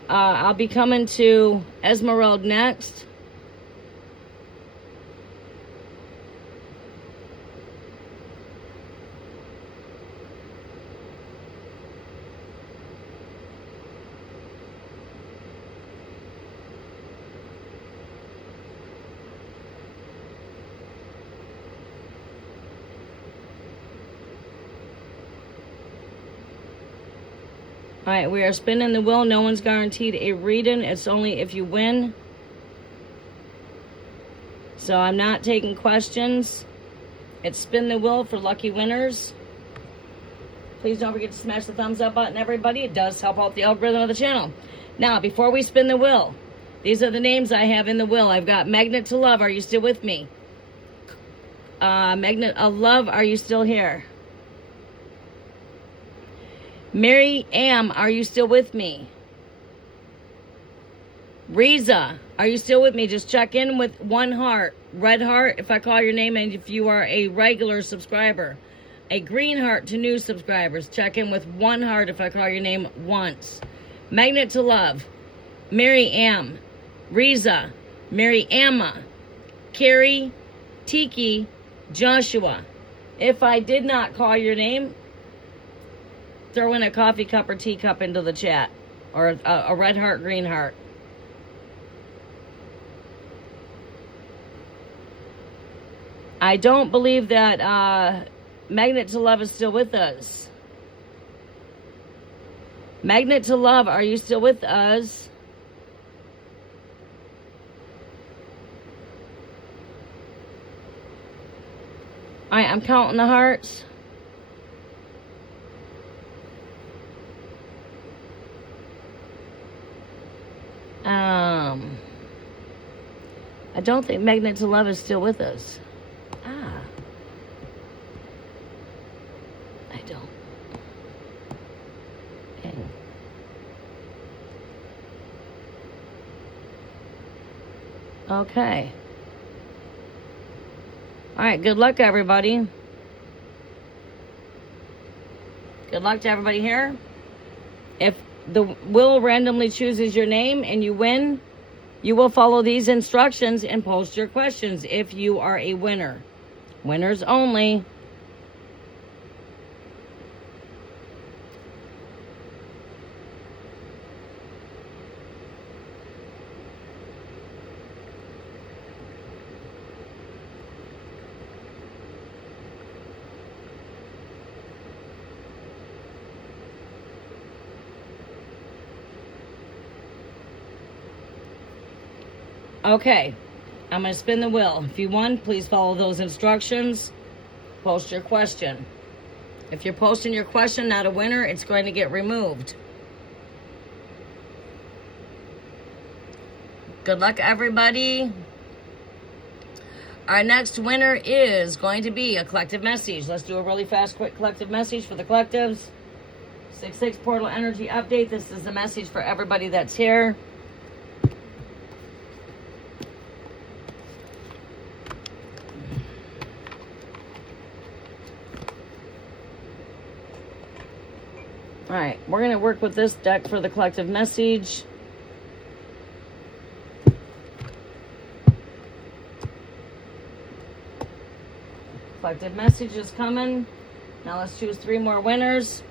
I'll be coming to Esmeralda next. All right, we are spinning the wheel. No one's guaranteed a reading. It's only if you win. So I'm not taking questions. It's spin the wheel for lucky winners. Please don't forget to smash the thumbs up button, everybody. It does help out the algorithm of the channel. Now, before we spin the wheel, these are the names I have in the wheel. I've got Magnet to Love. Are you still with me? Magnet of Love. Are you still here? Mary Am, are you still with me? Riza, are you still with me? Just check in with 1 heart. Red heart if I call your name and if you are a regular subscriber. A green heart to new subscribers. Check in with 1 heart if I call your name once. Magnet to Love. Mary Am. Riza. Mary Amma. Carrie. Tiki. Joshua. If I did not call your name, throw in a coffee cup or teacup into the chat. Or a red heart, green heart. I don't believe that Magnet to Love is still with us. Magnet to Love, are you still with us? All right, I'm counting the hearts. I don't think Magnet to Love is still with us. Ah. I don't. Okay. Okay. All right, good luck, everybody. Good luck to everybody here. If the wheel randomly chooses your name and you win, you will follow these instructions and post your questions if you are a winner. Winners only. Okay, I'm going to spin the wheel. If you won, please follow those instructions. Post your question. If you're posting your question, not a winner, it's going to get removed. Good luck, everybody. Our next winner is going to be a collective message. Let's do a really fast, quick collective message for the collectives. 6/6 Portal Energy Update. This is the message for everybody that's here. All right, we're going to work with this deck for the collective message. Collective message is coming. Now let's choose 3 more winners.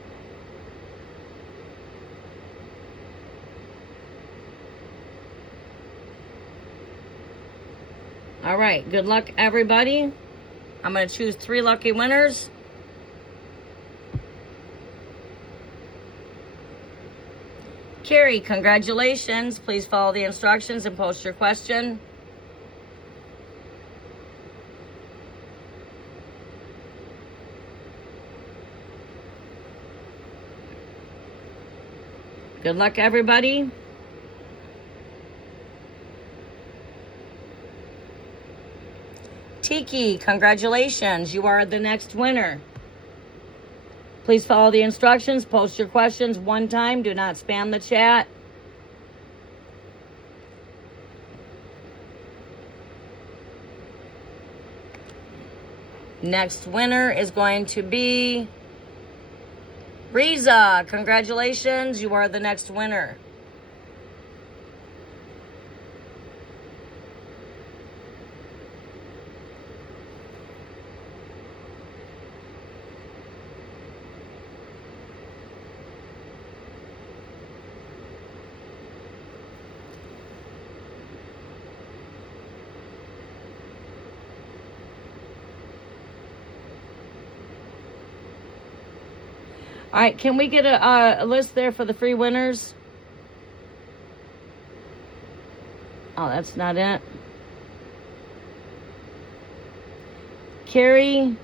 All right, good luck, everybody. I'm going to choose 3 lucky winners. Carrie, congratulations. Please follow the instructions and post your question. Good luck, everybody. Tiki, congratulations. You are the next winner. Please follow the instructions. Post your questions 1 time. Do not spam the chat. Next winner is going to be Riza. Congratulations. You are the next winner. All right, can we get a list there for the free winners? Oh, that's not it. Carrie,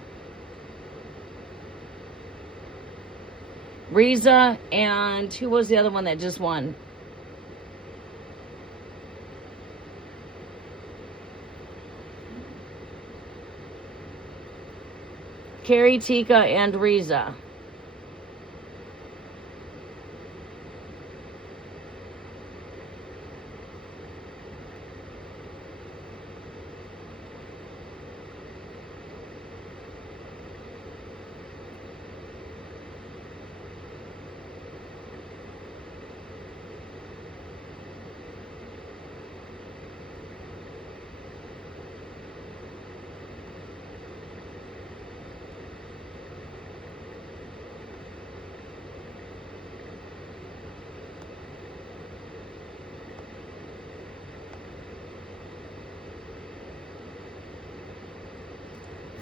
Riza, and who was the other one that just won? Carrie, Tika, and Riza.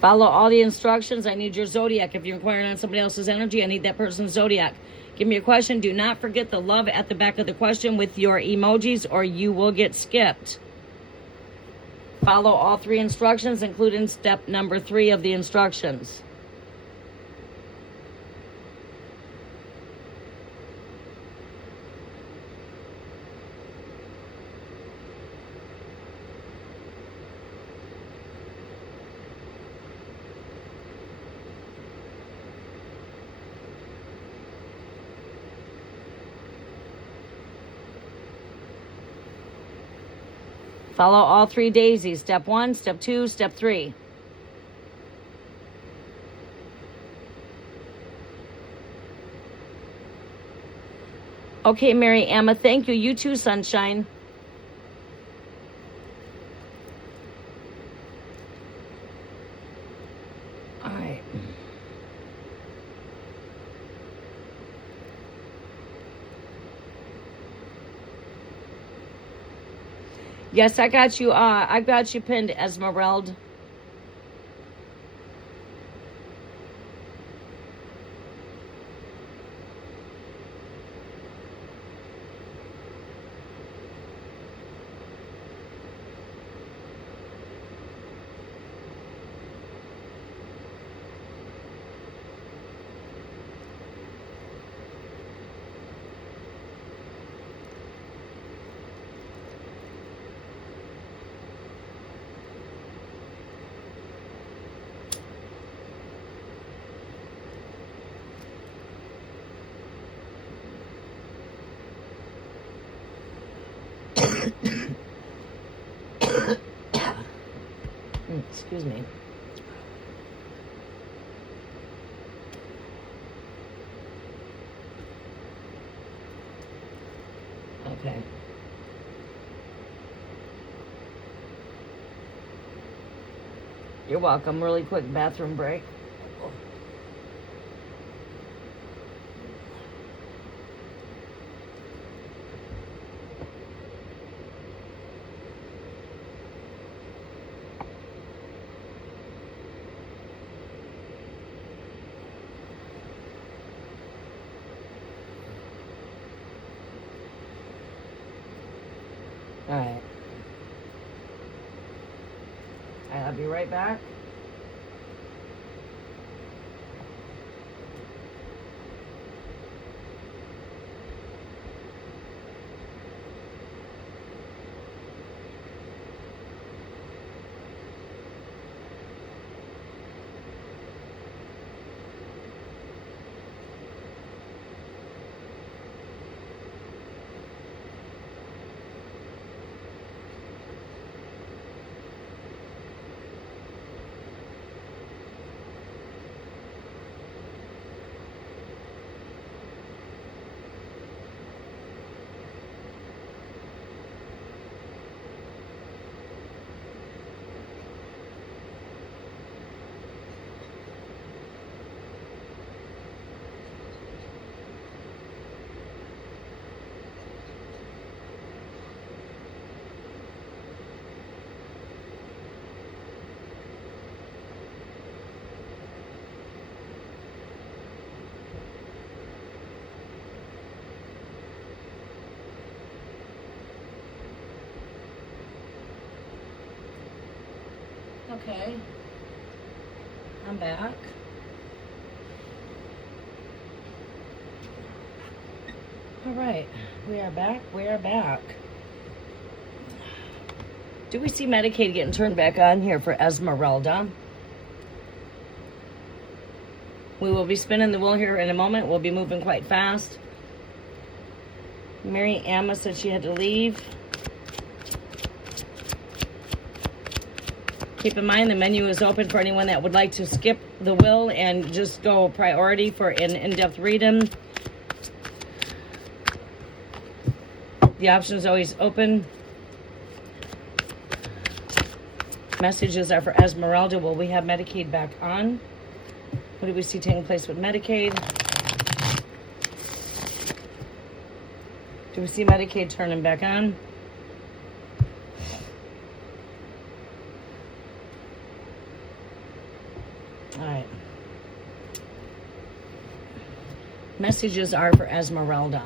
Follow all the instructions. I need your zodiac. If you're inquiring on somebody else's energy, I need that person's zodiac. Give me your question. Do not forget the love at the back of the question with your emojis or you will get skipped. Follow all 3 instructions, including step number 3 of the instructions. Follow all 3 daisies. Step 1, step 2, step 3. Okay, Mary Emma, thank you. You too, sunshine. All right. Yes, I got you. I got you pinned, Esmeralda. Excuse me. Okay. You're welcome. Really quick bathroom break. All right. I'll be right back. Okay. I'm back. All right. We are back. We are back. Do we see Medicaid getting turned back on here for Esmeralda? We will be spinning the wheel here in a moment. We'll be moving quite fast. Mary Emma said she had to leave. Keep in mind the menu is open for anyone that would like to skip the will and just go priority for an in-depth reading. The option is always open. Messages are for Esmeralda. Will we have Medicaid back on? What do we see taking place with Medicaid? Do we see Medicaid turning back on? All right. Messages are for Esmeralda.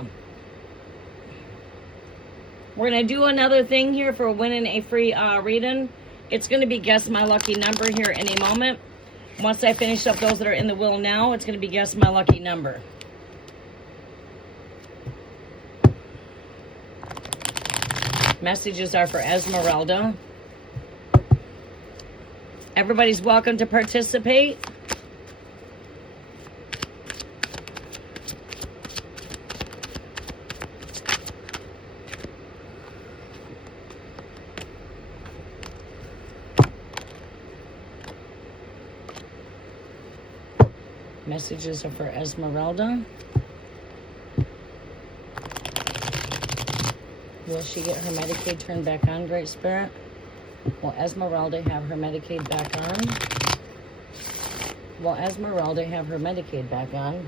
We're going to do another thing here for winning a free reading. It's going to be Guess My Lucky Number here in a moment. Once I finish up those that are in the will now, it's going to be Guess My Lucky Number. Messages are for Esmeralda. Everybody's welcome to participate. Messages are for Esmeralda. Will she get her Medicaid turned back on, Great Spirit? Will Esmeralda have her Medicaid back on? Will Esmeralda have her Medicaid back on?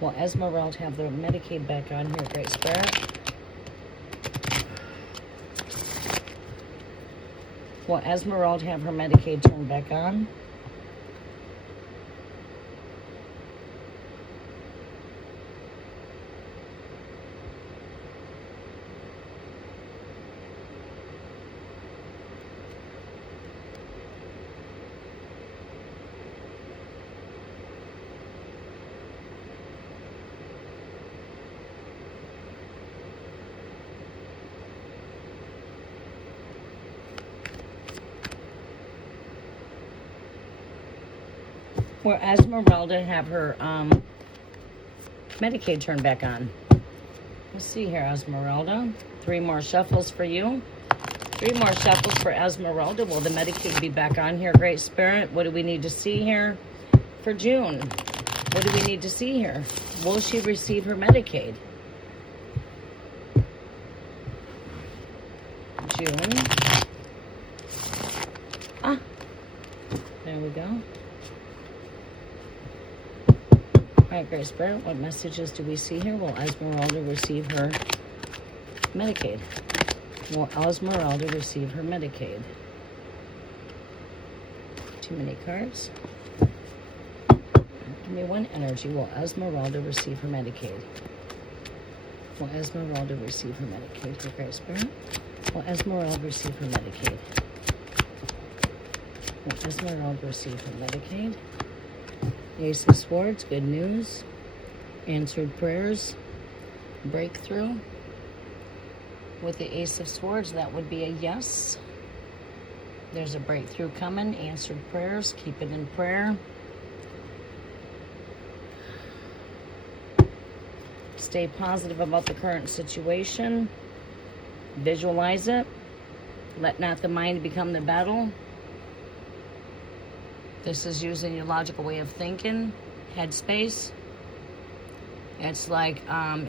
Will Esmeralda have the Medicaid back on here, Great Spirit? Will Esmeralda have her Medicaid turned back on? Will Esmeralda have her Medicaid turned back on? Let's see here, Esmeralda. 3 more shuffles for you. 3 more shuffles for Esmeralda. Will the Medicaid be back on here, Great Spirit? What do we need to see here for June? What do we need to see here? Will she receive her Medicaid? June. Ah, there we go. All right, Great Spirit, what messages do we see here? Will Esmeralda receive her Medicaid? Will Esmeralda receive her Medicaid? Too many cards. Give me one energy. Will Esmeralda receive her Medicaid? Will Esmeralda receive her Medicaid for Great Spirit? Will Esmeralda receive her Medicaid? Will Esmeralda receive her Medicaid? Ace of Swords, good news. Answered prayers. Breakthrough. With the Ace of Swords, that would be a yes. There's a breakthrough coming. Answered prayers. Keep it in prayer. Stay positive about the current situation. Visualize it. Let not the mind become the battle. This is using your logical way of thinking, headspace. It's like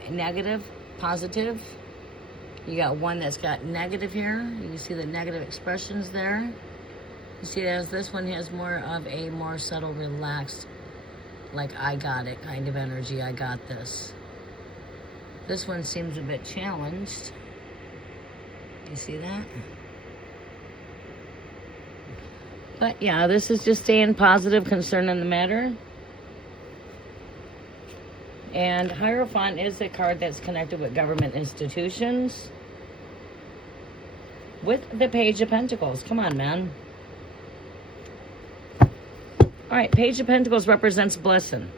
negative, positive. You got one that's got negative here. You can see the negative expressions there. You see, as this one has more of a more subtle, relaxed, like I got it kind of energy. I got this. This one seems a bit challenged. You see that? But yeah, this is just staying positive concerning the matter. And Hierophant is a card that's connected with government institutions. With the Page of Pentacles. Come on, man. All right, Page of Pentacles represents blessing.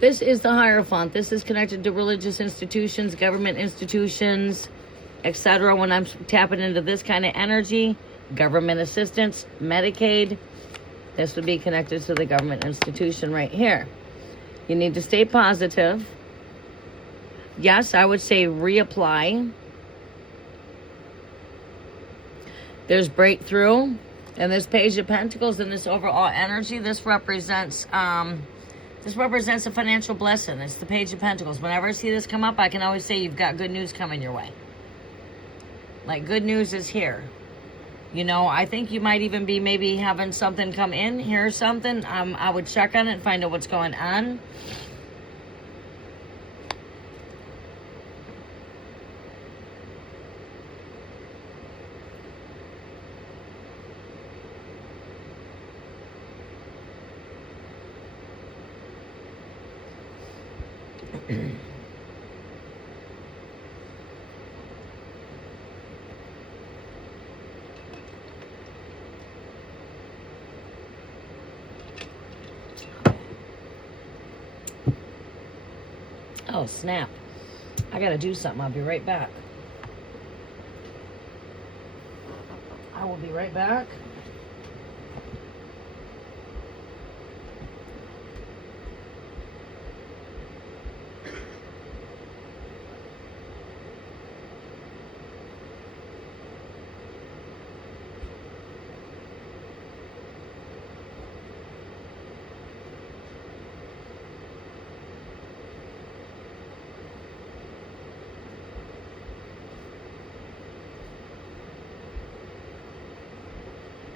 This is the Hierophant. This is connected to religious institutions, government institutions, etc. When I'm tapping into this kind of energy, government assistance, Medicaid, this would be connected to the government institution right here. You need to stay positive. Yes, I would say reapply. There's breakthrough. And this Page of Pentacles and this overall energy, this represents a financial blessing. It's the Page of Pentacles. Whenever I see this come up, I can always say you've got good news coming your way. Like, good news is here. You know, I think you might even be maybe having something come in, hear something. I would check on it and find out what's going on. Oh, snap. I gotta do something. I'll be right back. I will be right back.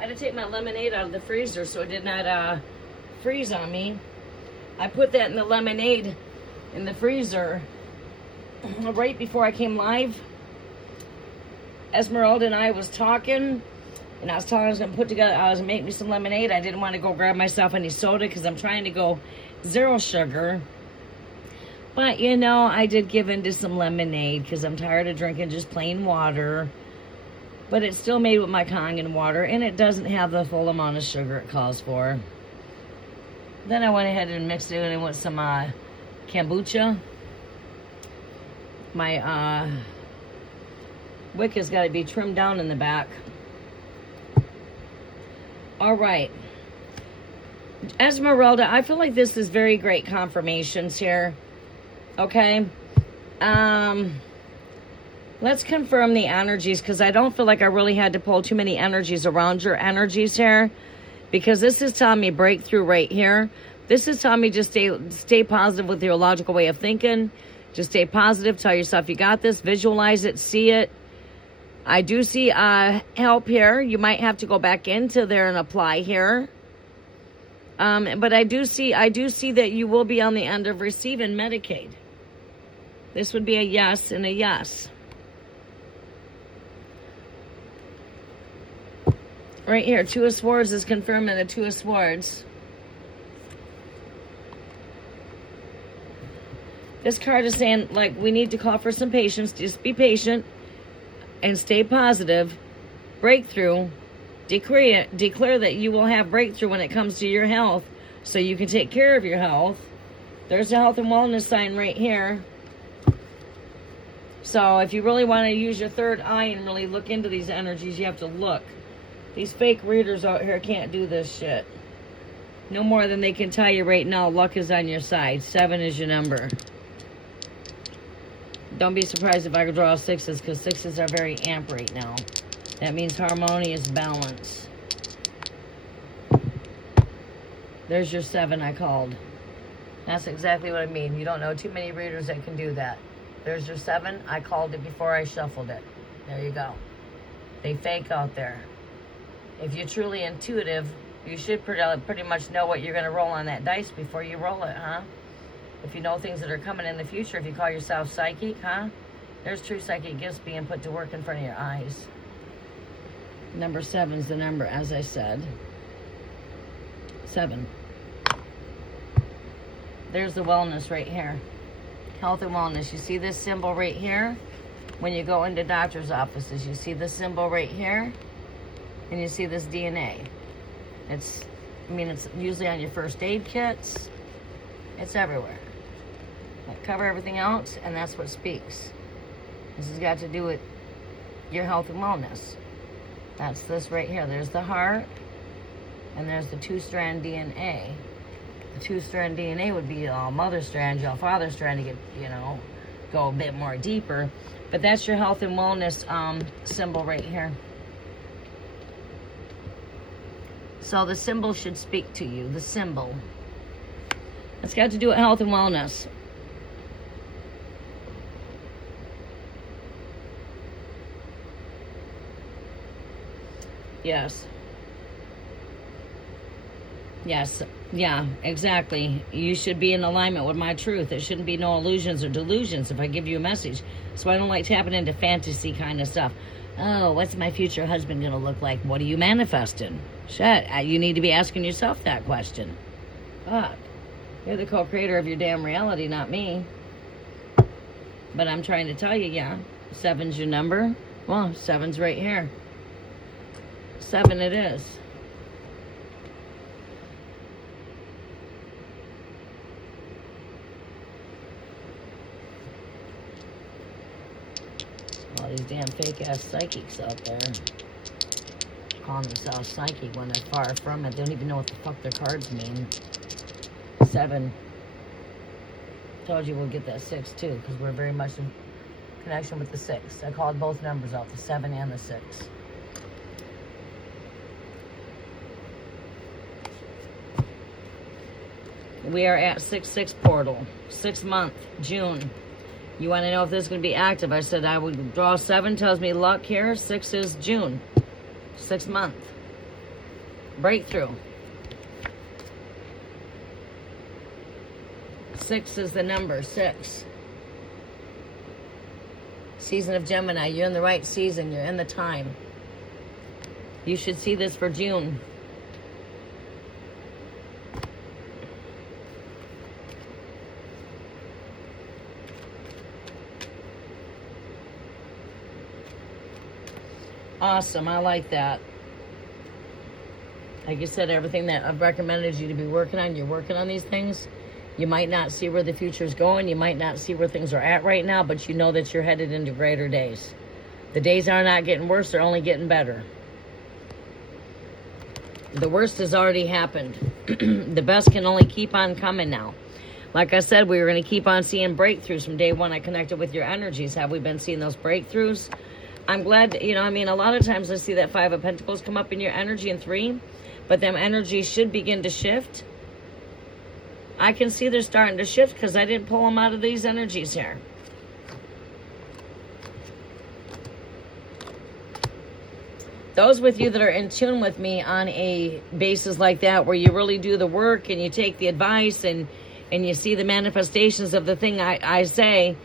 had to take my lemonade out of the freezer so it did not freeze on me. I put that in the lemonade in the freezer right before I came live. Esmeralda and I was talking, and I was telling her I was going to make me some lemonade. I didn't want to go grab myself any soda because I'm trying to go 0 sugar. But, you know, I did give in to some lemonade because I'm tired of drinking just plain water. But it's still made with my Kangen water, and it doesn't have the full amount of sugar it calls for. Then I went ahead and mixed it in with some kombucha. My wick has got to be trimmed down in the back. All right. Esmeralda, I feel like this is very great confirmations here. Okay. Let's confirm the energies, because I don't feel like I really had to pull too many energies around your energies here, because this is telling me breakthrough right here. This is telling me just stay positive with your logical way of thinking. Just stay positive. Tell yourself you got this. Visualize it. See it. I do see help here. You might have to go back into there and apply here. But I do see that you will be on the end of receiving Medicaid. This would be a yes and a yes. Right here, 2 of Swords is confirming the 2 of Swords. This card is saying, like, we need to call for some patience. Just be patient and stay positive. Breakthrough. Declare that you will have breakthrough when it comes to your health, so you can take care of your health. There's a health and wellness sign right here. So if you really want to use your third eye and really look into these energies, you have to look. These fake readers out here can't do this shit. No more than they can tell you right now. Luck is on your side. 7 is your number. Don't be surprised if I could draw 6s, because 6s are very amp right now. That means harmonious balance. There's your 7 I called. That's exactly what I mean. You don't know too many readers that can do that. There's your 7. I called it before I shuffled it. There you go. They fake out there. If you're truly intuitive, you should pretty much know what you're going to roll on that dice before you roll it, huh? If you know things that are coming in the future, if you call yourself psychic, huh? There's true psychic gifts being put to work in front of your eyes. Number 7's the number, as I said. 7. There's the wellness right here. Health and wellness. You see this symbol right here? When you go into doctor's offices, you see this symbol right here? And you see this DNA. It's usually on your first aid kits. It's everywhere. Like, cover everything else, and that's what speaks. This has got to do with your health and wellness. That's this right here. There's the heart, and there's the 2-strand DNA. The 2-strand DNA would be all mother strand, your father strand, to get, go a bit more deeper. But that's your health and wellness symbol right here. So the symbol should speak to you, the symbol. It's got to do with health and wellness. Yes. Yes. Yeah, exactly. You should be in alignment with my truth. There shouldn't be no illusions or delusions if I give you a message. So I don't like tapping into fantasy kind of stuff. Oh, what's my future husband going to look like? What are you manifesting? Shit, you need to be asking yourself that question. Fuck. You're the co-creator of your damn reality, not me. But I'm trying to tell you, yeah. 7's your number. Well, 7's right here. 7 it is. All these damn fake-ass psychics out there calling themselves psychic when they're far from it. They don't even know what the fuck their cards mean. 7. Told you we'll get that 6 too, because we're very much in connection with the 6. I called both numbers out, the 7 and the 6. We are at 6/6 portal, 6th month, June. You want to know if this is going to be active? I said I would draw 7, tells me luck here. 6 is June, 6th month. Breakthrough. 6 is the number. 6. Season of Gemini. You're in the right season. You're in the time. You should see this for June. Awesome. I like that. Like you said, everything that I've recommended you to be working on, you're working on these things. You might not see where the future's going. You might not see where things are at right now, but you know that you're headed into greater days. The days are not getting worse. They're only getting better. The worst has already happened. The best can only keep on coming now. Like I said, we were going to keep on seeing breakthroughs from day one I connected with your energies. Have we been seeing those breakthroughs? I'm glad, you know, I mean, a lot of times I see that 5 of Pentacles come up in your energy in 3, but them energies should begin to shift. I can see they're starting to shift because I didn't pull them out of these energies here. Those with you that are in tune with me on a basis like that, where you really do the work and you take the advice and you see the manifestations of the thing I say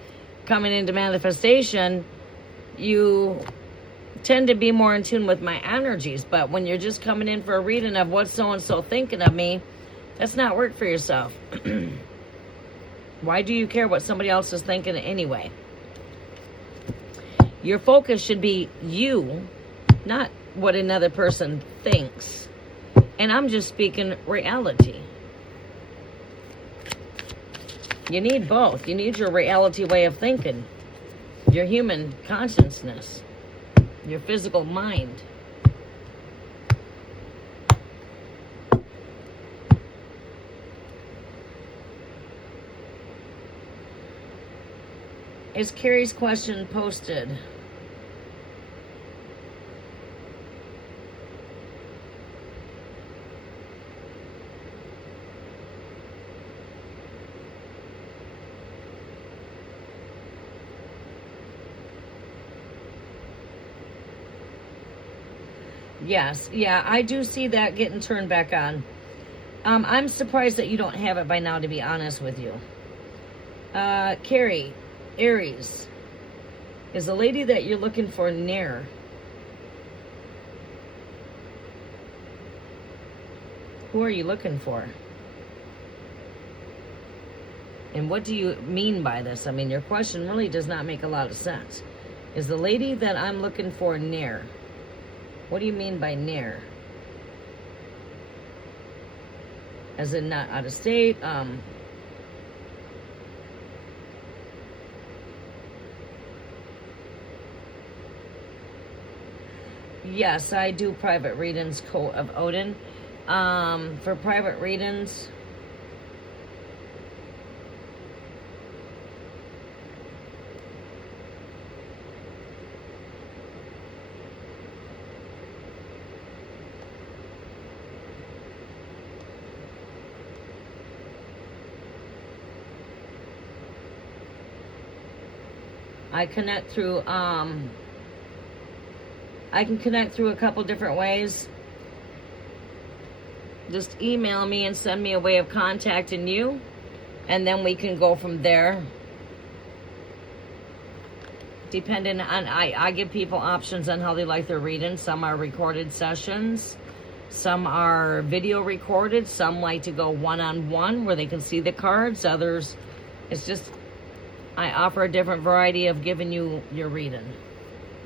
coming into manifestation, you tend to be more in tune with my energies. But when you're just coming in for a reading of what's so-and-so thinking of me, that's not work for yourself. Why do you care what somebody else is thinking anyway? Your focus should be you, not what another person thinks. And I'm just speaking reality. You need both. You need your reality way of thinking, your human consciousness, your physical mind. Is Carrie's question posted? Yes, yeah, I do see that getting turned back on. I'm surprised that you don't have it by now, to be honest with you. Carrie, Aries, is the lady that you're looking for near? Who are you looking for? And what do you mean by this? I mean, your question really does not make a lot of sense. Is the lady that I'm looking for near? What do you mean by near? As in not out of state? Yes, I do private readings, Coat of Odin. For private readings, I connect through, I can connect through a couple different ways. Just email me and send me a way of contacting you, and then we can go from there. Depending on, I give people options on how they like their reading. Some are recorded sessions. Some are video recorded. Some like to go one-on-one where they can see the cards. Others, it's just, I offer a different variety of giving you your reading.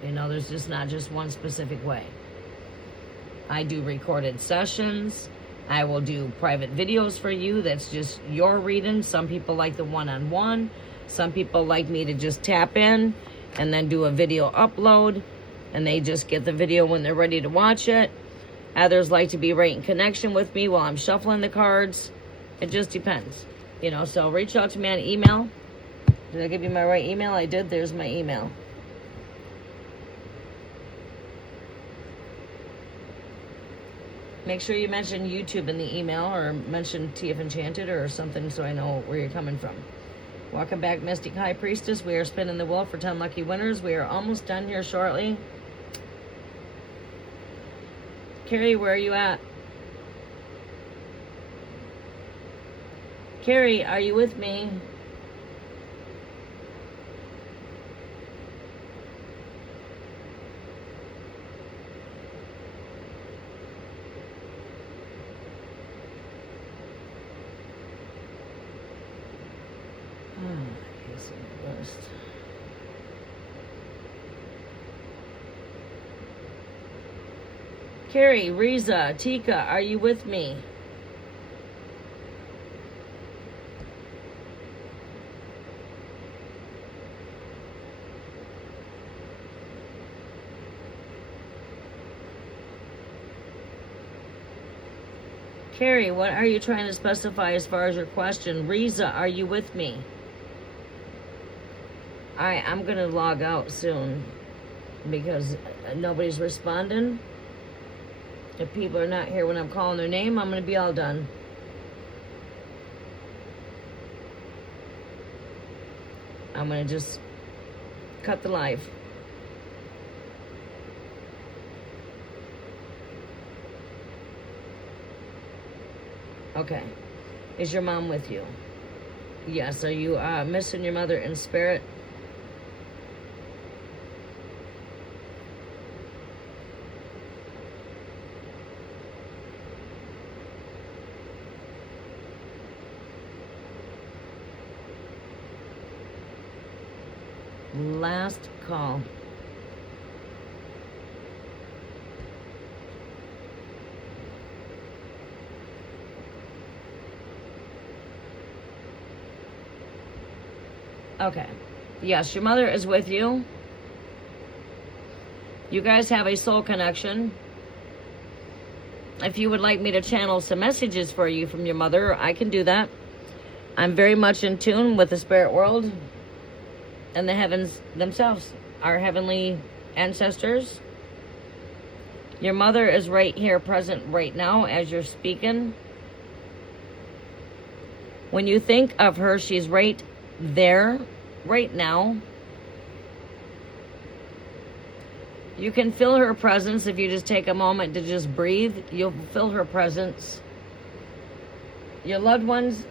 You know, there's just not just one specific way. I do recorded sessions. I will do private videos for you. That's just your reading. Some people like the one-on-one. Some people like me to just tap in and then do a video upload, and they just get the video when they're ready to watch it. Others like to be right in connection with me while I'm shuffling the cards. It just depends. You know, so reach out to me on email. Did I give you my right email? I did. There's my email. Make sure you mention YouTube in the email, or mention TF Enchanted or something, so I know where you're coming from. Welcome back, Mystic High Priestess. We are spinning the wheel for 10 lucky winners. We are almost done here shortly. Carrie, where are you at? Carrie, are you with me? Carrie, Riza, Tika, are you with me? Carrie, what are you trying to specify as far as your question? Riza, are you with me? Alright, I'm going to log out soon because nobody's responding. If people are not here when I'm calling their name, I'm going to be all done. I'm going to just cut the live. Okay. Is your mom with you? Yes. Are you missing your mother in spirit? Last call. Okay. Yes, your mother is with you. You guys have a soul connection. If you would like me to channel some messages for you from your mother, I can do that. I'm very much in tune with the spirit world and the heavens themselves, our heavenly ancestors. Your mother is right here, present right now as you're speaking. When you think of her, she's right there, right now. You can feel her presence if you just take a moment to just breathe. You'll feel her presence. Your loved ones,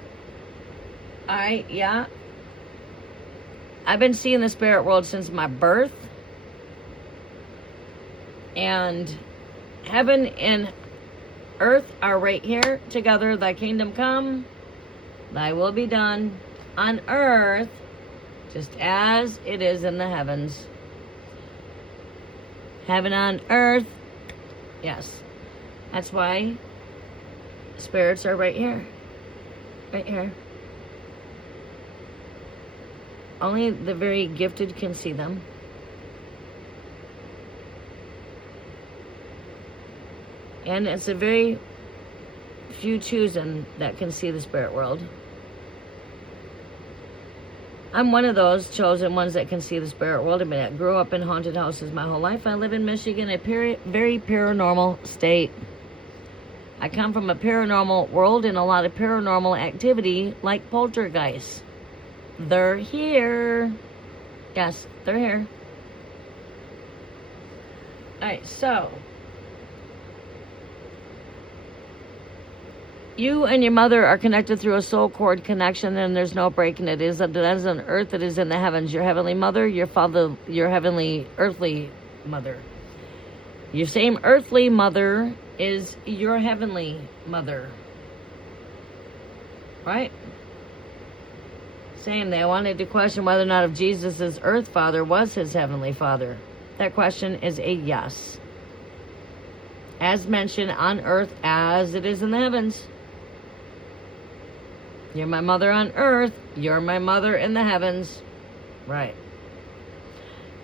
yeah. I've been seeing the spirit world since my birth. And heaven and earth are right here together. Thy kingdom come, thy will be done on earth, just as it is in the heavens. Heaven on earth. Yes. That's why spirits are right here. Right here. Only the very gifted can see them. And it's a very few chosen that can see the spirit world. I'm one of those chosen ones that can see the spirit world. I mean, I grew up in haunted houses my whole life. I live in Michigan, a very paranormal state. I come from a paranormal world and a lot of paranormal activity like poltergeists. They're here. Yes, they're here. Alright, so you and your mother are connected through a soul cord connection, and there's no breaking it. It is on earth, it is in the heavens. Your heavenly mother, your father, your heavenly earthly mother. Your same earthly mother is your heavenly mother. Right? Same. They wanted to question whether or not if Jesus' earth father was his heavenly father. That question is a yes. As mentioned, on earth as it is in the heavens. You're my mother on earth. You're my mother in the heavens. Right.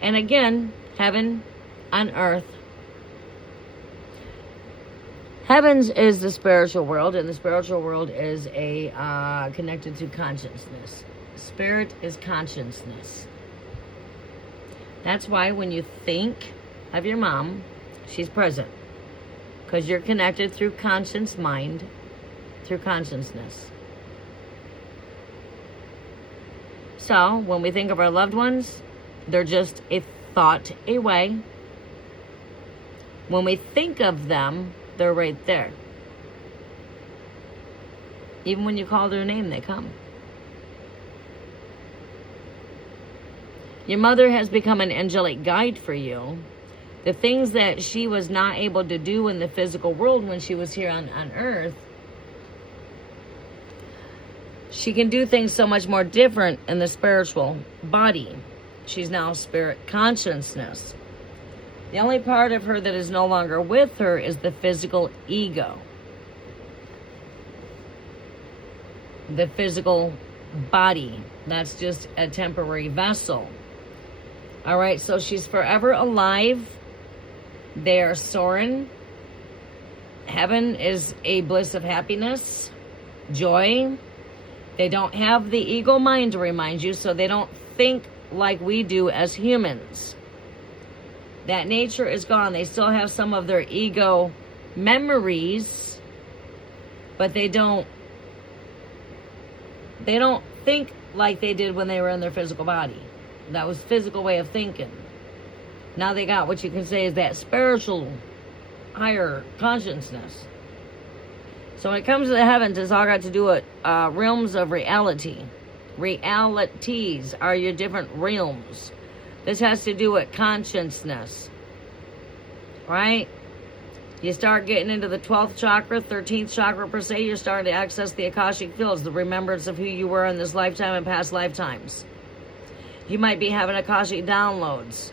And again, heaven on earth. Heavens is the spiritual world, and the spiritual world is connected to consciousness. Spirit is consciousness. That's why when you think of your mom, she's present. Because you're connected through conscious mind, through consciousness. So, when we think of our loved ones, they're just a thought away. When we think of them, they're right there. Even when you call their name, they come. Your mother has become an angelic guide for you. The things that she was not able to do in the physical world when she was here on earth, she can do things so much more different in the spiritual body. She's now spirit consciousness. The only part of her that is no longer with her is the physical ego. The physical body. That's just a temporary vessel. All right, so she's forever alive. They are soaring. Heaven is a bliss of happiness, joy. They don't have the ego mind to remind you, so they don't think like we do as humans. That nature is gone. They still have some of their ego memories, but they don't think like they did when they were in their physical body. That was physical way of thinking. Now they got what you can say is that spiritual higher consciousness. So when it comes to the heavens, it's all got to do with realms of reality. Realities are your different realms. This has to do with consciousness. Right? You start getting into the 12th chakra, 13th chakra per se, you're starting to access the Akashic fields, the remembrance of who you were in this lifetime and past lifetimes. You might be having Akashic downloads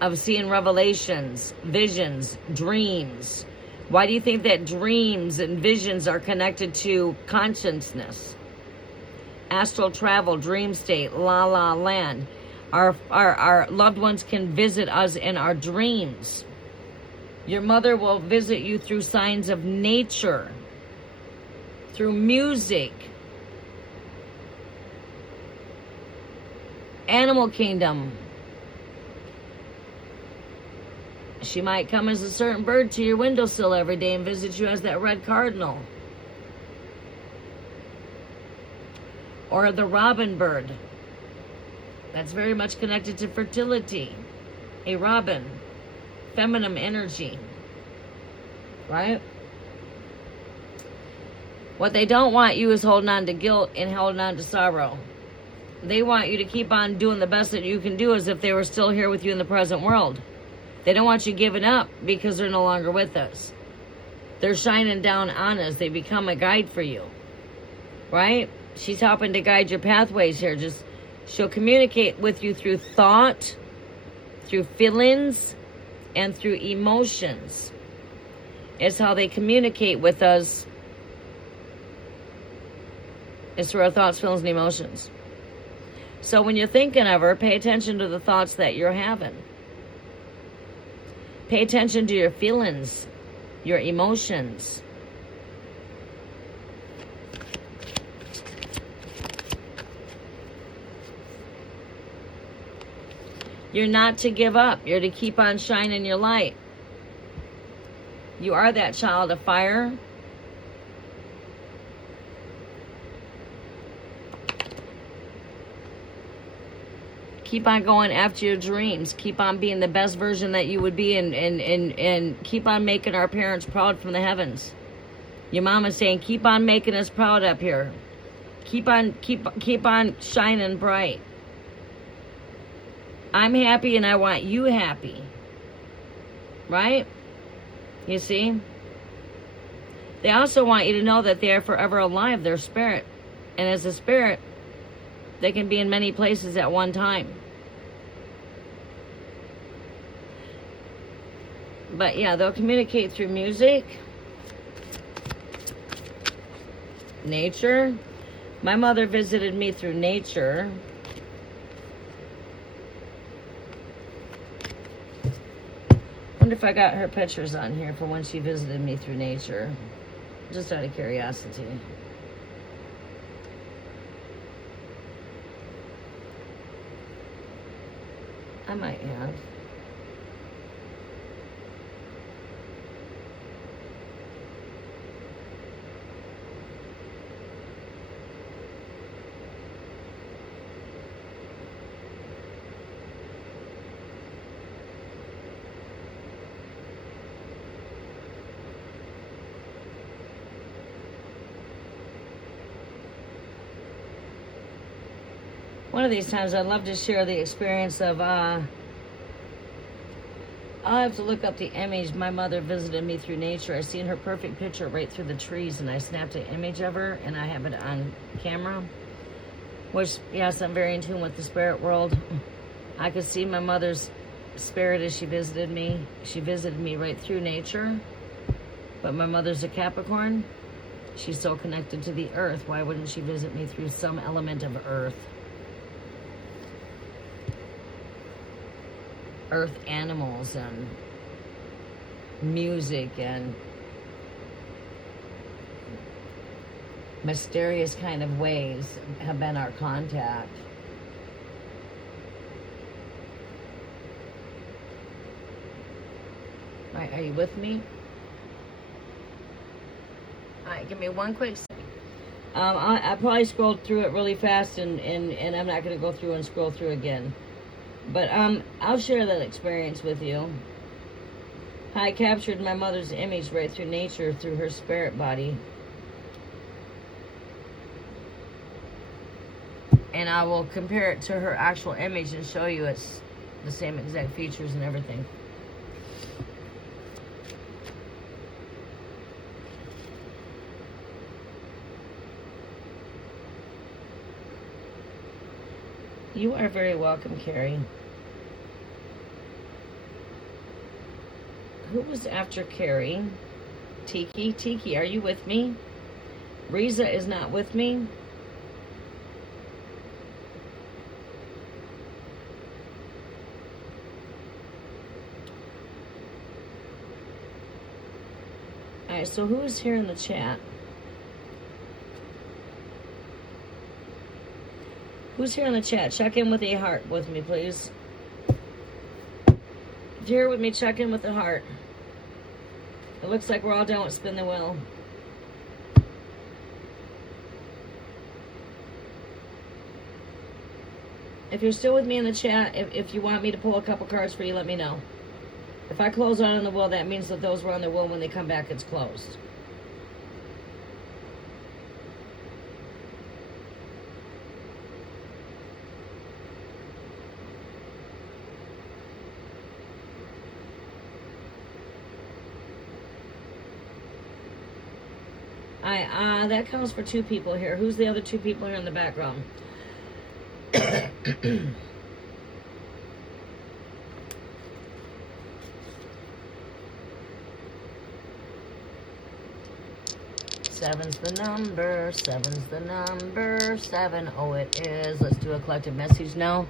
of seeing revelations, visions, dreams. Why do you think that dreams and visions are connected to consciousness? Astral travel, dream state, la la land. Our loved ones can visit us in our dreams. Your mother will visit you through signs of nature, through music, animal kingdom. She might come as a certain bird to your windowsill every day and visit you as that red cardinal. Or the robin bird. That's very much connected to fertility. A robin. Feminine energy. Right? What they don't want you is holding on to guilt and holding on to sorrow. They want you to keep on doing the best that you can do as if they were still here with you in the present world. They don't want you giving up because they're no longer with us. They're shining down on us. They become a guide for you. Right? She's helping to guide your pathways here. She'll communicate with you through thought, through feelings, and through emotions. It's how they communicate with us. It's through our thoughts, feelings, and emotions. So when you're thinking of her, pay attention to the thoughts that you're having. Pay attention to your feelings, your emotions. You're not to give up. You're to keep on shining your light. You are that child of fire. Keep on going after your dreams. Keep on being the best version that you would be, and keep on making our parents proud from the heavens. Your mama's saying, keep on making us proud up here. Keep on shining bright. I'm happy and I want you happy. Right? You see? They also want you to know that they are forever alive. They're spirit. And as a spirit, they can be in many places at one time. But yeah, they'll communicate through music, nature. My mother visited me through nature. Wonder if I got her pictures on here for when she visited me through nature. Just out of curiosity. I might have. One of these times I'd love to share the experience of, I'll have to look up the image. My mother visited me through nature. I seen her perfect picture right through the trees, and I snapped an image of her, and I have it on camera. Which, yes, I'm very in tune with the spirit world. I could see my mother's spirit as she visited me. She visited me right through nature. But my mother's a Capricorn. She's so connected to the earth. Why wouldn't she visit me through some element of earth? Earth animals and music and mysterious kind of ways have been our contact. All right, are you with me? All right, give me one quick second. I probably scrolled through it really fast, and I'm not going to go through and scroll through again. But I'll share that experience with you. I captured my mother's image right through nature, through her spirit body. And I will compare it to her actual image and show you it's the same exact features and everything. You are very welcome, Carrie. Who was after Carrie? Tiki? Tiki, are you with me? Riza is not with me. Alright, so who is here in the chat? Who's here in the chat? Check in with a heart with me, please. If you're here with me, check in with the heart. It looks like we're all done with Spin the Wheel. If you're still with me in the chat, if you want me to pull a couple cards for you, let me know. If I close on the wheel, that means that those were on the wheel. When they come back, it's closed. That counts for 2 people here. Who's the other 2 people here in the background? Seven's the number. Seven's the number. 7. Oh, it is. Let's do a collective message now.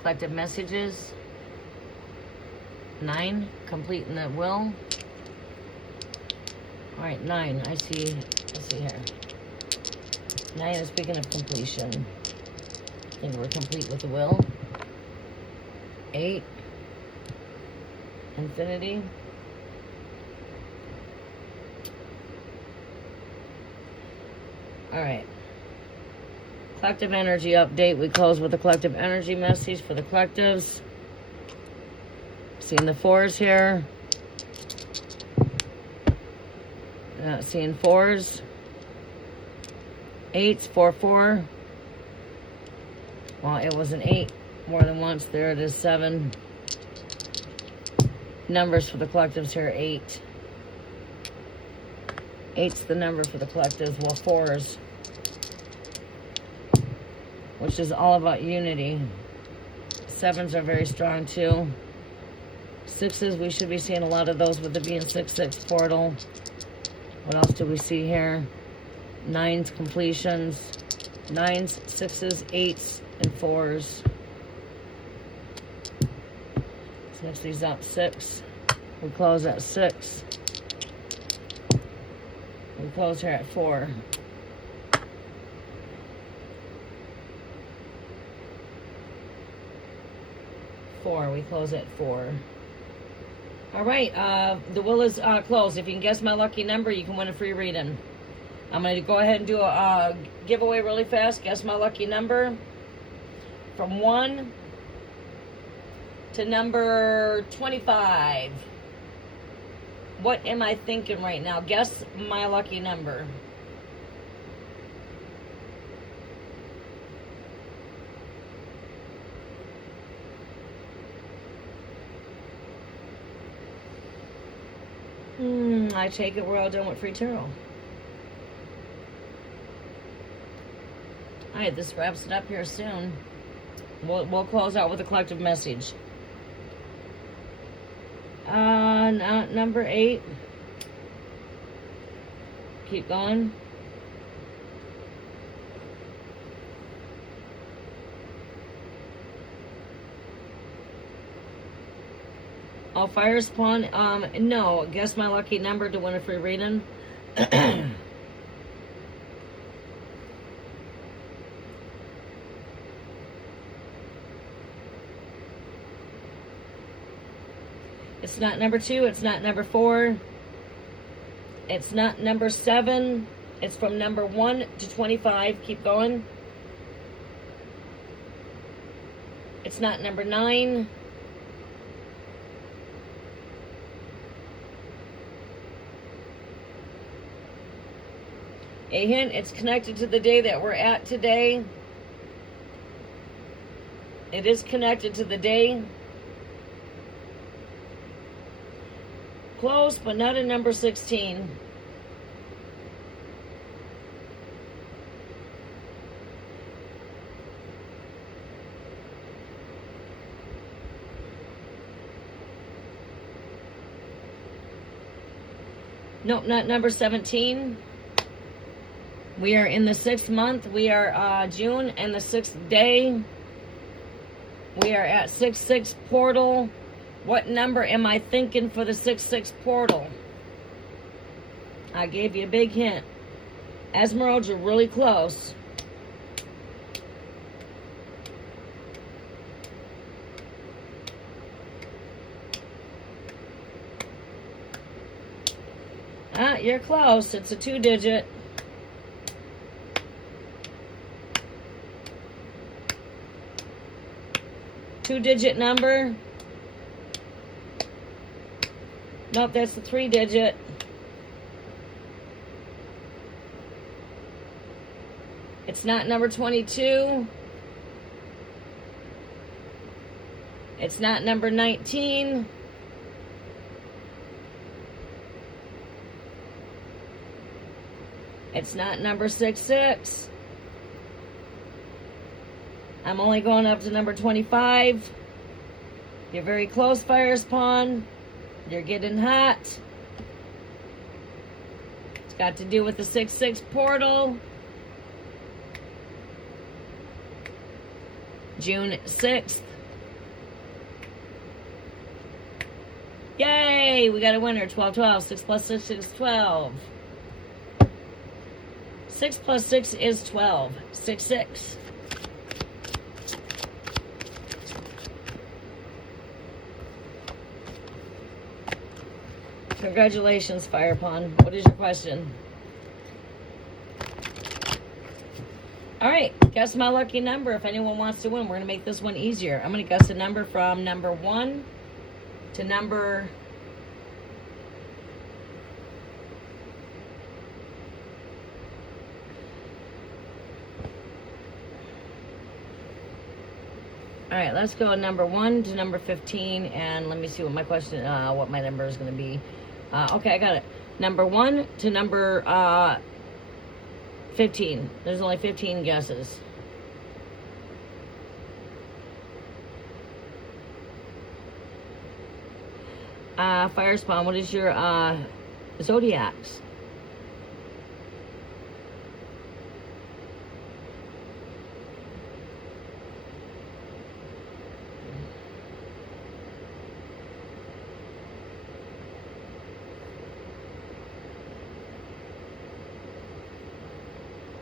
Collective messages. 9. Completing that will. All right, 9. I see. Let's see here. 9 is speaking of completion. I think we're complete with the will. 8. Infinity. All right. Collective energy update. We close with a collective energy message for the collectives. Seeing the 4s here. Seeing 4s. 8s, 4, 4. Well, it was an 8 more than once. There it is, 7. Numbers for the collectives here, 8. 8's the number for the collectives. Well, 4s, which is all about unity. 7s are very strong too. 6s, we should be seeing a lot of those with it being 6-6 portal. What else do we see here? 9s, completions. 9s, 6s, 8s, and 4s. Let's mix these up. 6. We close at 6. We close here at 4. 4. We close at 4. All right, the will is closed. If you can guess my lucky number, you can win a free reading. I'm going to go ahead and do a giveaway really fast. Guess my lucky number from 1 to number 25. What am I thinking right now? Guess my lucky number. I take it we're all done with free tarot. All right, this wraps it up here soon. We'll close out with a collective message. Number 8. Keep going. Oh, fire spawn. No. Guess my lucky number to win a free reading. It's not number 2. It's not number 4. It's not number 7. It's from number 1 to 25. Keep going. It's not number 9. A hint, it's connected to the day that we're at today. It is connected to the day. Close, but not in number 16. Nope, not number 17. We are in the 6th month. We are June and the 6th day. We are at 6-6 portal. What number am I thinking for the 6-6 portal? I gave you a big hint. Esmeralda, you're really close. You're close. It's a 2-digit. Two-digit number. Nope, that's the 3-digit. It's not number 22. It's not number 19. It's not number 66. I'm only going up to number 25. You're very close, fire spawn. You're getting hot. It's got to do with the 6-6 portal. June 6th. Yay! We got a winner. 12-12. 6 plus 6 is 12. 6 plus 6 is 12. 6-6. Congratulations, Fire Pawn. What is your question? All right, guess my lucky number. If anyone wants to win, we're going to make this one easier. I'm going to guess a number from number 1 to number... All right, let's go number 1 to number 15, and let me see what my question, what my number is going to be. Okay, I got it. Number 1 to number 15. There's only 15 guesses. Fire Spawn, what is your zodiacs?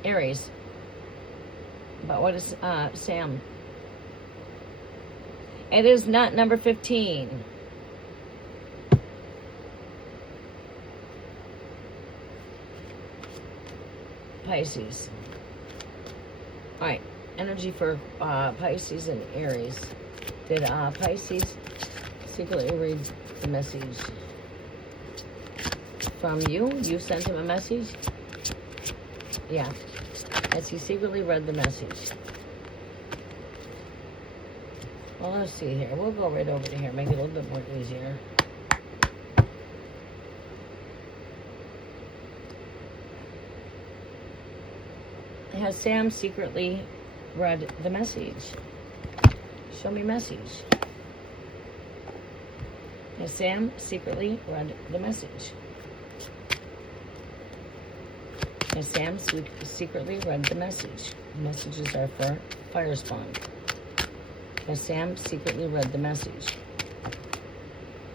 Aries. But what is Sam? It is not number 15. Pisces. All right, energy for Pisces and Aries. Did Pisces secretly read the message from you? You sent him a message? Yeah. As he secretly read the message. Well, let's see here. We'll go right over to here. Make it a little bit more easier. Has Sam secretly read the message? Show me message. Has Sam secretly read the message? Has Sam secretly read the message? Messages are for fire spawn. Has Sam secretly read the message?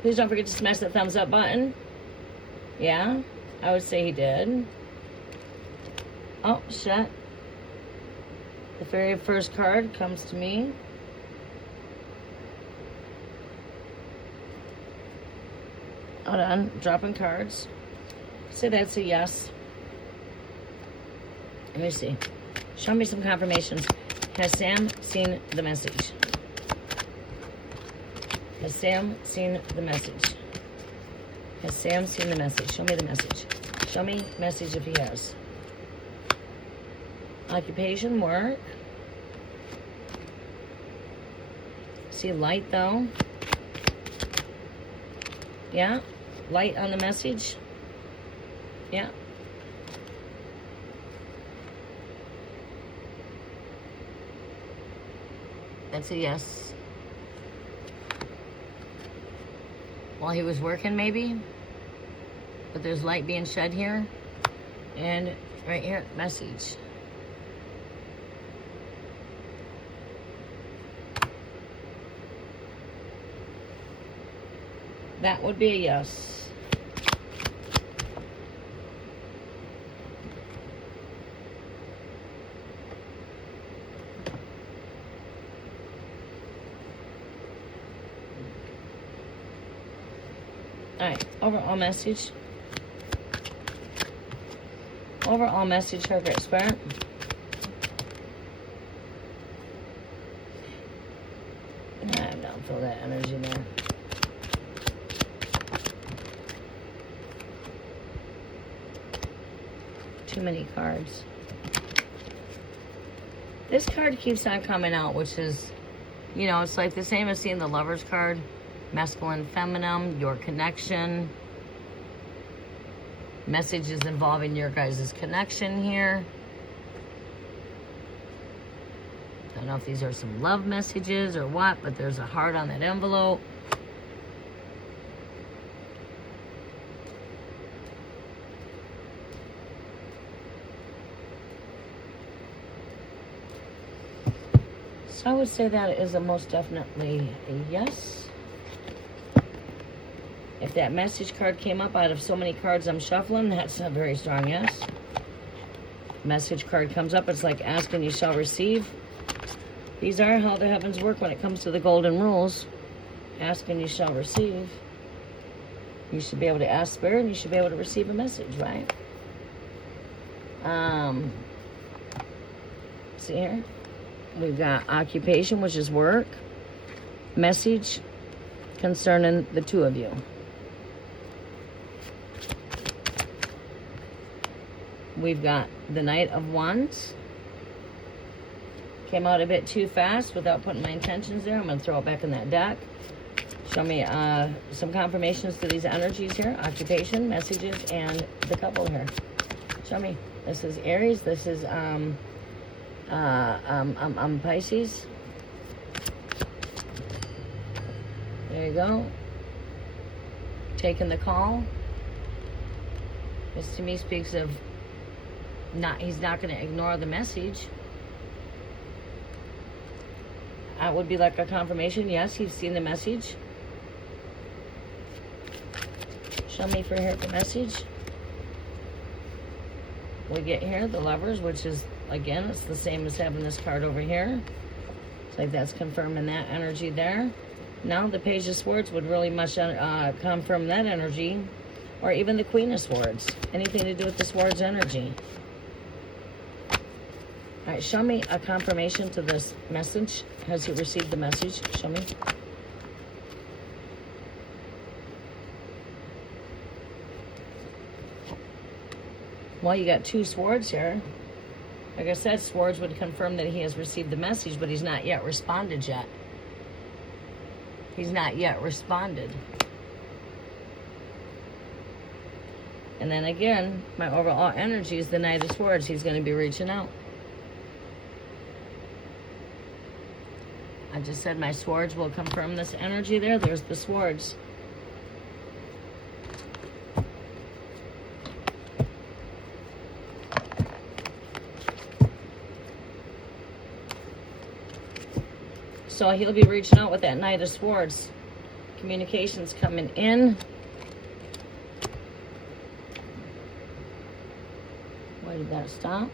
Please don't forget to smash that thumbs up button. Yeah, I would say he did. Oh, shit. The very first card comes to me. Hold on, dropping cards. So that's a yes. Let me see. Show me some confirmations. Has Sam seen the message? Has Sam seen the message? Has Sam seen the message? Show me the message. Show me message if he has. Occupation, work. See light though. Yeah, light on the message. Yeah. That's a yes. While he was working maybe. But there's light being shed here. And right here, message. That would be a yes. Alright, overall message. Overall message, her great spirit. I don't feel that energy there. Too many cards. This card keeps on coming out, which is, you know, it's like the same as seeing the Lover's card. Masculine, feminine, your connection. Messages involving your guys' connection here. I don't know if these are some love messages or what, but there's a heart on that envelope. So I would say that is a most definitely a yes. If that message card came up out of so many cards I'm shuffling, that's a very strong yes. Message card comes up, it's like ask and you shall receive. These are how the heavens work when it comes to the golden rules. Ask and you shall receive. You should be able to ask Spirit and you should be able to receive a message, right? See here? We've got occupation, which is work. Message concerning the two of you. We've got the Knight of Wands. Came out a bit too fast without putting my intentions there. I'm going to throw it back in that deck. Show me some confirmations to these energies here. Occupation, messages, and the couple here. Show me. This is Aries. This is Pisces. There you go. Taking the call. This to me speaks of he's not going to ignore the message. That would be like a confirmation. Yes, he's seen the message. Show me for here the message. We get here the Lovers, which is, again, it's the same as having this card over here. It's like that's confirming that energy there. Now the Page of Swords would really much confirm that energy. Or even the Queen of Swords. Anything to do with the Swords energy. All right, show me a confirmation to this message. Has he received the message? Show me. Well, you got two swords here. Like I said, swords would confirm that he has received the message, but he's not yet responded yet. He's not yet responded. And then again, my overall energy is the Knight of Swords. He's going to be reaching out. I just said my swords will confirm this energy there. There's the swords. So he'll be reaching out with that Knight of Swords. Communications coming in. Why did that stop?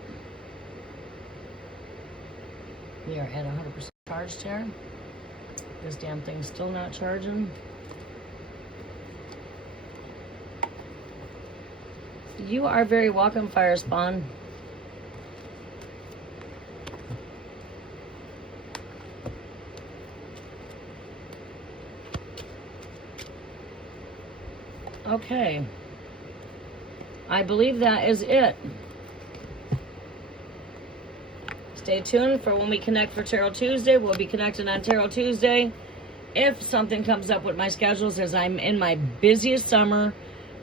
We are at 100% charged here. This damn thing's still not charging. You are very welcome, Fire Spawn. Okay. I believe that is it. Stay tuned for when we connect for Tarot Tuesday. We'll be connecting on Tarot Tuesday. If something comes up with my schedules, as I'm in my busiest summer,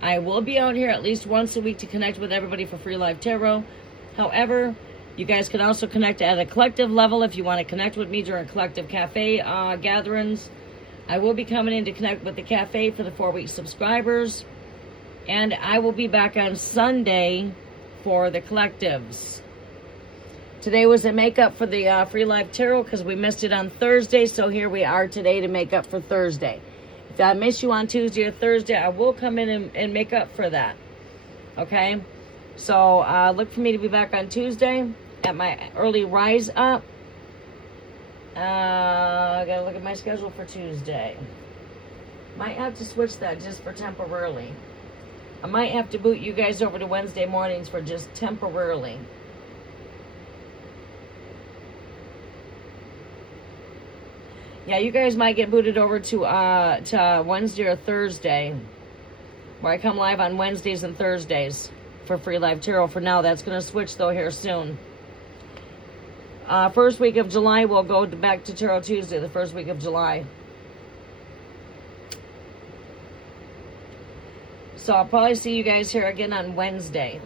I will be out here at least once a week to connect with everybody for free live tarot. However, you guys can also connect at a collective level if you want to connect with me during collective cafe gatherings. I will be coming in to connect with the cafe for the 4-week subscribers. And I will be back on Sunday for the collectives. Today was a makeup for the free live tarot because we missed it on Thursday. So here we are today to make up for Thursday. If I miss you on Tuesday or Thursday, I will come in and make up for that. Okay? So look for me to be back on Tuesday at my early rise up. I gotta look at my schedule for Tuesday. Might have to switch that just for temporarily. I might have to boot you guys over to Wednesday mornings for just temporarily. Yeah, you guys might get booted over to Wednesday or Thursday, where I come live on Wednesdays and Thursdays for free live tarot. For now, that's going to switch though here soon. First week of July, we'll go back to Tarot Tuesday, the first week of July. So I'll probably see you guys here again on Wednesday.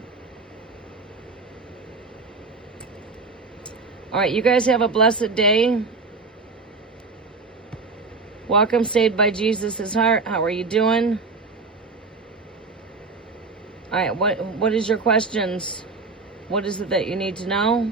All right, you guys have a blessed day. Welcome, saved by Jesus' heart. How are you doing? All right, what is your questions? What is it that you need to know?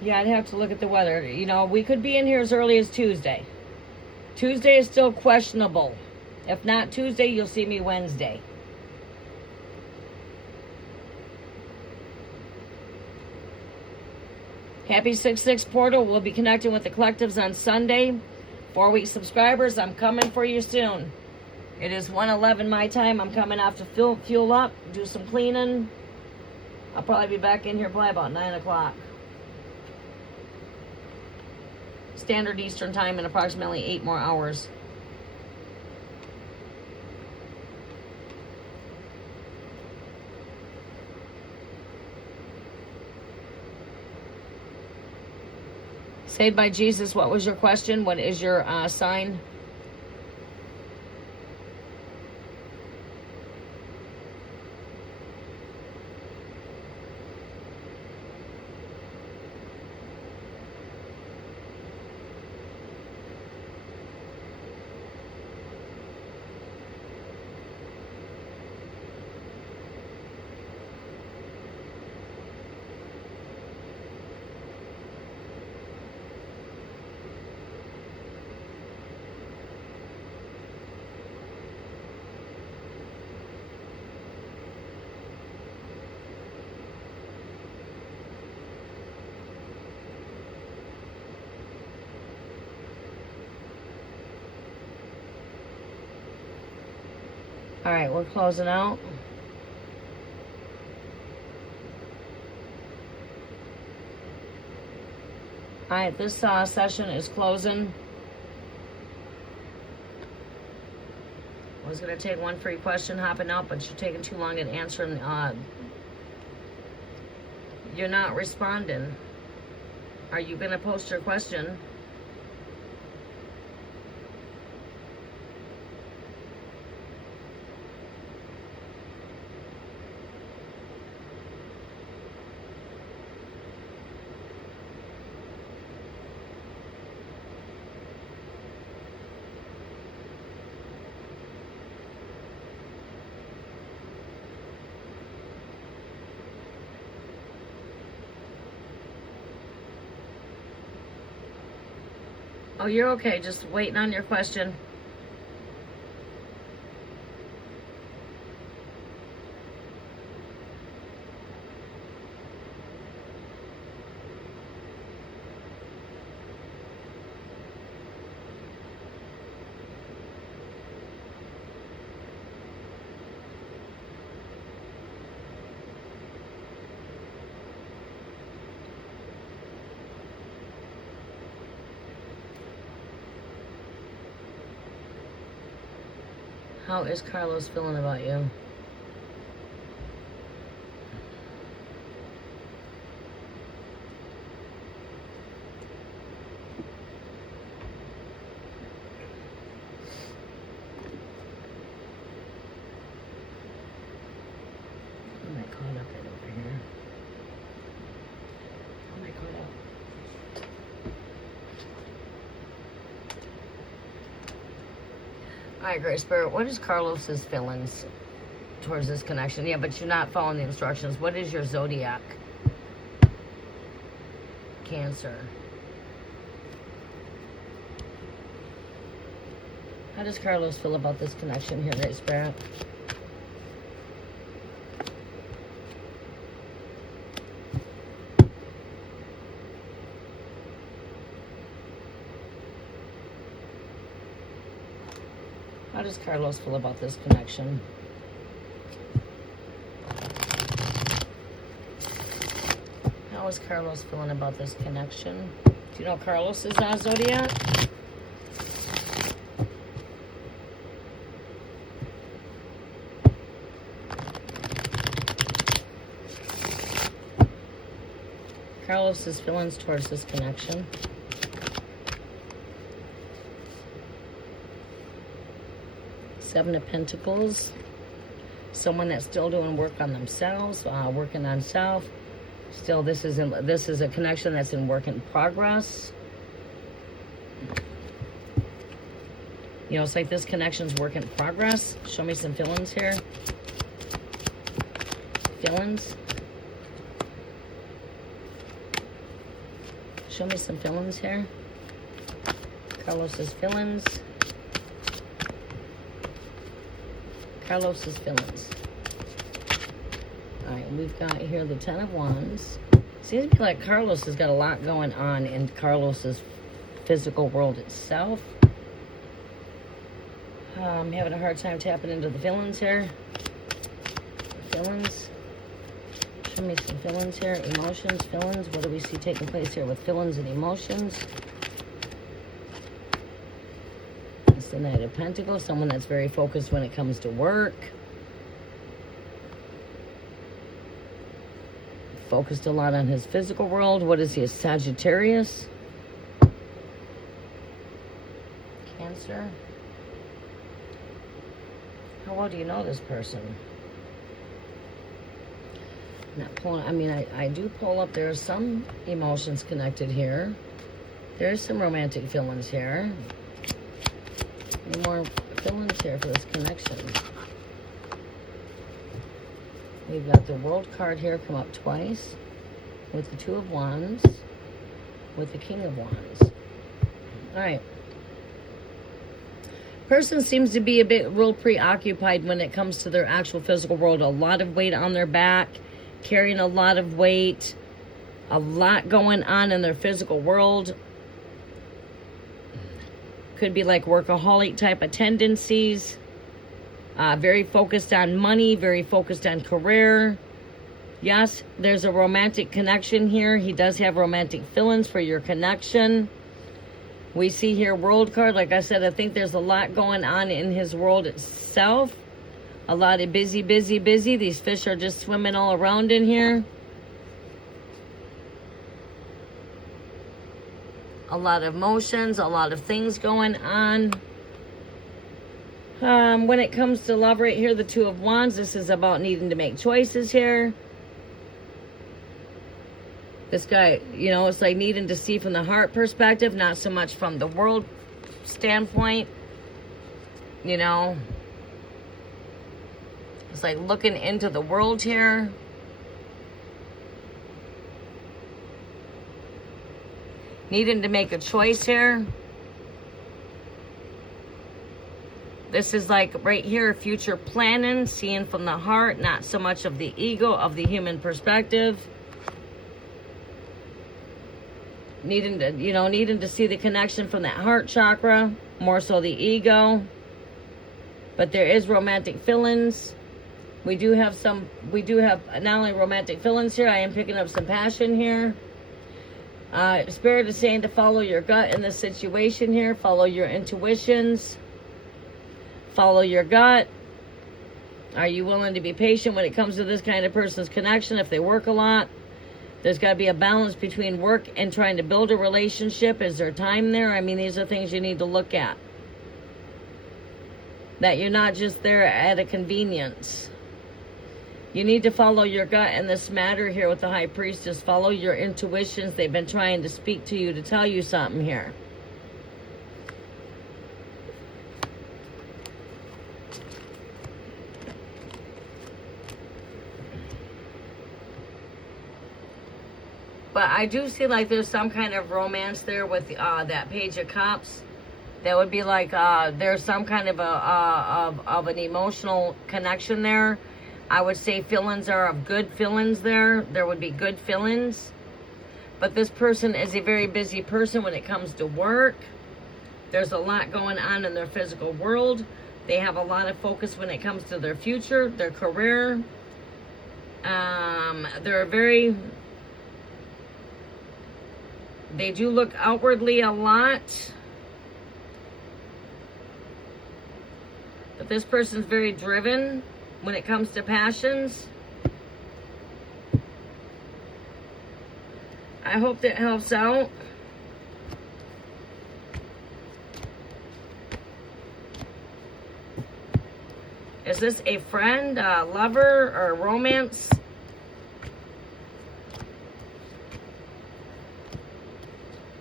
Yeah, I'd have to look at the weather. You know, we could be in here as early as Tuesday. Tuesday is still questionable. If not Tuesday, you'll see me Wednesday. Happy 6/6 portal. We'll be connecting with the collectives on Sunday. 4-week subscribers, I'm coming for you soon. It is 1:11 my time. I'm coming off to fuel up, do some cleaning. I'll probably be back in here probably about 9 o'clock. Standard Eastern Time in approximately 8 more hours. Saved by Jesus, what was your question? What is your sign? All right, we're closing out. All right, this session is closing. I was going to take one free question hopping out, but you're taking too long in answering. You're not responding. Are you going to post your question? Oh, you're okay. Just waiting on your question. How is Carlos feeling about you? Am I caught up right over here? Am I caught up? Alright, Great Spirit, what is Carlos's feelings towards this connection? Yeah, but you're not following the instructions. What is your zodiac? Cancer. How does Carlos feel about this connection here, Great Spirit? How does Carlos feel about this connection? How is Carlos feeling about this connection? Do you know Carlos's zodiac? Carlos's feelings towards this connection. Seven of Pentacles. Someone that's still doing work on themselves, working on self. Still, this is a connection that's in work in progress. You know, it's like this connection's work in progress. Show me some feelings here. Feelings. Show me some feelings here. Carlos's feelings. Carlos's feelings. All right, we've got here the Ten of Wands. Seems to be like Carlos has got a lot going on in Carlos's physical world itself. I'm having a hard time tapping into the feelings here. Feelings. Show me some feelings here. Emotions, feelings. What do we see taking place here with feelings and emotions? It's the Knight of Pentacles. Someone that's very focused when it comes to work. Focused a lot on his physical world. What is he, a Sagittarius? Cancer. How well do you know this person? Not pulling, I mean, I do pull up, there are some emotions connected here. There's some romantic feelings here. Any more feelings here for this connection? We've got the World card here come up twice, with the Two of Wands, with the King of Wands. All right. Person seems to be a bit real preoccupied when it comes to their actual physical world. A lot of weight on their back, carrying a lot of weight, a lot going on in their physical world. Could be like workaholic type of tendencies. Very focused on money, very focused on career. Yes, there's a romantic connection here. He does have romantic feelings for your connection. We see here World card. Like I said, I think there's a lot going on in his world itself. A lot of busy, busy, busy. These fish are just swimming all around in here. A lot of emotions, a lot of things going on. When it comes to love right here, the Two of Wands, this is about needing to make choices here. This guy, you know, it's like needing to see from the heart perspective, not so much from the world standpoint. You know, it's like looking into the world here. Needing to make a choice here. This is like right here, future planning, seeing from the heart, not so much of the ego, of the human perspective. Needing to, you know, needing to see the connection from that heart chakra, more so the ego. But there is romantic feelings. We do have not only romantic feelings here, I am picking up some passion here. Spirit is saying to follow your gut in this situation here. Follow your intuitions. Follow your gut. Are you willing to be patient when it comes to this kind of person's connection? If they work a lot, there's got to be a balance between work and trying to build a relationship. Is there time there? I mean, these are things you need to look at. That you're not just there at a convenience. You need to follow your gut in this matter here with the High Priestess. Follow your intuitions. They've been trying to speak to you to tell you something here. But I do see like there's some kind of romance there with that Page of Cups. That would be like there's some kind of an emotional connection there. I would say feelings are of good feelings there. There would be good feelings. But this person is a very busy person when it comes to work. There's a lot going on in their physical world. They have a lot of focus when it comes to their future, their career. They do look outwardly a lot. But this person's very driven when it comes to passions. I hope that helps out. Is this a friend, a lover, or a romance?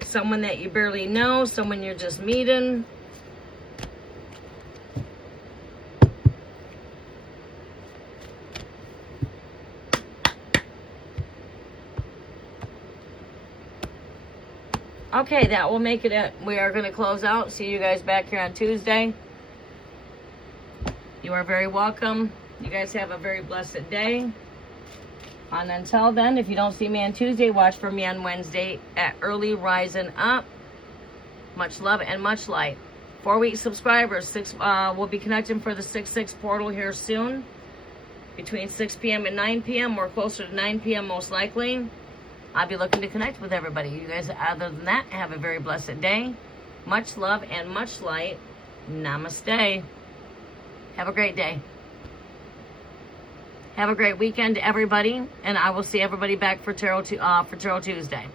Someone that you barely know, someone you're just meeting. Okay, that will make it. We are going to close out. See you guys back here on Tuesday. You are very welcome. You guys have a very blessed day. And until then, if you don't see me on Tuesday, watch for me on Wednesday at Early Rising Up. Much love and much light. 4-week subscribers. We'll be connecting for the 6/6 portal here soon. Between 6 p.m. and 9 p.m. Or closer to 9 p.m. most likely. I'll be looking to connect with everybody. You guys, other than that, have a very blessed day. Much love and much light. Namaste. Have a great day. Have a great weekend, everybody. And I will see everybody back for Tarot Tuesday.